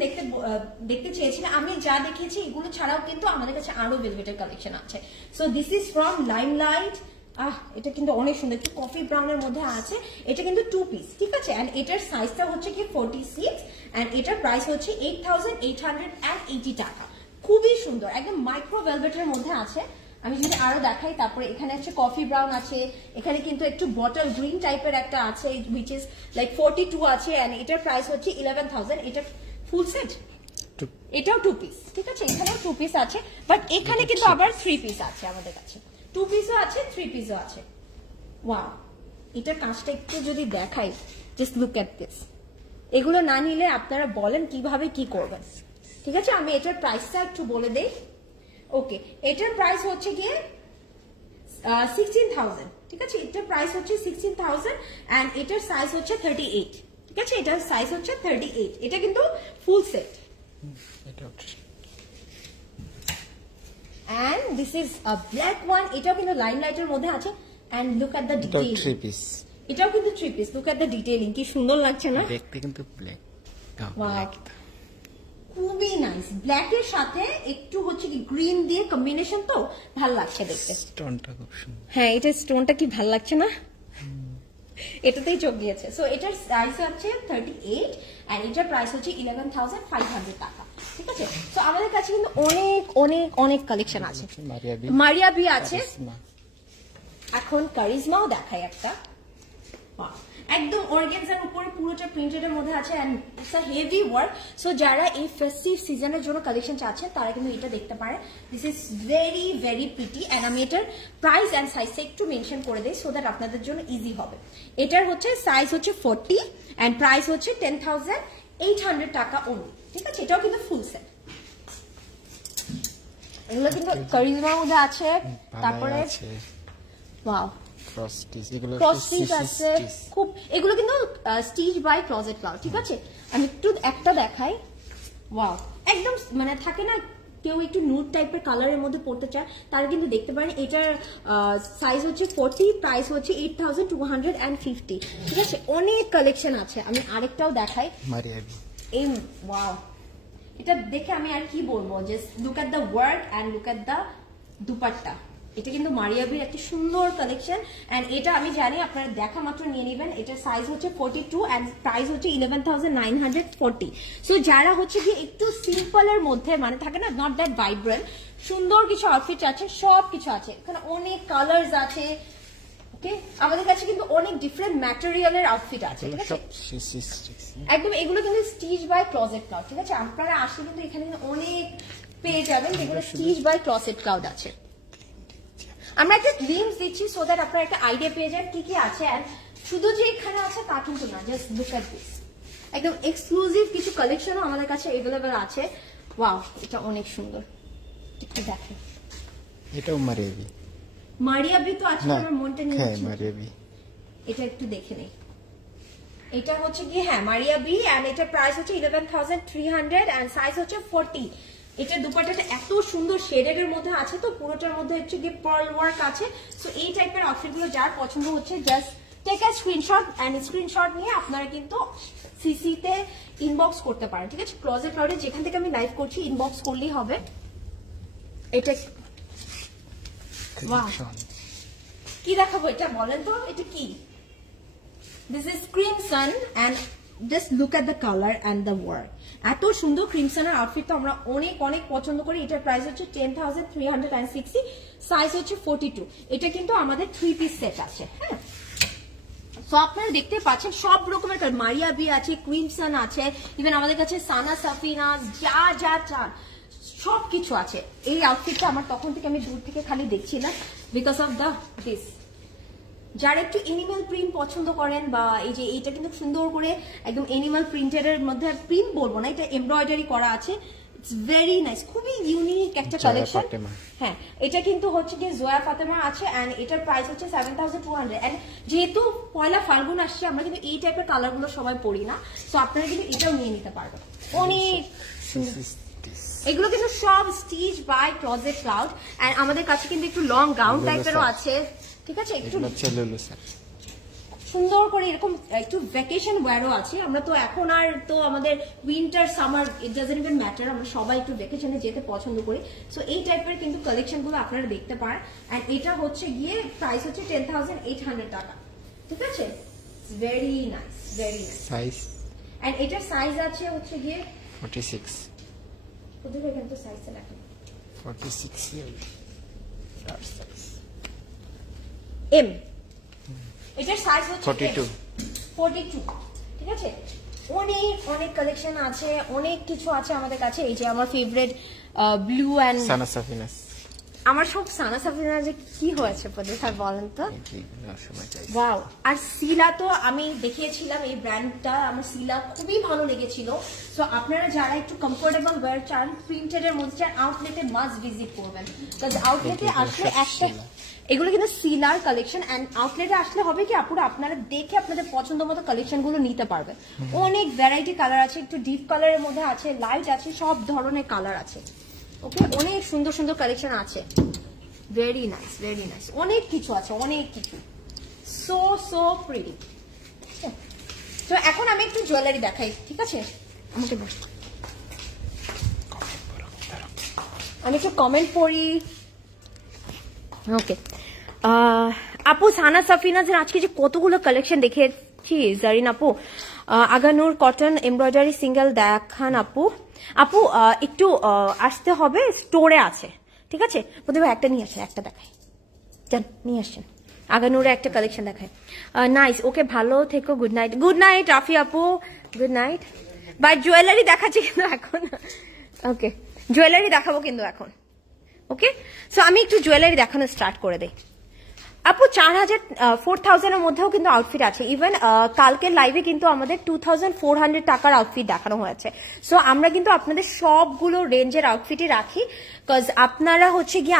দেখতে চেয়েছিলেন। আমি যা দেখিয়েছি এগুলো ছাড়াও কিন্তু আমাদের কাছে আরো ভেলভেটের কালেকশন আছে। So this is from limelight. এটা কিন্তু অনেক সুন্দর, একটু কফি ব্রাউনের মধ্যে আছে। এটা কিন্তু 2 পিস, ঠিক আছে? এন্ড এটার সাইজটা হচ্ছে কি 46 এন্ড এটার প্রাইস হচ্ছে 8,880 টাকা। খুবই সুন্দর, একদম মাইক্রো ভেলভেটের মধ্যে আছে। আমি যদি আরো দেখাই, তারপরে এখানে হচ্ছে কফি ব্রাউন আছে, এখানে কিন্তু একটু বটল গ্রিন টাইপের একটা আছে which is like 42 আছে, and এটার প্রাইস হচ্ছে 11,000। এটা ফুল সেট, এটাও 2 পিস, ঠিক আছে, এখানেও 2 পিস আছে, বাট এখানে কিন্তু আবার 3 পিস আছে আমাদের কাছে, 2 পিসও আছে 3 পিসও আছে। ওয়াও, এটার কাজটা একটু যদি দেখাই, জাস্ট লুক এট দিস। এগুলো না নিলে আপনারা বলেন কিভাবে কি করবেন, ঠিক আছে। আমি এটার প্রাইসটা একটু বলে দেই। ওকে, এটার প্রাইস হচ্ছে গিয়ে 16,000, ঠিক আছে, এটার প্রাইস হচ্ছে 16,000 এন্ড এটার সাইজ হচ্ছে 38, ঠিক আছে, এটার সাইজ হচ্ছে 38। এটা কিন্তু full set. And this is a black one, এটাও কিন্তু লাইমলাইটের মধ্যে আছে, and look at the detail. 3 piece, এটাও কিন্তু 3 piece. Look at the detailing, কি সুন্দর লাগছে না? দেখতে কিন্তু ব্ল্যাক, খুবই নাইস। ব্ল্যাক এর সাথে একটু হচ্ছে কি গ্রিন দিয়ে কম্বিনেশন, তো ভালো লাগছে দেখতে। স্টোনটা খুব সুন্দর। হ্যাঁ, এটা স্টোনটা কি ভালো লাগছে না? এটাতেই চোখ গিয়েছে। সো এটার সাইজ হচ্ছে 38 এন্ড এটার প্রাইস হচ্ছে 11,500 টাকা, ঠিক আছে। সো আমাদের কাছে কিন্তু অনেক অনেক অনেক কালেকশন আছে। মারিয়া বি আছে, এখন কারিজমাও দেখাই একটা। একদম অর্গানজার উপরে পুরোটা প্রিন্টেডের মধ্যে আছে and it's a heavy work. So যারা এই ফেস্টিভ সিজনের জন্য কালেকশন চাচ্ছেন তারা কিন্তু এটা দেখতে পারে। This is very very pretty and আমি এটার প্রাইস এন্ড সাইজটা একটু মেনশন করে দেই সো দ্যাট আপনাদের জন্য ইজি হবে। এটার হচ্ছে সাইজ হচ্ছে 40 এন্ড প্রাইস হচ্ছে 10,800 টাকা অনলি, ঠিক আছে। এটাও কিন্তু ফুল সেট। এগুলো কিন্তু কারিজমার মধ্যে আছে, তারপরে ওয়াও ক্রসস্টিচ আছে খুব, এগুলো কিন্তু স্টিচ বাই ক্লোজেট ক্লাউড, ঠিক আছে। আমি একটু একটা দেখাই। ওয়াও, একদম মানে থাকে না কেউ একটু নুড টাইপের কালারের মধ্যে পড়তে চায়, তারা কিন্তু দেখতে পারেন। এটার সাইজ হচ্ছে 40, প্রাইস হচ্ছে 8,250, ঠিক আছে। অনেক কালেকশন আছে। আমি আরেকটাও দেখাই। এই ওয়াও, এটা দেখে আমি আর কি বলবো, just look at the work and look at the dupatta. এটা কিন্তু মারিয়াবির একটা সুন্দর কালেকশন এন্ড এটা আমি জানি আপনারা দেখা মাত্র নিয়ে নেবেন। এটার সাইজ হচ্ছে 42 এন্ড প্রাইস হচ্ছে 11,940। সো যারা হচ্ছে কি একটু সিম্পলের মধ্যে মানে থাকে না, নট দ্যাট ভাইব্রেন্ট, সুন্দর কিছু আউটফিট আছে, সব কিছু আছে এখানে, অনেক কালার্স আছে। ওকে, আমাদের কাছে কিন্তু অনেক ডিফারেন্ট ম্যাটেরিয়ালের আউটফিট আছে, ঠিক আছে, একদম। এগুলো কিন্তু স্টিচ বাই ক্লোজেট ক্লাউড, ঠিক আছে। আপনারা আসলে কিন্তু এখানে অনেক পেয়ে যাবেন যেগুলো স্টিচ বাই ক্লোজেট ক্লাউড আছে। আমরা একটা গ্লিমস দিচ্ছি সো দ্যাট আপনারা একটা আইডিয়া পেয়ে যান কি কি আছে। আর শুধু যে এখানে আছে তা কিন্তু না, জাস্ট লুক এট দিস, একদম এক্সক্লুসিভ কিছু কালেকশনও আমাদের কাছে अवेलेबल আছে। ওয়াও, এটা অনেক সুন্দর, একটু দেখেন। এটাও মারিয়াবি, মারিয়াবি তো আছে, আমার মনটা নিয়ে হ্যাঁ মারিয়াবি। এটা একটু দেখে নেই। এটা হচ্ছে কি, হ্যাঁ মারিয়াবি এন্ড এটার প্রাইস হচ্ছে 11,300 এন্ড সাইজ হচ্ছে 40। এটা দুপাট্টাটা এত সুন্দর শেডেড এর মধ্যে আছে, তো পুরোটার মধ্যে হচ্ছে কি পার্ল ওয়ার্ক আছে। সো এই টাইপের আউটফিট গুলো যার পছন্দ হচ্ছে just take a screenshot and screenshot নিয়ে আপনারা কিন্তু সিসি তে ইনবক্স করতে পারেন, ঠিক আছে। ক্লোজেট ক্লাউডে যেখান থেকে আমি লাইভ করছি ইনবক্স করলেই হবে। এটা ওয়াও, কি দেখাবো এটা বলেন তো, এটা কি? This is crimson and just look at the colour and the work. এত সুন্দর ক্রিমসনের আউটফিট তো আমরা অনেক অনেক পছন্দ করি। এটার প্রাইস হচ্ছে 10,360, সাইজ হচ্ছে 42। এটা কিন্তু আমাদের 3 পিস সেট আছে, হ্যাঁ। সো আপনারা দেখতে পাচ্ছেন সব রকমের মারিয়াবি আছে, ক্রিমসন আছে, ইভেন আমাদের কাছে সানা সাফিনা, যা যা চান সবকিছু আছে। এই আউটফিটটা আমার তখন থেকে আমি দূর থেকে খালি দেখছিলাম বিকজ অফ দ্য দিস। যারা একটু এনিম্যাল প্রিন্ট পছন্দ করেন, বা এই যে এইটা কিন্তু সুন্দর করে একদম এনিম্যাল প্রিন্টের মধ্যে, প্রিন্ট বলবো না, এটা এমব্রয়ডারি করা আছে, ইটস ভেরি নাইস, খুবই ইউনিক একটা কালেকশন। হ্যাঁ, এটা কিন্তু হচ্ছে যে জোয়া ফাতেমা আছে এন্ড এটার প্রাইস হচ্ছে 7,200 এন্ড যেহেতু পয়লা ফাল্গুন আসছে আমরা কিন্তু এই টাইপের কালার গুলো সবাই পরি না, সো আপনারা কিন্তু এটাও নিয়ে নিতে পারবেন। অনেক এগুলো কিন্তু সব stitch by Closet Cloud and আমাদের কাছে কিন্তু একটু লং গাউন টাইপেরও আছে, ঠিক আছে। একটু সুন্দর করে এরকম একটু ভ্যাকেশন ওয়্যারও আছে। আমরা তো এখন আর তো আমাদের winter summer it doesn't even matter, আমরা সবাই একটু ভ্যাকেশনে যেতে পছন্দ করি। সো এই টাইপের কিন্তু কালেকশন গুলো আপনারা দেখতে পারেন এন্ড এটা হচ্ছে গিয়ে প্রাইস হচ্ছে 10,800 টাকা, ঠিক আছে। Very nice, very nice size and এটার সাইজ আছে হচ্ছে গিয়ে 46। কোথায় এখানে তো সাইজটা লেখা 46 এম, এটার সাইজ হচ্ছে 42 42, ঠিক আছে। অনেক অনেক কালেকশন আছে, অনেক কিছু আছে আমাদের কাছে। এই যে আমার ফেভারিট ব্লু এন্ড সানা সাফিনাস, আমার সব সানা সাফিনা যে কি হয়েছে প্রদীপ ভাই বলেন তো। ওয়াও, আর সিলা তো আমি দেখিয়েছিলাম এই ব্র্যান্ডটা, আমার সিলা খুবই ভালো লেগেছিল। সো আপনারা যারা একটু কমফোর্টেবল ওয়্যার চান, প্রিন্টেড এর মধ্যে চান, আউটলেটে মাস্ট ভিজিট করবেন। কারণ আউটলেটে আসলে একটা, এগুলো কিন্তু সিলার কালেকশন, এন্ড আউটলেটে আসলে হবে কি আপুরা আপনারা দেখে আপনাদের পছন্দ মতো কালেকশন গুলো নিতে পারবেন। অনেক ভ্যারাইটি কালার আছে, একটু ডিপ কালারের মধ্যে আছে, লাইট আছে, সব ধরনের কালার আছে। ওকে, অনেক সুন্দর সুন্দর কালেকশন আছে, ভেরি নাইস ভেরি নাইস, অনেক কিছু আছে, অনেক কিছু, সো সো প্রিটি। তো এখন আমি একটু জুয়েলারি দেখাই, ঠিক আছে? আমাকে বস, আমি একটু কমেন্ট পড়ি। ওকে, আপু সানা সাফিনাজের আজকে যে কতগুলো কালেকশন দেখেছি জারিন আপু, আগানুর কটন এমব্রয়ডারি সিঙ্গেল দেখান আপু। আপু একটু আসতে হবে, স্টোরে আছে, ঠিক আছে? প্রতিবার একটা নিয়ে আসেন, একটা দেখাই, যান নিয়ে আসছেন। আগানুরে একটা কালেকশন দেখায়, নাইস। ওকে, ভালো থেকো, good night. Good night Rafi আপু, গুড নাইট। বাই, জুয়েলারি দেখাচ্ছি কিন্তু এখন, ওকে জুয়েলারি দেখাবো কিন্তু এখন। ওকে, সো আমি একটু জুয়েলারি দেখানো স্টার্ট করে দেই। আপু 4000 4000 এর মধ্যেও কিন্তু আউটফিট আছে। ইভেন কালকের লাইভে কিন্তু আমাদের 2400 টাকার আউটফিট দেখানো হয়েছে। সো আমরা কিন্তু আপনাদের সবগুলো রেঞ্জের আউটফিটই রাখি, কজ আপনারা হচ্ছে গিয়ে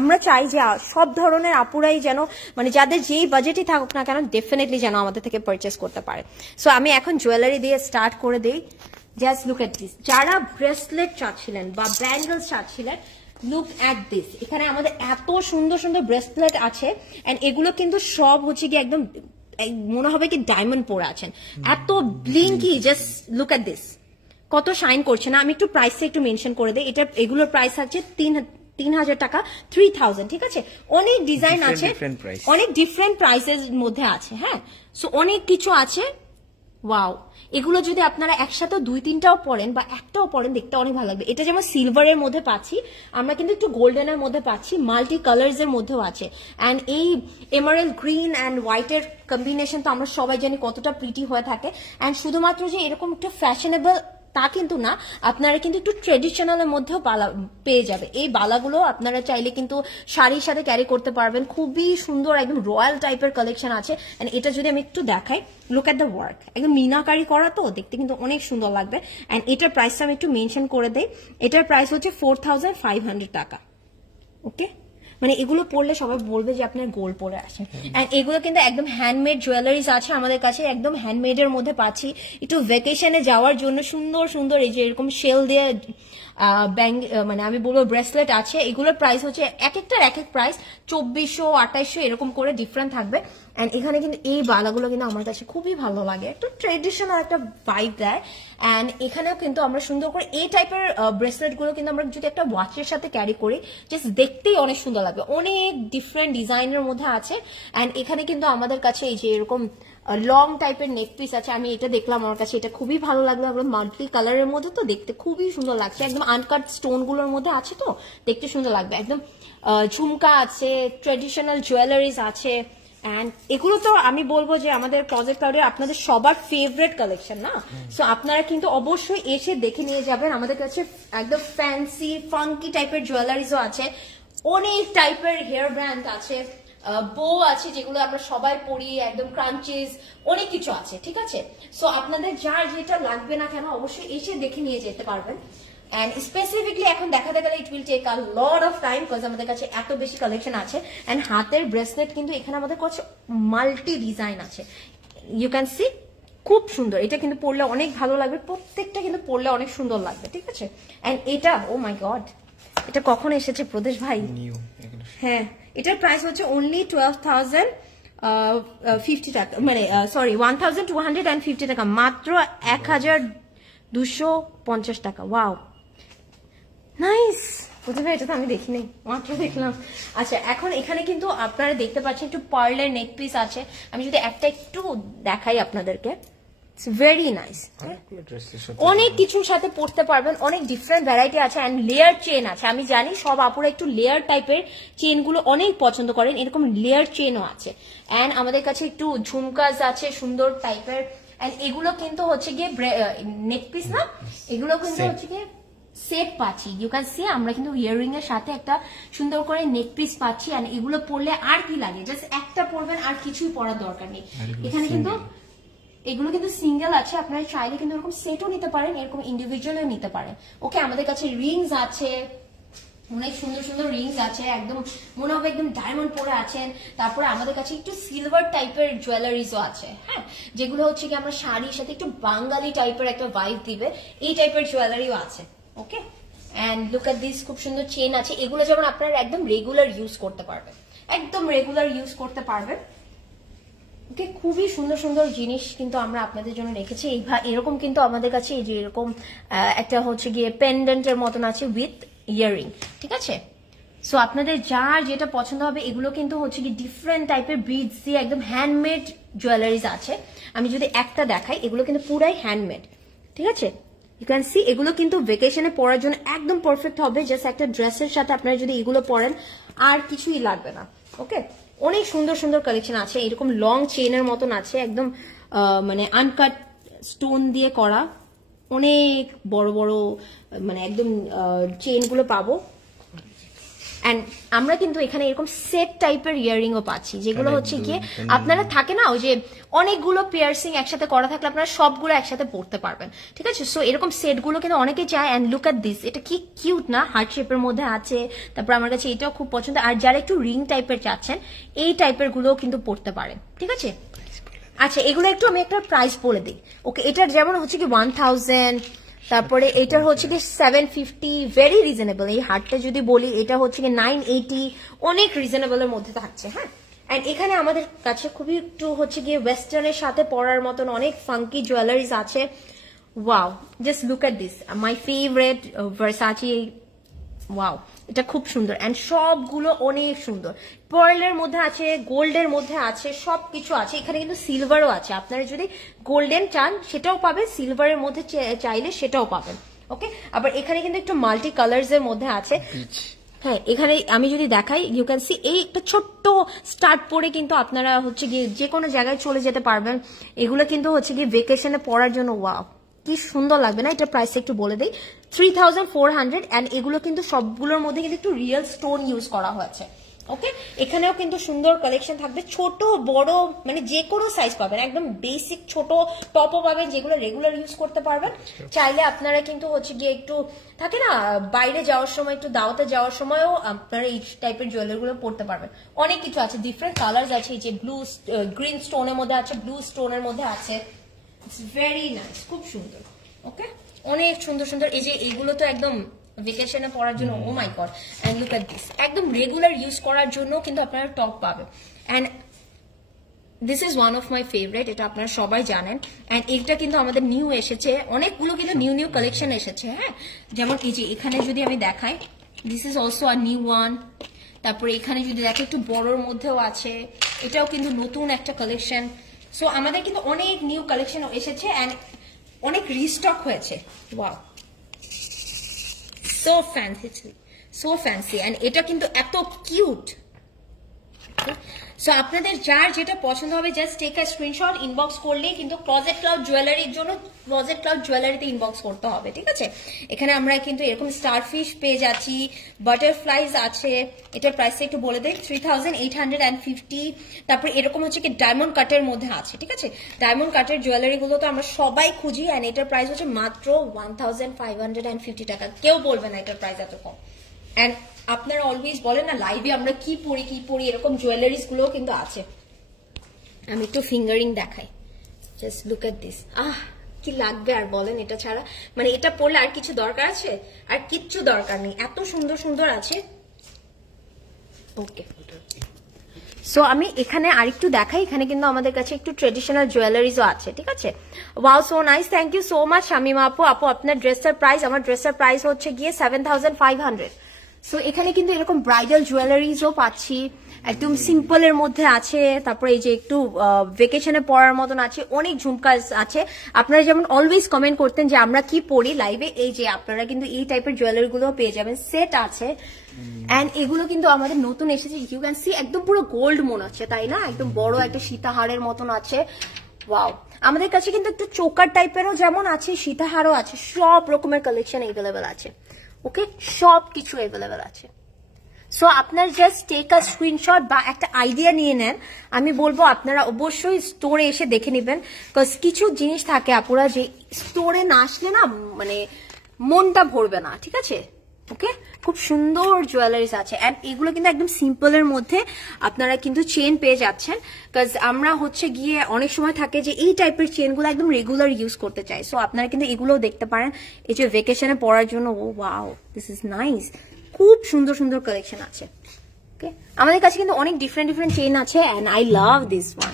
আমরা চাই যে সব ধরনের আপুরাই যেন, মানে যাদের যেই বাজেটই থাকুক না কেন, ডেফিনেটলি যেন আমাদের থেকে পারচেস করতে পারে। সো আমি এখন জুয়েলারি দিয়ে স্টার্ট করে দিই। জাস্ট লুক এট দিস, যারা ব্রেসলেট চাচ্ছিলেন বা ব্যাঙ্গলস চাচ্ছিলেন, লুক অ্যাট দিস। এখানে আমাদের এত সুন্দর সুন্দর ব্রেসলেট আছে, এন্ড এগুলো কিন্তু সব হচ্ছে কি একদম মনে হবে কি ডায়মন্ড পরে আছেন, এত ব্লিঙ্কি। জাস্ট লুক অ্যাট দিস, কত শাইন করছে না। আমি একটু প্রাইসটা একটু মেনশন করে দিই। এটা এগুলোর প্রাইস আছে 3000 টাকা, 3000, ঠিক আছে? অনেক ডিজাইন আছে, অনেক ডিফারেন্ট প্রাইসের মধ্যে আছে। হ্যাঁ, সো অনেক কিছু আছে। ওয়াও, এগুলো যদি আপনারা একসাথে 2-3টাও পরেন বা একটাও পরেন, দেখতে অনেক ভালো লাগবে। এটা যেমন সিলভারের মধ্যে পাচ্ছি, আমরা কিন্তু একটু গোল্ডেনের মধ্যে পাচ্ছি, মাল্টি কালার্স এর মধ্যেও আছে। এন্ড এই এমারেল্ড গ্রিন এন্ড হোয়াইটের কম্বিনেশন তো আমরা সবাই জানি কতটা প্রিটি হয়ে থাকে। এন্ড শুধুমাত্র যে এরকম একটু ফ্যাশনেবল তা কিন্তু না, আপনারা কিন্তু একটু ট্রেডিশনালের মধ্যেও বালা পেয়ে যাবে। এই বালাগুলো আপনারা চাইলে কিন্তু শাড়ির সাথে ক্যারি করতে পারবেন। খুবই সুন্দর, একদম রয়্যাল টাইপের কালেকশন আছে। এন্ড এটা যদি আমি একটু দেখাই, লুক এট দ্য ওয়ার্ক, একদম মিনাকারি করা, তো দেখতে কিন্তু অনেক সুন্দর লাগবে। এন্ড এটার প্রাইসটা আমি একটু মেনশন করে দেই। এটার প্রাইস হচ্ছে 4500 টাকা। ওকে, মানে এগুলো পরলে সবাই বলবে যে আপনার গোল্ড পরে আসেন। এন্ড এগুলো কিন্তু একদম হ্যান্ডমেড জুয়েলারিজ আছে আমাদের কাছে, একদম হ্যান্ডমেড এর মধ্যে পাচ্ছি। একটু ভ্যাকেশনে যাওয়ার জন্য সুন্দর সুন্দর এই যে এরকম শেল দিয়ে মানে আমি বলবো ব্রেসলেট আছে। এগুলোর প্রাইস হচ্ছে এক একটার এক এক প্রাইস, 2400, 2800 এরকম করে ডিফারেন্ট থাকবে। এন্ড এখানে কিন্তু এই বালাগুলো কিন্তু আমার কাছে খুবই ভালো লাগে, একটু ট্রেডিশনাল একটা ভাইব দেয়। এন্ড এখানেও কিন্তু আমরা সুন্দর করে এই টাইপের ব্রেসলেট গুলো কিন্তু আমরা যদি একটা ওয়াচের সাথে ক্যারি করি, জাস্ট দেখতেই অনেক সুন্দর লাগবে। অনেক ডিফারেন্ট ডিজাইনের মধ্যে আছে। এন্ড এখানে কিন্তু আমাদের কাছে এই যে এরকম লং টাইপের নেক পিস আছে। আমি এটা দেখলাম, আমার কাছে এটা খুবই ভালো লাগলো। একদম মাল্টি কালারের মধ্যে, তো দেখতে খুবই সুন্দর লাগছে। একদম আনকাট স্টোন গুলোর মধ্যে আছে, তো দেখতে সুন্দর লাগবে। একদম ঝুমকা আছে, ট্রেডিশনাল জুয়েলারিজ আছে। এন্ড এগুলো তো আমি বলবো যে আমাদের ক্লজেট ক্লাউডের আপনাদের সবার ফেভারিট কালেকশন না। সো আপনারা কিন্তু অবশ্যই এসে দেখে নিয়ে যাবেন। আমাদের কাছে একদম ফ্যান্সি ফাঙ্কি টাইপের জুয়েলারিজও আছে, অনেক টাইপের হেয়ার ব্যান্ড আছে, বো আছে যেগুলো আমরা সবাই পরি, একদম ক্রাঞ্চিজ, অনেক কিছু আছে, ঠিক আছে? সো আপনাদের যার যেটা লাগবে না কেন অবশ্যই এসে দেখে নিয়ে যেতে পারবেন। এন্ড স্পেসিফিকলি এখন দেখাতে গেলে it will take a lot of time, because আমাদের কাছে এত বেশি কালেকশন আছে। এন্ড হাতের ব্রেসলেট কিন্তু এখানে আমাদের কাছে মাল্টি ডিজাইন আছে, ইউ ক্যান সি, খুব সুন্দর। এটা কিন্তু পরলে অনেক ভালো লাগবে, প্রত্যেকটা কিন্তু পরলে অনেক সুন্দর লাগবে, ঠিক আছে? এন্ড এটা, ও মাই গড, এটা কখন এসেছে প্রদেশ ভাই? হ্যাঁ, এটার প্রাইস হচ্ছে অনলি 12,050 টাকা, মানে সরি 1250 টাকা, মাত্র 1250 টাকা। Wow, nice. বুঝতে পারি, এটা তো আমি দেখিনি, মাত্র দেখলাম। আচ্ছা, এখন এখানে কিন্তু আপনারা দেখতে পাচ্ছেন একটু পার্লের নেক পিস আছে। আমি যদি একটা একটু দেখাই আপনাদেরকে, ইটস ভেরি নাইস। অনেক কিছুর সাথে পড়তে পারবেন, অনেক ডিফারেন্ট ভ্যারাইটি আছে অ্যান্ড লেয়ার চেন আছে। আমি জানি সব আপুরা একটু লেয়ার টাইপের চেন গুলো অনেক পছন্দ করেন, এরকম লেয়ার চেনও আছে অ্যান্ড আমাদের কাছে একটু ঝুমকাস আছে সুন্দর টাইপের অ্যান্ড এগুলো কিন্তু হচ্ছে গিয়ে নেক পিস না, এগুলো কিন্তু হচ্ছে গিয়ে সেট পাচ্ছি। ইউ ক্যান সি আমরা কিন্তু ইয়াররিং এর সাথে একটা সুন্দর করে নেক পিস পাচ্ছি এন্ড এগুলো পরলে আর কি লাগে, জাস্ট একটা পরবেন আর কিছুই পরার দরকার নেই। এখানে কিন্তু এগুলো কিন্তু সিঙ্গেল আছে, আপনারা চাইলে কিন্তু এরকম সেটও নিতে পারেন, এরকম ইন্ডিভিজুয়ালও নিতে পারেন। ওকে, আমাদের কাছে রিংস আছে, অনেক সুন্দর সুন্দর রিংস আছে, একদম মনে হবে একদম ডায়মন্ড পরে আছেন। তারপরে আমাদের কাছে একটু সিলভার টাইপের জুয়েলারিজও আছে, হ্যাঁ, যেগুলো হচ্ছে কি আমরা শাড়ির সাথে একটু বাঙালি টাইপের একটা ভাইব দিবে, এই টাইপের জুয়েলারিও আছে। Okay, and look at this, খুব সুন্দর চেন আছে। এগুলো যেমন আপনারা একদম রেগুলার ইউজ করতে পারবেন, একদম রেগুলার ইউজ করতে পারবেন। ওকে, খুবই সুন্দর সুন্দর জিনিস কিন্তু আমরা আপনাদের জন্য রেখেছি। এরকম কিন্তু আমাদের কাছে এই যে এরকম একটা হচ্ছে গিয়ে পেন্ডেন্টের মতন আছে উইথ ইয়াররিং, ঠিক আছে। সো আপনাদের যার যেটা পছন্দ হবে, এগুলো কিন্তু হচ্ছে কি ডিফারেন্ট টাইপের বিডস দিয়ে একদম হ্যান্ডমেড জুয়েলারিজ আছে। আমি যদি একটা দেখাই, এগুলো কিন্তু পুরাই হ্যান্ডমেড, ঠিক আছে। ইউ ক্যান সি এগুলো কিন্তু ভেকেশনে পরার জন্য একদম পারফেক্ট হবে, জাস্ট একটা ড্রেসের সাথে আপনারা যদি এগুলো পরেন আর কিছুই লাগবে না। ওকে, অনেক সুন্দর সুন্দর কালেকশন আছে, এরকম লং চেনের মতন আছে, একদম মানে আনকাট স্টোন দিয়ে করা, অনেক বড় বড় মানে একদম চেন গুলো পাবো। এন্ড আমরা কিন্তু এখানে এরকম সেট টাইপের ইয়াররিং ও পাচ্ছি, যেগুলো হচ্ছে গিয়ে আপনারা থাকে না ওই যে অনেকগুলো পিয়ার্সিং একসাথে করা থাকলে আপনারা সবগুলো একসাথে পড়তে পারবেন, ঠিক আছে। সো এরকম সেট গুলো কিন্তু অনেকে চায়। এন্ড লুক এট দিস, এটা কি কিউট না, হার্ট শেপের মধ্যে আছে। তারপর আমার কাছে এটাও খুব পছন্দ। আর যারা একটু রিং টাইপের চাচ্ছেন, এই টাইপের গুলোও কিন্তু পড়তে পারেন, ঠিক আছে। আচ্ছা, এগুলো একটু আমি একটা প্রাইস বলে দিই। ওকে, এটার যেমন হচ্ছে কি 1000, তারপরে এটার হচ্ছে কি 750, ভেরি রিজনেবল। এই হারটা যদি বলি, এটা হচ্ছে কি 980, অনেক রিজনেবল এর মধ্যে থাকছে, হ্যাঁ। এন্ড এখানে আমাদের কাছে খুবই একটু হচ্ছে গিয়ে ওয়েস্টার্নের সাথে পরার মতন অনেক ফাঙ্কি জুয়েলারিজ আছে। Wow, just look at this, my favourite Versace. Wow, এটা খুব সুন্দর এন্ড সবগুলো অনেক সুন্দর। পার্লের মধ্যে আছে, গোল্ডের মধ্যে আছে, সবকিছু আছে। এখানে কিন্তু সিলভারও আছে, আপনারা যদি গোল্ডেন চান সেটাও পাবেন, সিলভারের মধ্যে চাইলে সেটাও পাবেন। ওকে, আবার এখানে কিন্তু একটু মাল্টি কালার্স এর মধ্যে আছে। হ্যাঁ, এখানে আমি যদি দেখাই, ইউ ক্যান সি এই একটা ছোট্ট স্টার্ট পরে কিন্তু আপনারা হচ্ছে গিয়ে যে কোনো জায়গায় চলে যেতে পারবেন। এগুলো কিন্তু হচ্ছে গিয়ে ভেকেশনে পড়ার জন্য ওয়াও, কি সুন্দর লাগবে না। এটা প্রাইস একটু বলে দেই, 3400 এন্ড এগুলো কিন্তু সবগুলোর মধ্যে কিন্তু একটু রিয়েল স্টোন ইউজ করা হয়েছে। ওকে, এখানেও কিন্তু সুন্দর কালেকশন থাকবে, ছোট বড় মানে যে কোনো সাইজ পাবেন, একদম বেসিক ছোট টপও পাবেন যেগুলো রেগুলার ইউজ করতে পারবেন। চাইলে আপনারা কিন্তু হচ্ছে গিয়ে একটু থাকে না বাইরে যাওয়ার সময়, একটু দাওয়াতে যাওয়ার সময়ও আপনারা এই টাইপের জুয়েলারিগুলো পড়তে পারবেন। অনেক কিছু আছে, ডিফারেন্ট কালার্স আছে, এই যে ব্লু গ্রিন স্টোনের মধ্যে আছে, ব্লু স্টোনের মধ্যে আছে, ইটস ভেরি নাইস, খুব সুন্দর। ওকে, অনেক সুন্দর সুন্দর। এই যে এইগুলো তো একদম ভেকেশনে পড়ার জন্য, oh my god. And look at this, একদম রেগুলার ইউজ করার জন্য কিন্তু আপনারা টপ পাবেন। And this is one of my favourite, এটা আপনারা সবাই জানেন। এন্ড এটা কিন্তু আমাদের নিউ এসেছে, অনেকগুলো কিন্তু নিউ নিউ কালেকশন এসেছে, হ্যাঁ। যেমন এই যে এখানে যদি আমি দেখাই, this is also a new one. তারপরে এখানে যদি দেখো একটু বড়োর মধ্যেও আছে, এটাও কিন্তু নতুন একটা কালেকশন। সো আমাদের কিন্তু অনেক নিউ কালেকশন এসেছে এন্ড অনেক রিস্টক হয়েছে। Wow, so fancy, so fancy. And এটা কিন্তু এত কিউট। সো আপনাদের যার যেটা পছন্দ হবে, just take a screenshot, inbox করলেই কিন্তু ক্লজেট ক্লাউড জুয়েলারির জন্য ক্লজেট ক্লাউড জুয়েলারিতে ইনবক্স করতে হবে, ঠিক আছে। এখানে আমরা কিন্তু এরকম স্টারফিশ পেয়ে যাচ্ছি, বাটারফ্লাইজ আছে। এটার প্রাইসটা একটু বলে দেয়, 3850। তারপরে এরকম হচ্ছে কি ডায়মন্ড কাটের মধ্যে আছে, ঠিক আছে। ডায়মন্ড কাটের জুয়েলারি গুলো তো আমরা সবাই খুঁজি এন্ড এটার প্রাইস হচ্ছে মাত্র 1550 টাকা। কেউ বলবে না এটার প্রাইস এত কম। এন্ড আপনারা অলওয়েজ বলেন না লাইভে আমরা কি পরি, এরকম জুয়েলারিজ গুলো কিন্তু আছে। আমি একটু ফিঙ্গারিং দেখাই, জাস্ট লুক এট দিস। কি লাগবে আর বলেন এটা ছাড়া, মানে এটা পরলে আর কিছু দরকার আছে? আর কিচ্ছু দরকার নেই, এত সুন্দর সুন্দর আছে। ওকে, সো আমি এখানে আরেকটু দেখাই, এখানে কিন্তু আমাদের কাছে একটু ট্রেডিশনাল জুয়েলারিজও আছে, ঠিক আছে। Wow, so nice, thank you so much Shamima আপু। আপনার ড্রেসের প্রাইস, আমার ড্রেসের প্রাইস হচ্ছে গিয়ে 7500। সো এখানে কিন্তু এরকম ব্রাইডাল জুয়েলারিজও পাচ্ছি, একদম সিম্পলের মধ্যে আছে, তারপরে এই যে একটু ভেকেশনে পড়ার মতন আছে, অনেক ঝুমকাস আছে। আপনারা যেমন অলওয়েজ কমেন্ট করতেন যে আমরা কি পরি লাইভে, এই যে আপনারা কিন্তু এই টাইপের জুয়েলারি গুলো পেয়ে যাবেন, সেট আছে। এন্ড এগুলো কিন্তু আমাদের নতুন এসেছে, ইউ ক্যান সি একদম পুরো গোল্ড মনে হচ্ছে, তাই না? একদম বড় একটা সীতাহারের মতন আছে। ওয়াও, আমাদের কাছে কিন্তু একটু চোকার টাইপেরও যেমন আছে, সীতাহারও আছে, সব রকমের কালেকশন এভেলেবেল আছে। ওকে, সব কিছু এভেলেবেল আছে। সো আপনার জাস্ট টেক আ স্ক্রিনশট বা একটা আইডিয়া নিয়ে নেন। আমি বলবো আপনারা অবশ্যই স্টোরে এসে দেখে নেবেন, বিকজ কিছু জিনিস থাকে আপুরা যে স্টোরে না আসলে না মানে মনটা ভরবে না, ঠিক আছে? ওকে, খুব সুন্দর জুয়েলারিজ আছে। এন্ড এগুলো কিন্তু একদম সিম্পলের মধ্যে আপনারা কিন্তু চেন পেয়ে যাচ্ছেন, বিকজ আমরা হচ্ছে গিয়ে অনেক সময় থাকে যে এই টাইপের চেনগুলো একদম রেগুলার ইউজ করতে চাই। সো আপনারা কিন্তু এগুলোও দেখতে পারেন, এই যে ভেকেশনে পড়ার জন্য। ও ওয়াও, দিস ইজ নাইস, খুব সুন্দর সুন্দর কালেকশন আছে। ওকে, আমাদের কাছে কিন্তু অনেক ডিফারেন্ট ডিফারেন্ট চেইন আছে, and I love this one.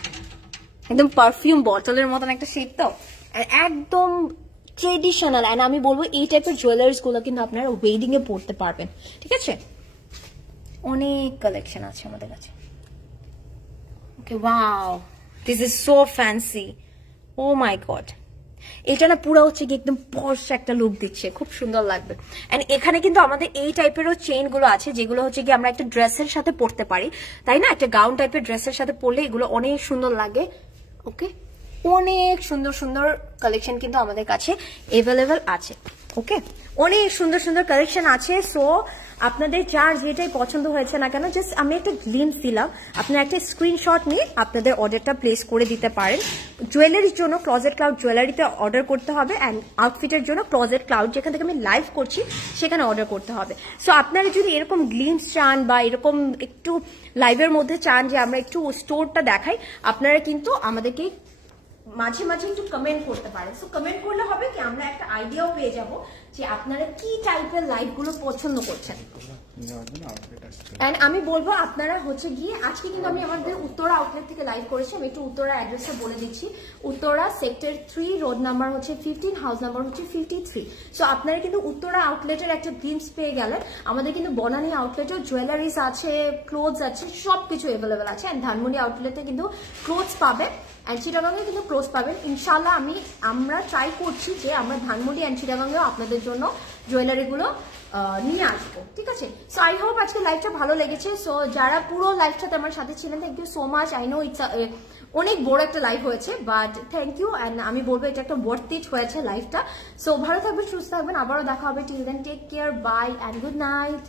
একদম পারফিউম বটলের মতন একটা শেপ, তো একদম ট্রেডিশনাল। এন্ড আমি বলবো এই টাইপের জুয়েলারিজ গুলো কিন্তু আপনারা ওয়েডিং এ পড়তে পারবেন, ঠিক আছে? অনেক কালেকশন আছে আমাদের কাছে। Okay, wow, this is so fancy, oh my god. এটা না পুরো হচ্ছে কি একদম পশ একটা লুক দিচ্ছে, খুব সুন্দর লাগবে। এন্ড এখানে কিন্তু আমাদের এই টাইপেরও চেইন গুলো আছে, যেগুলো হচ্ছে কি আমরা একটা ড্রেসের সাথে পরতে পারি, তাই না? একটা গাউন টাইপের ড্রেসের সাথে পরলে এগুলো অনেক সুন্দর লাগে। ওকে, অনেক সুন্দর সুন্দর কালেকশন কিন্তু আমাদের কাছে এভেলেবেল আছে। ওকে, অনেক সুন্দর সুন্দর কালেকশন আছে। সো আপনাদের যার যেটাই পছন্দ হয়েছে না কেন, জাস্ট আমি একটা গ্লিমস দিলাম, আপনারা একটা স্ক্রিনশট নিয়ে আপনাদের অর্ডারটা প্লেস করে দিতে পারেন। জুয়েলারির জন্য ক্লজেট ক্লাউড জুয়েলারিতে অর্ডার করতে হবে, অ্যান্ড আউটফিটের জন্য ক্লজেট ক্লাউড, যেখান থেকে আমি লাইভ করছি সেখানে অর্ডার করতে হবে। সো আপনারা যদি এরকম গ্লিমস চান বা এরকম একটু লাইভের মধ্যে চান যে আমরা একটু স্টোরটা দেখাই, আপনারা কিন্তু আমাদেরকে মাঝে মাঝে একটু কমেন্ট করতে পারেন। সো কমেন্ট করলে হবে কি আমরা একটা আইডিয়াও পেয়ে যাব যে আপনারা কি টাইপের লাইভ গুলো পছন্দ করছেন। এন্ড আমি বলবো আপনারা হচ্ছে গিয়ে আজকে কিন্তু আমি আমাদের উত্তরা আউটলেট থেকে লাইভ করেছি। আমি একটু উত্তরা অ্যাড্রেসটা বলে দিচ্ছি। উত্তরা সেক্টর 3, রোড নাম্বার হচ্ছে 15, হাউস নাম্বার হচ্ছে 53। সো আপনারা কিন্তু উত্তরা আউটলেটের একটা গ্লিমস পেয়ে গেলেন। আমাদের কিন্তু বনানী আউটলেটেও জুয়েলারিজ আছে, ক্লোথস আছে, সবকিছু অ্যাভেলেবেল আছে। এন্ড ধানমন্ডি আউটলেটে কিন্তু ক্লোথস পাবেন, এন্ড চিটাগাংয়ে কিন্তু ক্লোথস পাবেন। ইনশাল্লাহ আমরা ট্রাই করছি যে আমরা ধানমন্ডি এন্ড চিটাগাংয়েও আপনাদের জন্য জুয়েলারিগুলো নিয়ে আসবো, ঠিক আছে? সো আই হোপ আজকে লাইভটা ভালো লেগেছে। সো যারা পুরো লাইভটাতে আমার সাথে ছিলেন, thank you so much. I know it's অনেক বড় একটা লাইভ হয়েছে, বাট থ্যাংক ইউ। অ্যান্ড আমি বলবো এটা একটা ওয়ার্থ ইট হয়েছে লাইভটা। সো ভালো থাকবেন, সুস্থ থাকবেন, আবারও দেখা হবে। Till then take care, bye and good night.